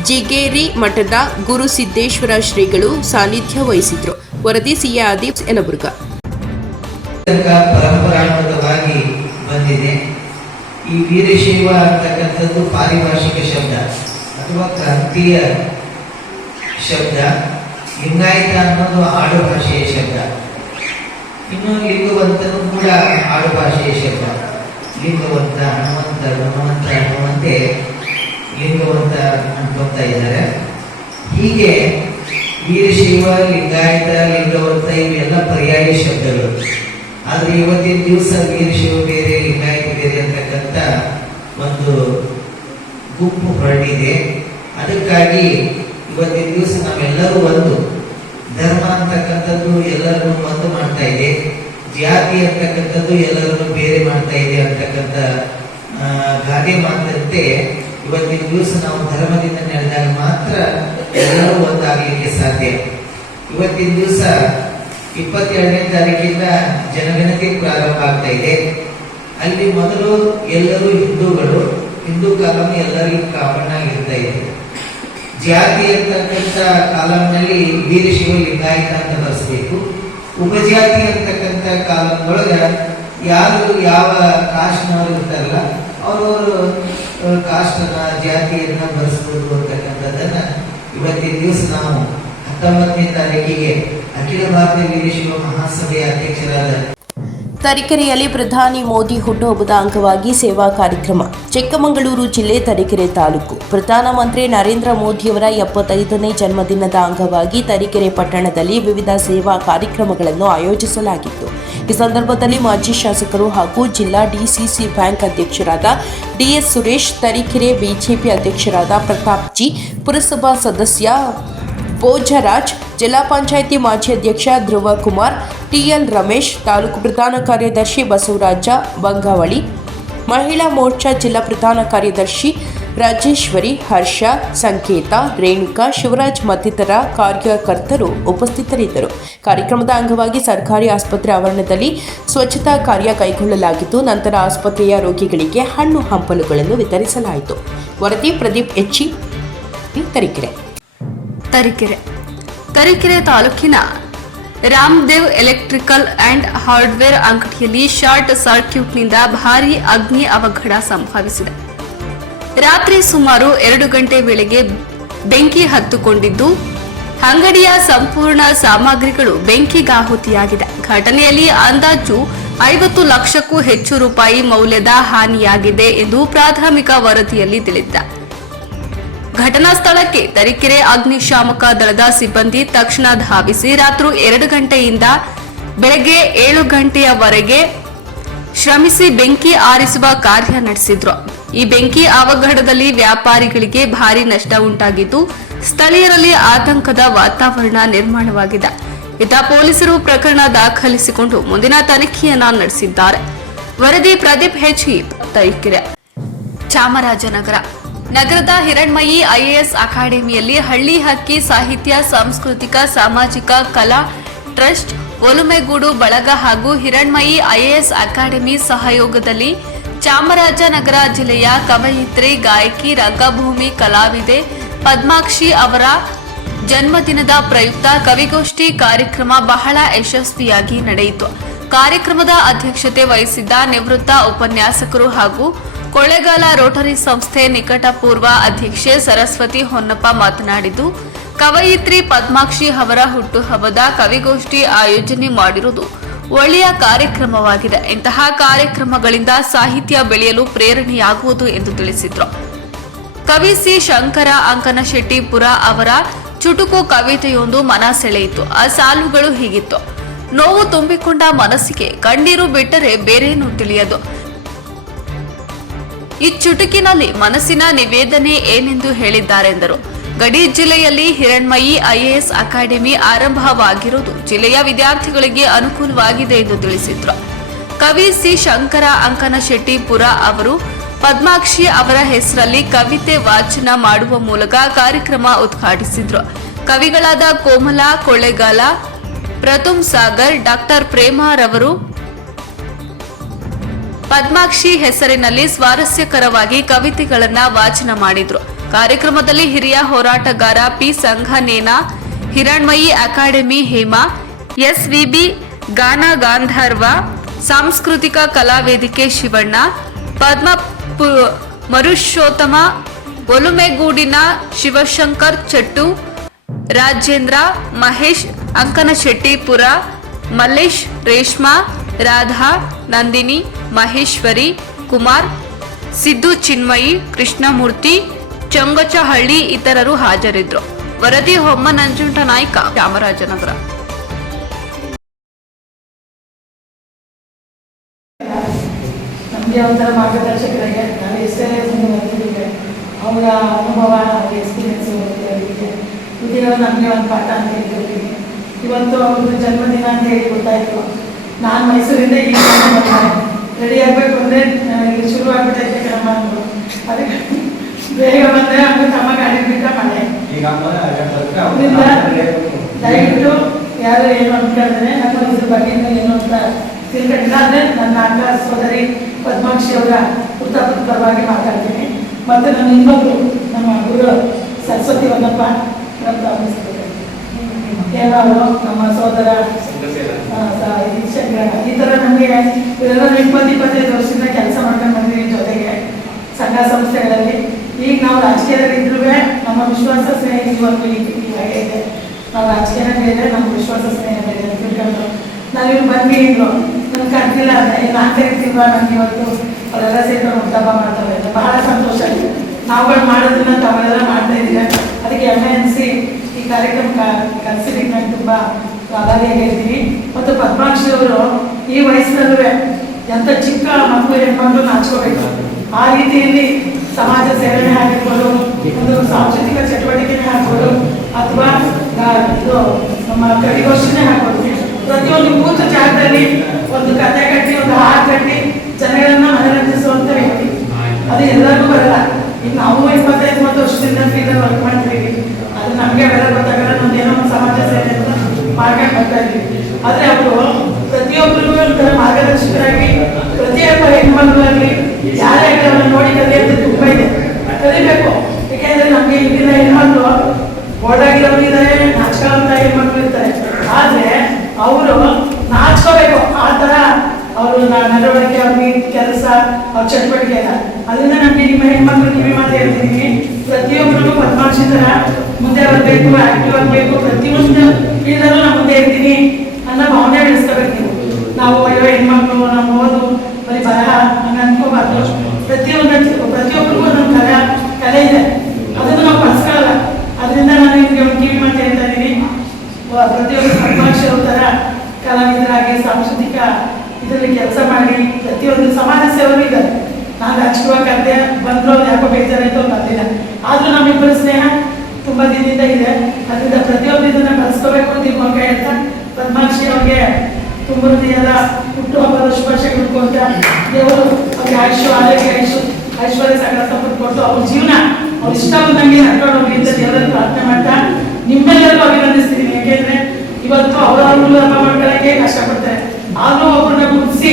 ಜಿಗೇರಿ ಮಠದ ಗುರುಸಿದ್ದೇಶ್ವರ ಶ್ರೀಗಳು ಸಾನ್ನಿಧ್ಯ ವಹಿಸಿದ್ರು. ವರದಿ ಸಿಎ ಆದೀಪ್ ಯಲಬುರ್ಗಾ. ಪರಂಪರಾಗತವಾಗಿ ಬಂದಿದೆ. ಈ ವೀರಶೈವ ಅಂತಕ್ಕಂಥದ್ದು ಪಾರಿಭಾಷಿಕ ಶಬ್ದ ಅಥವಾ ಕ್ರಾಂತೀಯ ಶಬ್ದ. ಲಿಂಗಾಯತ ಅನ್ನೋದು ಆಡು ಭಾಷೆಯ ಶಬ್ದ. ಇನ್ನು ಲಿಂಗವಂತನು ಕೂಡ ಆಡು ಭಾಷೆಯ ಶಬ್ದ. ಲಿಂಗವಂತ, ಹನುಮಂತ, ಗುಣವಂತ ಅನ್ನುವಂತೆ ಲಿಂಗವಂತ ಅನ್ಕೊಂತ ಇದ್ದಾರೆ. ಹೀಗೆ ವೀರಶೈವ, ಲಿಂಗಾಯತ, ಲಿಂಗವಂತ ಇವೆಲ್ಲ ಪರ್ಯಾಯ ಶಬ್ದಗಳು. ಆದರೆ ಇವತ್ತಿನ ದಿವಸ ವೀರಶೈವ ಬೇರೆ, ಲಿಂಗಾಯತ ಬೇರೆ ಅಂತಕ್ಕಂಥ ಒಂದು ಗುಂಪು ಹೊರಟಿದೆ. ಅದಕ್ಕಾಗಿ ಇವತ್ತಿನ ದಿವಸ ನಾವೆಲ್ಲರೂ ಒಂದು ಧರ್ಮ ಅಂತಕ್ಕಂಥದ್ದು ಎಲ್ಲರನ್ನು ಒಂದು ಮಾಡ್ತಾ ಇದೆ, ಜಾತಿ ಅಂತಕ್ಕಂಥದ್ದು ಎಲ್ಲರನ್ನು ಬೇರೆ ಮಾಡ್ತಾ ಇದೆ ಅಂತಕ್ಕಂಥ ಗಾದೆ ಮಾತಂತೆ ಇವತ್ತಿನ ದಿವಸ ನಾವು ಧರ್ಮದಿಂದ ನಡೆದಾಗ ಮಾತ್ರ ಎಲ್ಲರೂ ಒಂದಾಗಲಿಕ್ಕೆ ಸಾಧ್ಯ. ಇವತ್ತಿನ ದಿವಸ 22ನೇ ತಾರೀಕಿಂದ ಜನಗಣತಿ ಪ್ರಾರಂಭ ಆಗ್ತಾ ಇದೆ. ಅಲ್ಲಿ ಮೊದಲು ಎಲ್ಲರೂ ಹಿಂದೂಗಳು, ಹಿಂದೂ ಕಾಲಂ ಎಲ್ಲರಿಗೂ ಕಾಮನ್ ಆಗಿರ್ತಾ ಇದೆ. ಜಾತಿ ಅಂತಕ್ಕಂಥ ಕಾಲಂನಲ್ಲಿ ವೀರಶೈವ, ಲಿಂಗಾಯತ ಅಂತ ಬರೆಸಬೇಕು. ಉಪಜಾತಿ ಅಂತಕ್ಕಂಥ ಕಾಲಂದೊಳಗೆ ಯಾರು ಯಾವ ಕಾಸ್ಟ್ನವರು ಇರ್ತಾರಲ್ಲ ಅವರವರು ಕಾಸ್ಟನ್ನ, ಜಾತಿಯನ್ನ ಬರೆಸಬೇಕು ಅಂತಕ್ಕಂಥದ್ದನ್ನ ಇವತ್ತಿನ ದಿವಸ ನಾವು 19ನೇ ತಾರೀಕಿಗೆ ಅಖಿಲ ಭಾರತ ವೀರಶೈವ ಮಹಾಸಭೆಯ ಅಧ್ಯಕ್ಷರಾದ ತರೀಕೆರೆಯಲ್ಲಿ ಪ್ರಧಾನಿ ಮೋದಿ ಹುಟ್ಟುಹಬ್ಬದ ಅಂಗವಾಗಿ ಸೇವಾ ಕಾರ್ಯಕ್ರಮ. ಚಿಕ್ಕಮಗಳೂರು ಜಿಲ್ಲೆ ತರೀಕೆರೆ ತಾಲೂಕು. ಪ್ರಧಾನಮಂತ್ರಿ ನರೇಂದ್ರ ಮೋದಿಯವರ 75ನೇ ಜನ್ಮದಿನದ ಅಂಗವಾಗಿ ತರೀಕೆರೆ ಪಟ್ಟಣದಲ್ಲಿ ವಿವಿಧ ಸೇವಾ ಕಾರ್ಯಕ್ರಮಗಳನ್ನು ಆಯೋಜಿಸಲಾಗಿತ್ತು. ಈ ಸಂದರ್ಭದಲ್ಲಿ ಮಾಜಿ ಶಾಸಕರು ಹಾಗೂ ಜಿಲ್ಲಾ ಡಿಸಿಸಿ ಬ್ಯಾಂಕ್ ಅಧ್ಯಕ್ಷರಾದ ಡಿಎಸ್ ಸುರೇಶ್, ತರೀಕೆರೆ ಬಿಜೆಪಿ ಅಧ್ಯಕ್ಷರಾದ ಪ್ರತಾಪ್ ಜಿ, ಪುರಸಭಾ ಸದಸ್ಯ ಭೋಜರಾಜ್, ಜಿಲ್ಲಾ ಪಂಚಾಯಿತಿ ಮಾಜಿ ಅಧ್ಯಕ್ಷ ಧ್ರುವ ಕುಮಾರ್, ಟಿಎಲ್ ರಮೇಶ್, ತಾಲೂಕು ಪ್ರಧಾನ ಕಾರ್ಯದರ್ಶಿ ಬಸವರಾಜ ಬಂಗಾವಳಿ, ಮಹಿಳಾ ಮೋರ್ಚಾ ಜಿಲ್ಲಾ ಪ್ರಧಾನ ಕಾರ್ಯದರ್ಶಿ ರಾಜೇಶ್ವರಿ, ಹರ್ಷ, ಸಂಕೇತ, ರೇಣುಕಾ, ಶಿವರಾಜ್ ಮತ್ತಿತರ ಕಾರ್ಯಕರ್ತರು ಉಪಸ್ಥಿತರಿದ್ದರು. ಕಾರ್ಯಕ್ರಮದ ಅಂಗವಾಗಿ ಸರ್ಕಾರಿ ಆಸ್ಪತ್ರೆ ಆವರಣದಲ್ಲಿ ಸ್ವಚ್ಛತಾ ಕಾರ್ಯ ಕೈಗೊಳ್ಳಲಾಗಿದ್ದು, ನಂತರ ಆಸ್ಪತ್ರೆಯ ರೋಗಿಗಳಿಗೆ ಹಣ್ಣು ಹಂಪಲುಗಳನ್ನು ವಿತರಿಸಲಾಯಿತು. ವರದಿ ಪ್ರದೀಪ್ ಎಚ್ಚಿ, ತರೀಕೆರೆ. ತರೀಕೆರೆ ತಾಲೂಕಿನ ರಾಮದೇವ್ ಎಲೆಕ್ಟ್ರಿಕಲ್ ಅಂಡ್ ಹಾರ್ಡ್ವೇರ್ ಅಂಗಡಿಯಲ್ಲಿ ಶಾರ್ಟ್ ಸರ್ಕ್ಯೂಟ್ನಿಂದ ಭಾರೀ ಅಗ್ನಿ ಅವಘಡ ಸಂಭವಿಸಿದೆ. ರಾತ್ರಿ ಸುಮಾರು 2 ಗಂಟೆ ವೇಳೆಗೆ ಬೆಂಕಿ ಹತ್ತಿಕೊಂಡಿದ್ದು, ಅಂಗಡಿಯ ಸಂಪೂರ್ಣ ಸಾಮಗ್ರಿಗಳು ಬೆಂಕಿಗಾಹುತಿಯಾಗಿದೆ. ಘಟನೆಯಲ್ಲಿ ಅಂದಾಜು 50 ಲಕ್ಷಕ್ಕೂ ಹೆಚ್ಚು ರೂಪಾಯಿ ಮೌಲ್ಯದ ಹಾನಿಯಾಗಿದೆ ಎಂದು ಪ್ರಾಥಮಿಕ ವರದಿಯಲ್ಲಿ ತಿಳಿಸಿದೆ. ಘಟನಾ ಸ್ಥಳಕ್ಕೆ ತರೀಕೆರೆ ಅಗ್ನಿಶಾಮಕ ದಳದ ಸಿಬ್ಬಂದಿ ತಕ್ಷಣ ಧಾವಿಸಿ ರಾತ್ರಿ 2 ಗಂಟೆಯಿಂದ ಬೆಳಗ್ಗೆ 7 ಗಂಟೆಯವರೆಗೆ ಶ್ರಮಿಸಿ ಬೆಂಕಿ ಆರಿಸುವ ಕಾರ್ಯ ನಡೆಸಿದ್ರು. ಈ ಬೆಂಕಿ ಅವಘಡದಲ್ಲಿ ವ್ಯಾಪಾರಿಗಳಿಗೆ ಭಾರಿ ನಷ್ಟ ಉಂಟಾಗಿದ್ದು, ಸ್ಥಳೀಯರಲ್ಲಿ ಆತಂಕದ ವಾತಾವರಣ ನಿರ್ಮಾಣವಾಗಿದೆ. ಇತ್ತ ಪೊಲೀಸರು ಪ್ರಕರಣ ದಾಖಲಿಸಿಕೊಂಡು ಮುಂದಿನ ತನಿಖೆಯನ್ನ ನಡೆಸಿದ್ದಾರೆ. ವರದಿ ಪ್ರದೀಪ್ ಹೆಚ್ಇ, ತರೀಕೆರೆ. ಚಾಮರಾಜನಗರ ನಗರದ ಹಿರಣ್ಮಯಿ ಐಎಎಸ್ ಅಕಾಡೆಮಿಯಲ್ಲಿ ಹಳ್ಳಿ ಹಕ್ಕಿ ಸಾಹಿತ್ಯ, ಸಾಂಸ್ಕೃತಿಕ, ಸಾಮಾಜಿಕ ಕಲಾ ಟ್ರಸ್ಟ್, ಒಲುಮೆಗೂಡು ಬಳಗ ಹಾಗೂ ಹಿರಣ್ಮಯಿ ಐಎಎಸ್ ಅಕಾಡೆಮಿ ಸಹಯೋಗದಲ್ಲಿ ಚಾಮರಾಜನಗರ ಜಿಲ್ಲೆಯ ಕವಯಿತ್ರಿ, ಗಾಯಕಿ, ರಂಗಭೂಮಿ ಕಲಾವಿದೆ ಪದ್ಮಾಕ್ಷಿ ಅವರ ಜನ್ಮದಿನದ ಪ್ರಯುಕ್ತ ಕವಿಗೋಷ್ಠಿ ಕಾರ್ಯಕ್ರಮ ಬಹಳ ಯಶಸ್ವಿಯಾಗಿ ನಡೆಯಿತು. ಕಾರ್ಯಕ್ರಮದ ಅಧ್ಯಕ್ಷತೆ ವಹಿಸಿದ್ದ ನಿವೃತ್ತ ಉಪನ್ಯಾಸಕರು ಹಾಗೂ ಕೊಳ್ಳೇಗಾಲ ರೋಟರಿ ಸಂಸ್ಥೆ ನಿಕಟಪೂರ್ವ ಅಧ್ಯಕ್ಷೆ ಸರಸ್ವತಿ ಹೊನ್ನಪ್ಪ ಮಾತನಾಡಿದ್ದು, ಕವಯಿತ್ರಿ ಪದ್ಮಾಕ್ಷಿ ಅವರ ಹುಟ್ಟುಹಬ್ಬದ ಕವಿಗೋಷ್ಠಿ ಆಯೋಜನೆ ಮಾಡಿರುವುದು ಒಳ್ಳೆಯ ಕಾರ್ಯಕ್ರಮವಾಗಿದೆ. ಇಂತಹ ಕಾರ್ಯಕ್ರಮಗಳಿಂದ ಸಾಹಿತ್ಯ ಬೆಳೆಯಲು ಪ್ರೇರಣೆಯಾಗುವುದು ಎಂದು ತಿಳಿಸಿದರು. ಕವಿ ಸಿ ಶಂಕರ ಅಂಕನಶೆಟ್ಟಿಪುರ ಅವರ ಚುಟುಕು ಕವಿತೆಯೊಂದು ಮನ ಸೆಳೆಯಿತು. ಆ ಸಾಲುಗಳು ಹೀಗಿತ್ತು: ನೋವು ತುಂಬಿಕೊಂಡ ಮನಸ್ಸಿಗೆ ಕಣ್ಣೀರು ಬಿಟ್ಟರೆ ಬೇರೇನೂ ತಿಳಿಯದು. ಈ ಚುಟುಕಿನಲ್ಲಿ ಮನಸ್ಸಿನ ನಿವೇದನೆ ಏನೆಂದು ಹೇಳಿದ್ದಾರೆಂದರು. ಗಡಿ ಜಿಲ್ಲೆಯಲ್ಲಿ ಹಿರಣ್ಮಯಿ IAS ಅಕಾಡೆಮಿ ಆರಂಭವಾಗಿರುವುದು ಜಿಲ್ಲೆಯ ವಿದ್ಯಾರ್ಥಿಗಳಿಗೆ ಅನುಕೂಲವಾಗಿದೆ ಎಂದು ತಿಳಿಸಿದರು. ಕವಿ ಸಿ ಶಂಕರ ಅಂಕನಶೆಟ್ಟಿಪುರ ಅವರು ಪದ್ಮಾಕ್ಷಿ ಅವರ ಹೆಸರಲ್ಲಿ ಕವಿತೆ ವಾಚನ ಮಾಡುವ ಮೂಲಕ ಕಾರ್ಯಕ್ರಮ ಉದ್ಘಾಟಿಸಿದರು. ಕವಿಗಳಾದ ಕೋಮಲ ಕೊಳ್ಳೇಗಾಲ, ಪ್ರತುಮ್ ಸಾಗರ್, ಡಾಕ್ಟರ್ ಪ್ರೇಮಾರವರು ಪದ್ಮಾಕ್ಷಿ ಹೆಸರಿನಲ್ಲಿ ಸ್ವಾರಸ್ಯಕರವಾಗಿ ಕವಿತೆಗಳನ್ನು ವಾಚನ ಮಾಡಿದ್ರು. ಕಾರ್ಯಕ್ರಮದಲ್ಲಿ ಹಿರಿಯ ಹೋರಾಟಗಾರ ಪಿ ಸಂಘನೇನ, ಹಿರಣ್ಮಯಿ ಅಕಾಡೆಮಿ ಹೇಮಾ, SVB ಗಾನ ಗಾಂಧರ್ವ, ಸಾಂಸ್ಕೃತಿಕ ಕಲಾವೇದಿಕೆ ಶಿವಣ್ಣ, ಪದ್ಮ ಮರುಷೋತ್ತಮ, ಒಲುಮೆಗೂಡಿನ ಶಿವಶಂಕರ್ ಚಟ್ಟು, ರಾಜೇಂದ್ರ, ಮಹೇಶ್ ಅಂಕನಶೆಟ್ಟಿಪುರ, ಮಲ್ಲೇಶ್, ರೇಷ್ಮಾ, ರಾಧಾ, ನಂದಿನಿ, ಮಹೇಶ್ವರಿ, ಕುಮಾರ್, ಸಿದ್ದು ಚಿನ್ಮಯಿ, ಕೃಷ್ಣಮೂರ್ತಿ, ಚಂಗಚಹಳ್ಳಿ ಇತರರು ಹಾಜರಿದ್ದರು. ವರದಿ ಹೊಮ್ಮ ನಂಜುಂಡ ನಾಯ್ಕ, ಚಾಮರಾಜನಗರ. ನಮಗೆ ಒಂಥರ ಮಾರ್ಗದರ್ಶಕರಾಗಿ ನಾನು ಎಷ್ಟೇ ಬಂದಿದ್ದೆ ಅವರ ಅನುಭವ ಎಕ್ಸ್ಪೀರಿಯನ್ಸ್ ಇದೀಗ ನಮಗೆ ಒಂದು ಪಾಠ ಅಂತ ಹೇಳ್ತಿರ್ತೀನಿ. ಇವತ್ತು ಅವ್ರದ್ದು ಜನ್ಮದಿನ ಅಂತ ಹೇಳಿ ಗೊತ್ತಾಯಿತು. ನಾನು ಮೈಸೂರಿಂದ ಈಗ ರೆಡಿ ಆಗಬೇಕು ಅಂದರೆ ಇಲ್ಲಿ ಶುರು ಆಗ್ಬಿಟ್ಟೈತೆ ಕ್ರಮ ಅಂದರು. ಅದಕ್ಕೆ ಬೇಗ ಬಂದರೆ ಹಂಗೆ ತಮ್ಮ ಗಾಡಿ ಬಿಟ್ಟ ಮನೆ. ಅದರಿಂದ ದಯವಿಟ್ಟು ಯಾರು ಏನು ಅನ್ಕೊಂಡಿದ್ರೆ ನಮ್ಮ ಇದ್ರ ಬಗ್ಗೆ ಏನು ಅಂತ ತಿಳ್ಕೊಂಡಿಲ್ಲ. ಅಂದರೆ ನನ್ನ ಅಕ್ಕ ಸೋದರಿ ಪದ್ಮಾಕ್ಷಿ ಅವರ ಹುಟ್ಟಹಬ್ಬದ ಪರವಾಗಿ ಮಾತಾಡ್ತೀನಿ. ಮತ್ತು ನನ್ನ ಇನ್ನೊಬ್ರು ನಮ್ಮ ಗುರು ಸರಸ್ವತಿ ಹೊನ್ನಪ್ಪ ಅಂತ ಕೇಳೋರು, ನಮ್ಮ ಸೋದರ ಶಂಕರ, ಈ ಥರ ನಮಗೆ ಇವರೆಲ್ಲ 20-25 ವರ್ಷದಿಂದ ಕೆಲಸ ಮಾಡ್ಕೊಂಡು ಬಂದಿದ್ದೀವಿ ಜೊತೆಗೆ ಸಂಘ ಸಂಸ್ಥೆಗಳಲ್ಲಿ. ಈಗ ನಾವು ರಾಜಕೀಯದಲ್ಲಿ ಇದ್ರೂ ನಮ್ಮ ವಿಶ್ವಾಸ ಸ್ನೇಹ ಇವತ್ತು ಹಾಗೆ ಇದೆ. ನಾವು ರಾಜಕೀಯ ಬೇರೆ, ನಮ್ಮ ವಿಶ್ವಾಸ ಸ್ನೇಹ ಬೇರೆ ಅಂತ ತಿಳ್ಕೊಂಡು ನಾವು ಇವ್ರು ಬಂದು ಇದ್ರು ನನ್ಗೆ ಕರ್ತಿಲ್ಲ ಅಂದರೆ ನಾನು ತೆಗಿತಿಲ್ವಾ, ನನಗೆ ಇವತ್ತು ಅವರೆಲ್ಲ ಸೇರ್ಕೊಂಡು ಹುಟ್ಟಹಬ್ಬ ಮಾಡ್ತಾರೆ. ಬಹಳ ಸಂತೋಷ ಆಗಿದೆ. ನಾವುಗಳು ಮಾಡೋದನ್ನ ತಾವೆಲ್ಲ ಮಾಡ್ತಾ ಇದ್ದೀರಾ. ಅದಕ್ಕೆ MNC ಈ ಕಾರ್ಯಕ್ರಮ ಕರೆಸಿದ್ದಕ್ಕೆ ನಾನು ತುಂಬ ಆಭಾರಿಯಾಗಿ ಹೇಳ್ತೀನಿ. ಮತ್ತು ಪದ್ಮಾಕ್ಷಿ ಅವರು ಈ ವಯಸ್ಸಿನಲ್ಲೂ ಎಂಥ ಚಿಕ್ಕ ಮಕ್ಕಳು ಹೆಣ್ಮಕ್ಳು ನಾಚ್ಕೋಬೇಕು. ಆ ರೀತಿಯಲ್ಲಿ ಸಮಾಜ ಸೇವನೆ ಆಗಿರ್ಬೋದು, ಒಂದು ಸಾಂಸ್ಕೃತಿಕ ಚಟುವಟಿಕೆನೇ ಆಗ್ಬೋದು, ಅಥವಾ ಇದು ನಮ್ಮ ಕವಿಗೋಷ್ಠಿನೇ ಆಗ್ಬೋದು. ಪ್ರತಿಯೊಂದು ಕೂತ ಜಾಗದಲ್ಲಿ ಒಂದು ಕಥೆ ಕಟ್ಟಿ, ಒಂದು ಹಾಡು ಕಟ್ಟಿ ಜನಗಳನ್ನ ಮನರಂಜಿಸುವಂತ ವ್ಯಕ್ತಿ. ಅದು ಎಲ್ಲರಿಗೂ ಬರಲ್ಲ. ಈಗ ನಾವು 25-30 ವರ್ಷದಿಂದ ಫೀಲ್ಡಲ್ಲಿ ವರ್ಕ್ ಮಾಡ್ತೀವಿ. ಅದು ನಮಗೆ ಬೆಲೆ ಗೊತ್ತಾಗಲ್ಲ. ನಮ್ದು ಏನೋ ಒಂದು ಸಮಾಜ ಸೇವೆ ಅಂತ ಮಾಡ್ಕೊಂಡು ಬರ್ತಾ ಇದ್ದೀವಿ. ಆದರೆ ಅವರು ಪ್ರತಿಯೊಬ್ಬರಿಗೂ ಒಂಥರ ಮಾರ್ಗದರ್ಶಕರಾಗಿ, ಪ್ರತಿಯೊಬ್ಬ ಹೆಣ್ಮಕ್ಳಾಗಲಿ ಯಾರೇ ಅವನ್ನ ನೋಡಿ ಕಲಿಯೋದು ತುಂಬ ಇದೆ. ಕಲಿಬೇಕು. ಯಾಕೆಂದ್ರೆ ನಮಗೆ ಈಗಿನ ಹೆಣ್ಮಕ್ಳು ಓಡಾಗಿರೋರು ಇದ್ದಾರೆ, ನಾಚ್ಕೊಳ್ಳುವಂತ ಹೆಣ್ಮಕ್ಳು ಇರ್ತಾರೆ. ಆದರೆ ಅವರು ನಾಚ್ಕೋಬೇಕು. ಆ ಥರ ಅವರು ನಡವಳಿಕೆ, ಅವ್ರಿಗೆ ಕೆಲಸ, ಅವ್ರ ಚಟುವಟಿಕೆ ಇಲ್ಲ. ಅದರಿಂದ ನಮಗೆ ನಿಮ್ಮ ಹೆಣ್ಮಕ್ಳು ಕಿವಿ ಮಾತು ಹೇಳ್ತಿದ್ದೀನಿ, ಪ್ರತಿಯೊಬ್ಬರಿಗೂ ಪದ್ಮಾಕ್ಷಿ ಥರ ಮುಂದೆ ಬರಬೇಕು, ಆಕ್ಟಿವ್ ಆಗಬೇಕು. ಪ್ರತಿಯೊಂದು ಫೀಲ್ಡಲ್ಲೂ ನಾನು ಮುಂದೆ ಇರ್ತೀನಿ ಅನ್ನೋ ಭಾವನೆ ಬೆಳೆಸ್ಕೋಬೇಕು ನೀವು. ನಾವು ಅಯ್ಯೋ ಹೆಣ್ಮಕ್ಳು, ನಾವು ಓದು ಬರೀ ಬರಹ ಹಂಗೆ ಅನ್ಕೋಬಾರ್ದು. ಪ್ರತಿಯೊಬ್ಬರಿಗೂ ನಮ್ಮ ಕಲೆ ಇದೆ, ಅದನ್ನು ನಾವು ಬಳಸ್ಕೊಳ್ಳಲ್ಲ. ಅದರಿಂದ ನಾನು ನಿಮಗೆ ಒಂದು ಕಿವಿ ಮಾತು ಹೇಳ್ತಾ ಇದ್ದೀನಿ, ಪ್ರತಿಯೊಬ್ಬರು ಪದ್ಮಾಕ್ಷಿ ಅವ್ರ ಥರ ಕಲಾವಿದರಾಗಿ ಸಾಂಸ್ಕೃತಿಕ ಇದರಲ್ಲಿ ಕೆಲಸ ಮಾಡಿ ಪ್ರತಿಯೊಂದು ಸಮಾಜ ಸೇವರು ಇದ್ದಾರೆ. ನಾನು ರಾಜಕೀಯ ಕತೆ ಬಂದರೂ ಅದು ಯಾಕೋ ಬೇಜಾರಾಯಿತು ಬಂದಿಲ್ಲ. ಆದರೂ ನಮ್ಮಿಬ್ಬರು ಸ್ನೇಹ ತುಂಬ ದಿನದಿಂದ ಇದೆ. ಅದರಿಂದ ಪ್ರತಿಯೊಬ್ಬರು ಇದನ್ನು ಬಳಸ್ಕೋಬೇಕು ಅಂತ ನಿಮ್ಮ ಹೇಳ್ತಾ ಪದ್ಮಾಕ್ಷಿ ಅವ್ರಿಗೆ ತುಂಬ ಹೃದಯದ ಹುಟ್ಟುಹಬ್ಬದ ಶುಭಾಶಯಗಳು ಅಂತ ದೇವರು ಅವ್ರಿಗೆ ಆಯುಷು, ಆರೋಗ್ಯ, ಐಶ್ವರ್ಯ, ಸಕಲ ಸಂಪತ್ತು ಕೊಟ್ಟು ಅವ್ರ ಜೀವನ ಅವ್ರು ಇಷ್ಟ ಬಂದಂಗೆ ನಡ್ಕೊಂಡು ಹೋಗಿ ಅಂತ ದೇವರಲ್ಲಿ ಪ್ರಾರ್ಥನೆ ಮಾಡ್ತಾ ನಿಮ್ಮೆಲ್ಲರಿಗೂ ಅಭಿನಂದಿಸ್ತೀನಿ. ಯಾಕೆಂದ್ರೆ ಇವತ್ತು ಅವರವ್ರು ಹಬ್ಬ ಮಾಡ್ಕೊಳ್ಳೋಕೆ ಕಷ್ಟಪಡ್ತಾರೆ. ಆದರೂ ಒಬ್ಬರನ್ನ ಗುರುತಿಸಿ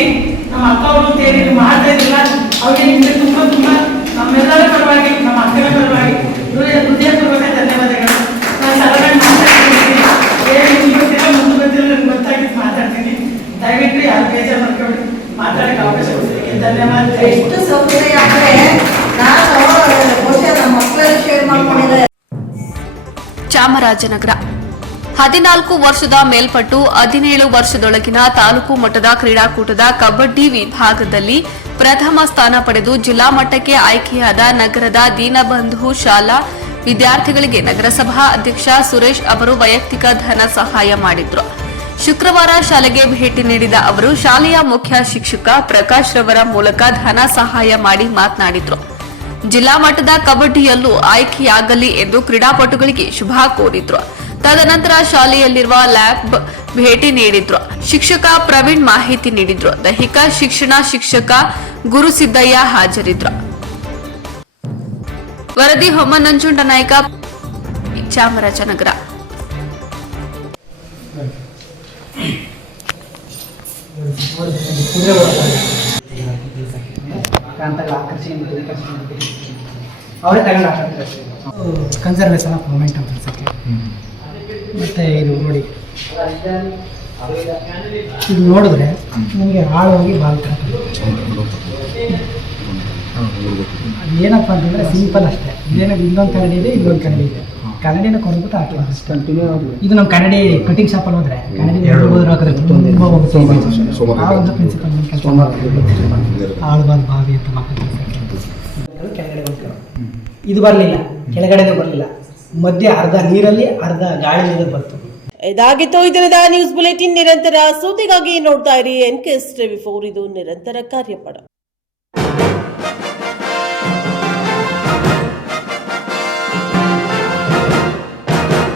ನಮ್ಮ ಅಕ್ಕ ಅವರು ಅಂತ ಹೇಳಿ ಮಾಡ್ತಾ ಇದ್ದಿಲ್ಲ. ಅವ್ರಿಗೆ ನಿಮಗೆ ತುಂಬ ನಮ್ಮೆಲ್ಲರ ಪರವಾಗಿ, ನಮ್ಮ ಅಕ್ಕನ ಪರವಾಗಿ ಹೃದಯಪೂರ್ವಕ ಧನ್ಯವಾದಗಳು. ನಾನು ಸಲಹೆ ಮಾತಾಡ್ತಿದ್ದೀನಿ, ಮುಂದೆ ಬಂದಿರೋ ನನಗೆ ಗೊತ್ತಾಗಿದ್ದು ಮಾತಾಡ್ತೀನಿ. ದಯವಿಟ್ಟು ಯಾರು ಬೇಜಾರು ಮಾಡ್ಕೊಂಡು ಮಾತಾಡೋಕ್ಕೆ ಅವಕಾಶ ಕೊಡ್ತೀನಿ. ಧನ್ಯವಾದ. ಎಷ್ಟು ಸೌಕರ್ಯ ಅಂದರೆ ನಾನು ನಮ್ಮ ಮಕ್ಕಳಲ್ಲಿ ಶೇರ್ ಮಾಡ್ಕೊಂಡಿದ್ದೆ. ಚಾಮರಾಜನಗರ 14 ವರ್ಷದ ಮೇಲ್ಪಟ್ಟು 17 ವರ್ಷದೊಳಗಿನ ತಾಲೂಕು ಮಟ್ಟದ ಕ್ರೀಡಾಕೂಟದ ಕಬಡ್ಡಿ ವಿಭಾಗದಲ್ಲಿ ಪ್ರಥಮ ಸ್ಥಾನ ಪಡೆದು ಜಿಲ್ಲಾ ಮಟ್ಟಕ್ಕೆ ಆಯ್ಕೆಯಾದ ನಗರದ ದೀನಬಂಧು ಶಾಲಾ ವಿದ್ಯಾರ್ಥಿಗಳಿಗೆ ನಗರಸಭಾ ಅಧ್ಯಕ್ಷ ಸುರೇಶ್ ಅವರು ವೈಯಕ್ತಿಕ ಧನ ಸಹಾಯ ಮಾಡಿದ್ರು. ಶುಕ್ರವಾರ ಶಾಲೆಗೆ ಭೇಟಿ ನೀಡಿದ ಅವರು ಶಾಲೆಯ ಮುಖ್ಯ ಶಿಕ್ಷಕ ಪ್ರಕಾಶ್ ರವರ ಮೂಲಕ ಧನ ಸಹಾಯ ಮಾಡಿ ಮಾತನಾಡಿದ್ರು. ಜಿಲ್ಲಾ ಮಟ್ಟದ ಕಬಡ್ಡಿಯಲ್ಲೂ ಆಯ್ಕೆಯಾಗಲಿ ಎಂದು ಕ್ರೀಡಾಪಟುಗಳಿಗೆ ಶುಭ ಕೋರಿದ್ರು. ತದನಂತರ ಶಾಲೆಯಲ್ಲಿರುವ ಲ್ಯಾಬ್ ಭೇಟಿ ನೀಡಿದ್ರು. ಶಿಕ್ಷಕ ಪ್ರವೀಣ್ ಮಾಹಿತಿ ನೀಡಿದ್ರು. ದೈಹಿಕ ಶಿಕ್ಷಣ ಶಿಕ್ಷಕ ಗುರುಸಿದ್ದಯ್ಯ ಹಾಜರಿದ್ರು. ವರದಿ ಹೊಮ್ಮನಂಜುಂಡ ನಾಯ್ಕ, ಚಾಮರಾಜನಗರ. ಅವರೇ ತಗೊಂಡು ಕನ್ಸರ್ವೇಷನ್ ಆಫ್ ಮೂಮೆಂಟ್ ಅಂತ ಅನ್ಸುತ್ತೆ. ಮತ್ತು ಇದು ನೋಡಿ, ಇದು ನೋಡಿದ್ರೆ ನಿಮಗೆ ಆಳವಾಗಿ ಬಾಲ್ತಾರೆ. ಏನಪ್ಪ ಅಂತಂದರೆ ಸಿಂಪಲ್ ಅಷ್ಟೇ. ಇದೇನಾದ್ರು ಇಲ್ಲೊಂದು ಕನ್ನಡಿ ಇದೆ, ಇಲ್ಲೊಂದು ಕನ್ನಡಿ ಇದೆ. ಕನ್ನಡಿನ ಕೊಡ್ಬಿಟ್ಟು ಹಾಕಿ ಕಂಟಿನ್ಯೂ. ಇದು ನಮ್ಮ ಕನ್ನಡಿ ಕಟಿಂಗ್ ಶಾಪಲ್ಲಿ ಹೋದರೆ ಕನ್ನಡಿ ತುಂಬ ಹೋಗುತ್ತೆ. ಆ ಒಂದು ಪ್ರಿನ್ಸಿಪಲ್ ಕೆಲಸ ಆಳ್ಬಾರ್ದು ಬಾವಿ ಅಂತ ಮಕ್ಕಳು ಕೆಳಗಡೆ ಬಂತು. ಇದು ಬರಲಿಲ್ಲ, ಕೆಳಗಡೆನೂ ಬರಲಿಲ್ಲ, ಮಧ್ಯೆ ಅರ್ಧ ನೀರಲ್ಲಿ ಅರ್ಧ ಗಾಳಿ ನೀರಲ್ಲಿ ಬಂತು. ಇದಾಗಿತ್ತು ಈ ದಿನದ ನ್ಯೂಸ್ ಬುಲೆಟಿನ್. ನಿರಂತರ ಸುದ್ದಿಗಾಗಿ ನೋಡ್ತಾ ಇರಿ NKS TV4, ಇದು ನಿರಂತರ ಕಾರ್ಯಪಡ.